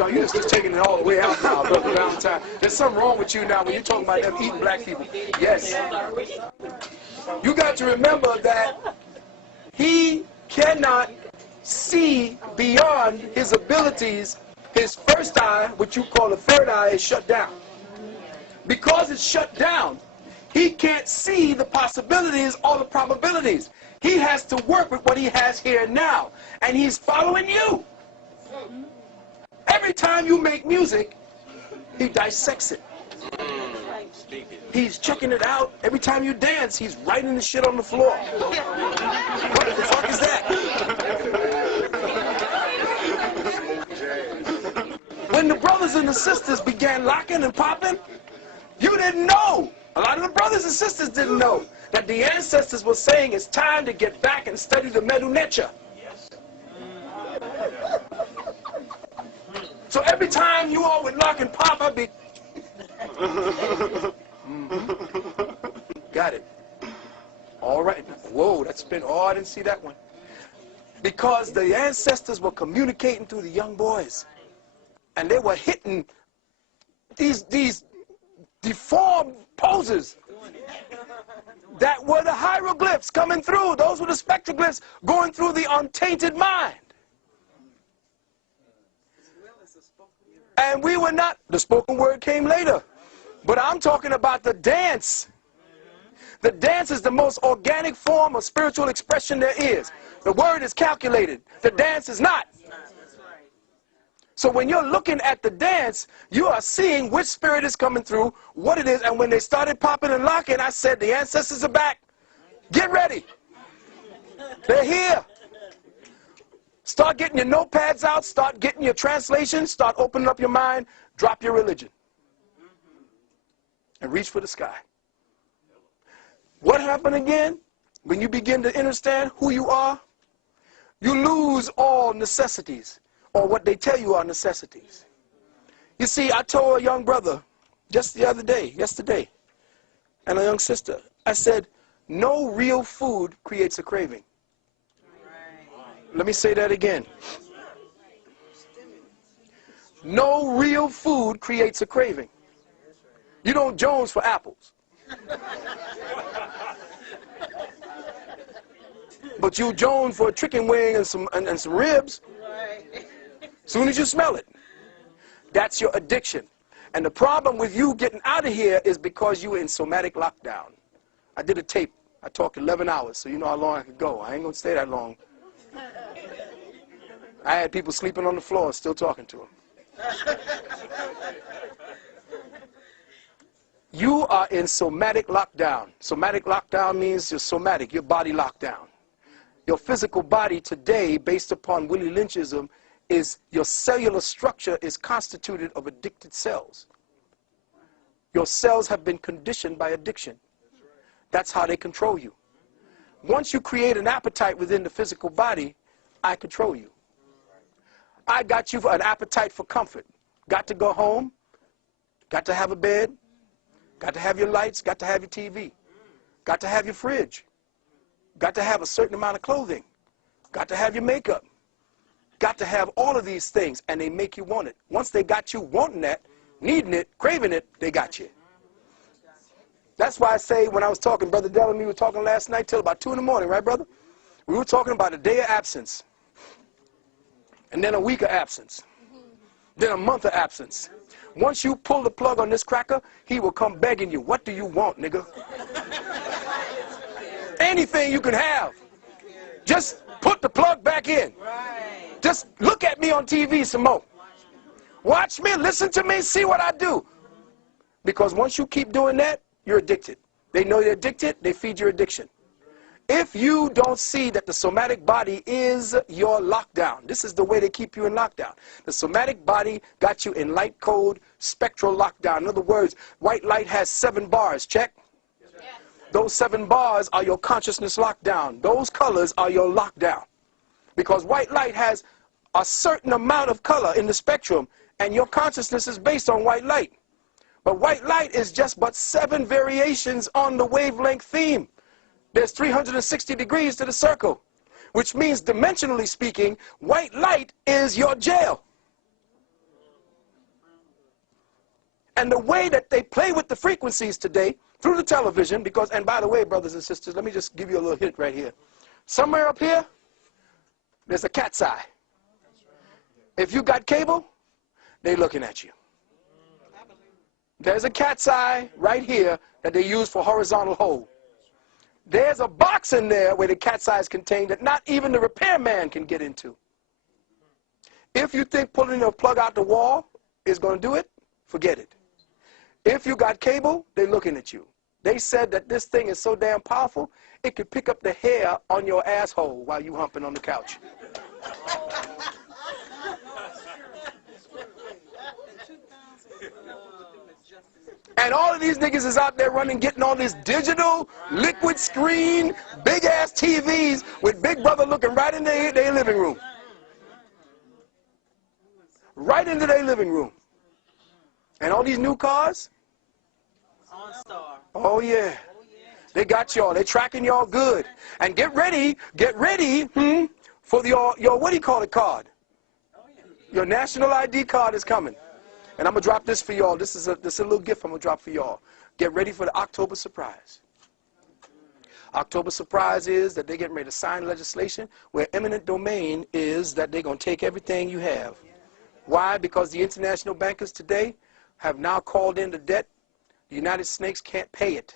taking it all the way out now, Brother Valentine. There's something wrong with you now when you're talking about them eating black people. Yes. You got to remember that he cannot see beyond his abilities. His first eye, what you call a third eye, is shut down. Because it's shut down, he can't see the possibilities or the probabilities. He has to work with what he has here now. And he's following you. Every time you make music, he dissects it. He's checking it out. Every time you dance, he's writing the shit on the floor. What the fuck is that? When the brothers and the sisters began locking and popping, you didn't know. A lot of the brothers and sisters didn't know that the ancestors were saying it's time to get back and study the Medu Neter. So every time you all would lock and pop, I'd be... Got it. All right. Whoa, that's been... Oh, I didn't see that one. Because the ancestors were communicating through the young boys. And they were hitting these deformed poses that were the hieroglyphs coming through. Those were the spectroglyphs going through the untainted mind. And we were not, the spoken word came later. But I'm talking about the dance. The dance is the most organic form of spiritual expression there is. The word is calculated. The dance is not. So when you're looking at the dance, you are seeing which spirit is coming through, what it is. And when they started popping and locking, I said, the ancestors are back. Get ready. They're here. Start getting your notepads out. Start getting your translations. Start opening up your mind. Drop your religion. And reach for the sky. What happened again? When you begin to understand who you are, you lose all necessities, or what they tell you are necessities. You see, I told a young brother just the other day, yesterday, and a young sister, I said, no real food creates a craving. Let me say that again. No real food creates a craving. You don't Jones for apples. But you Jones for a chicken wing and some ribs. Soon as you smell it. That's your addiction. And the problem with you getting out of here is because you were in somatic lockdown. I did a tape. I talked 11 hours, so you know how long I could go. I ain't going to stay that long. I had people sleeping on the floor, still talking to them. You are in somatic lockdown. Somatic lockdown means your somatic, your body lockdown. Your physical body today, based upon Willie Lynchism, is your cellular structure is constituted of addicted cells. Your cells have been conditioned by addiction. That's how they control you. Once you create an appetite within the physical body, I control you. I got you for an appetite for comfort. Got to go home, got to have a bed, got to have your lights, got to have your TV, got to have your fridge, got to have a certain amount of clothing, got to have your makeup, got to have all of these things, and they make you want it. Once they got you wanting that, needing it, craving it, they got you. That's why I say when I was talking, Brother Dell and me were talking last night till about 2 in the morning, right, brother? We were talking about a day of absence, and then a week of absence, then a month of absence. Once you pull the plug on this cracker, he will come begging you, what do you want, nigga? Anything you can have. Just put the plug back in. Just look at me on TV some more. Watch me, listen to me, see what I do. Because once you keep doing that, you're addicted. They know you're addicted, they feed your addiction. If you don't see that the somatic body is your lockdown, this is the way they keep you in lockdown. The somatic body got you in light code spectral lockdown. In other words, white light has 7 bars, check? Those 7 bars are your consciousness lockdown. Those colors are your lockdown. Because white light has a certain amount of color in the spectrum, and your consciousness is based on white light. But white light is just but 7 variations on the wavelength theme. There's 360 degrees to the circle, which means, dimensionally speaking, white light is your jail. And the way that they play with the frequencies today through the television, because, and by the way, brothers and sisters, let me just give you a little hint right here. Somewhere up here, there's a cat's eye. If you got cable, they're looking at you. There's a cat's eye right here that they use for horizontal hold. There's a box in there where the cat's eye is contained that not even the repairman can get into. If you think pulling a plug out the wall is going to do it, forget it. If you got cable, they're looking at you. They said that this thing is so damn powerful, it could pick up the hair on your asshole while you humping on the couch. And all of these niggas is out there running, getting all this digital, liquid screen, big-ass TVs with Big Brother looking right in their living room. Right into their living room. And all these new cars? Oh, yeah. They got y'all. They're tracking y'all good. And get ready for your what do you call it card? Your national ID card is coming. And I'm going to drop this for y'all. This is a little gift I'm going to drop for y'all. Get ready for the October surprise. October surprise is that they're getting ready to sign legislation where eminent domain is that they're going to take everything you have. Why? Because the international bankers today have now called in the debt. The United States can't pay it.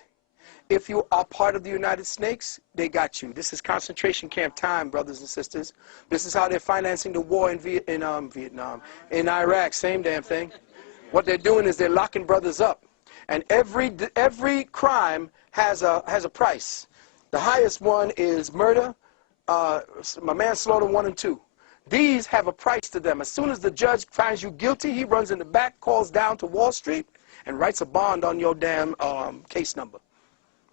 If you are part of the United States, they got you. This is concentration camp time, brothers and sisters. This is how they're financing the war in Vietnam, in Iraq, same damn thing. What they're doing is they're locking brothers up. And every crime has a price. The highest one is murder, manslaughter 1 and 2. These have a price to them. As soon as the judge finds you guilty, he runs in the back, calls down to Wall Street, and writes a bond on your damn case number.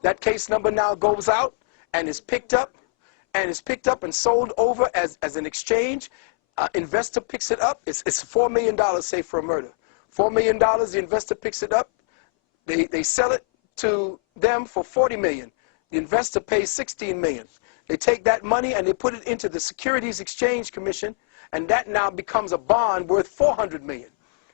That case number now goes out and is picked up and sold over as an exchange. Investor picks it up. It's $4 million, say, for a murder. $4 million, the investor picks it up. They sell it to them for $40 million. The investor pays $16 million. They take that money and they put it into the Securities Exchange Commission, and that now becomes a bond worth $400 million.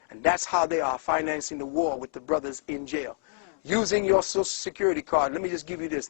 And that's how they are financing the war with the brothers in jail. Using your Social Security card. Let me just give you this.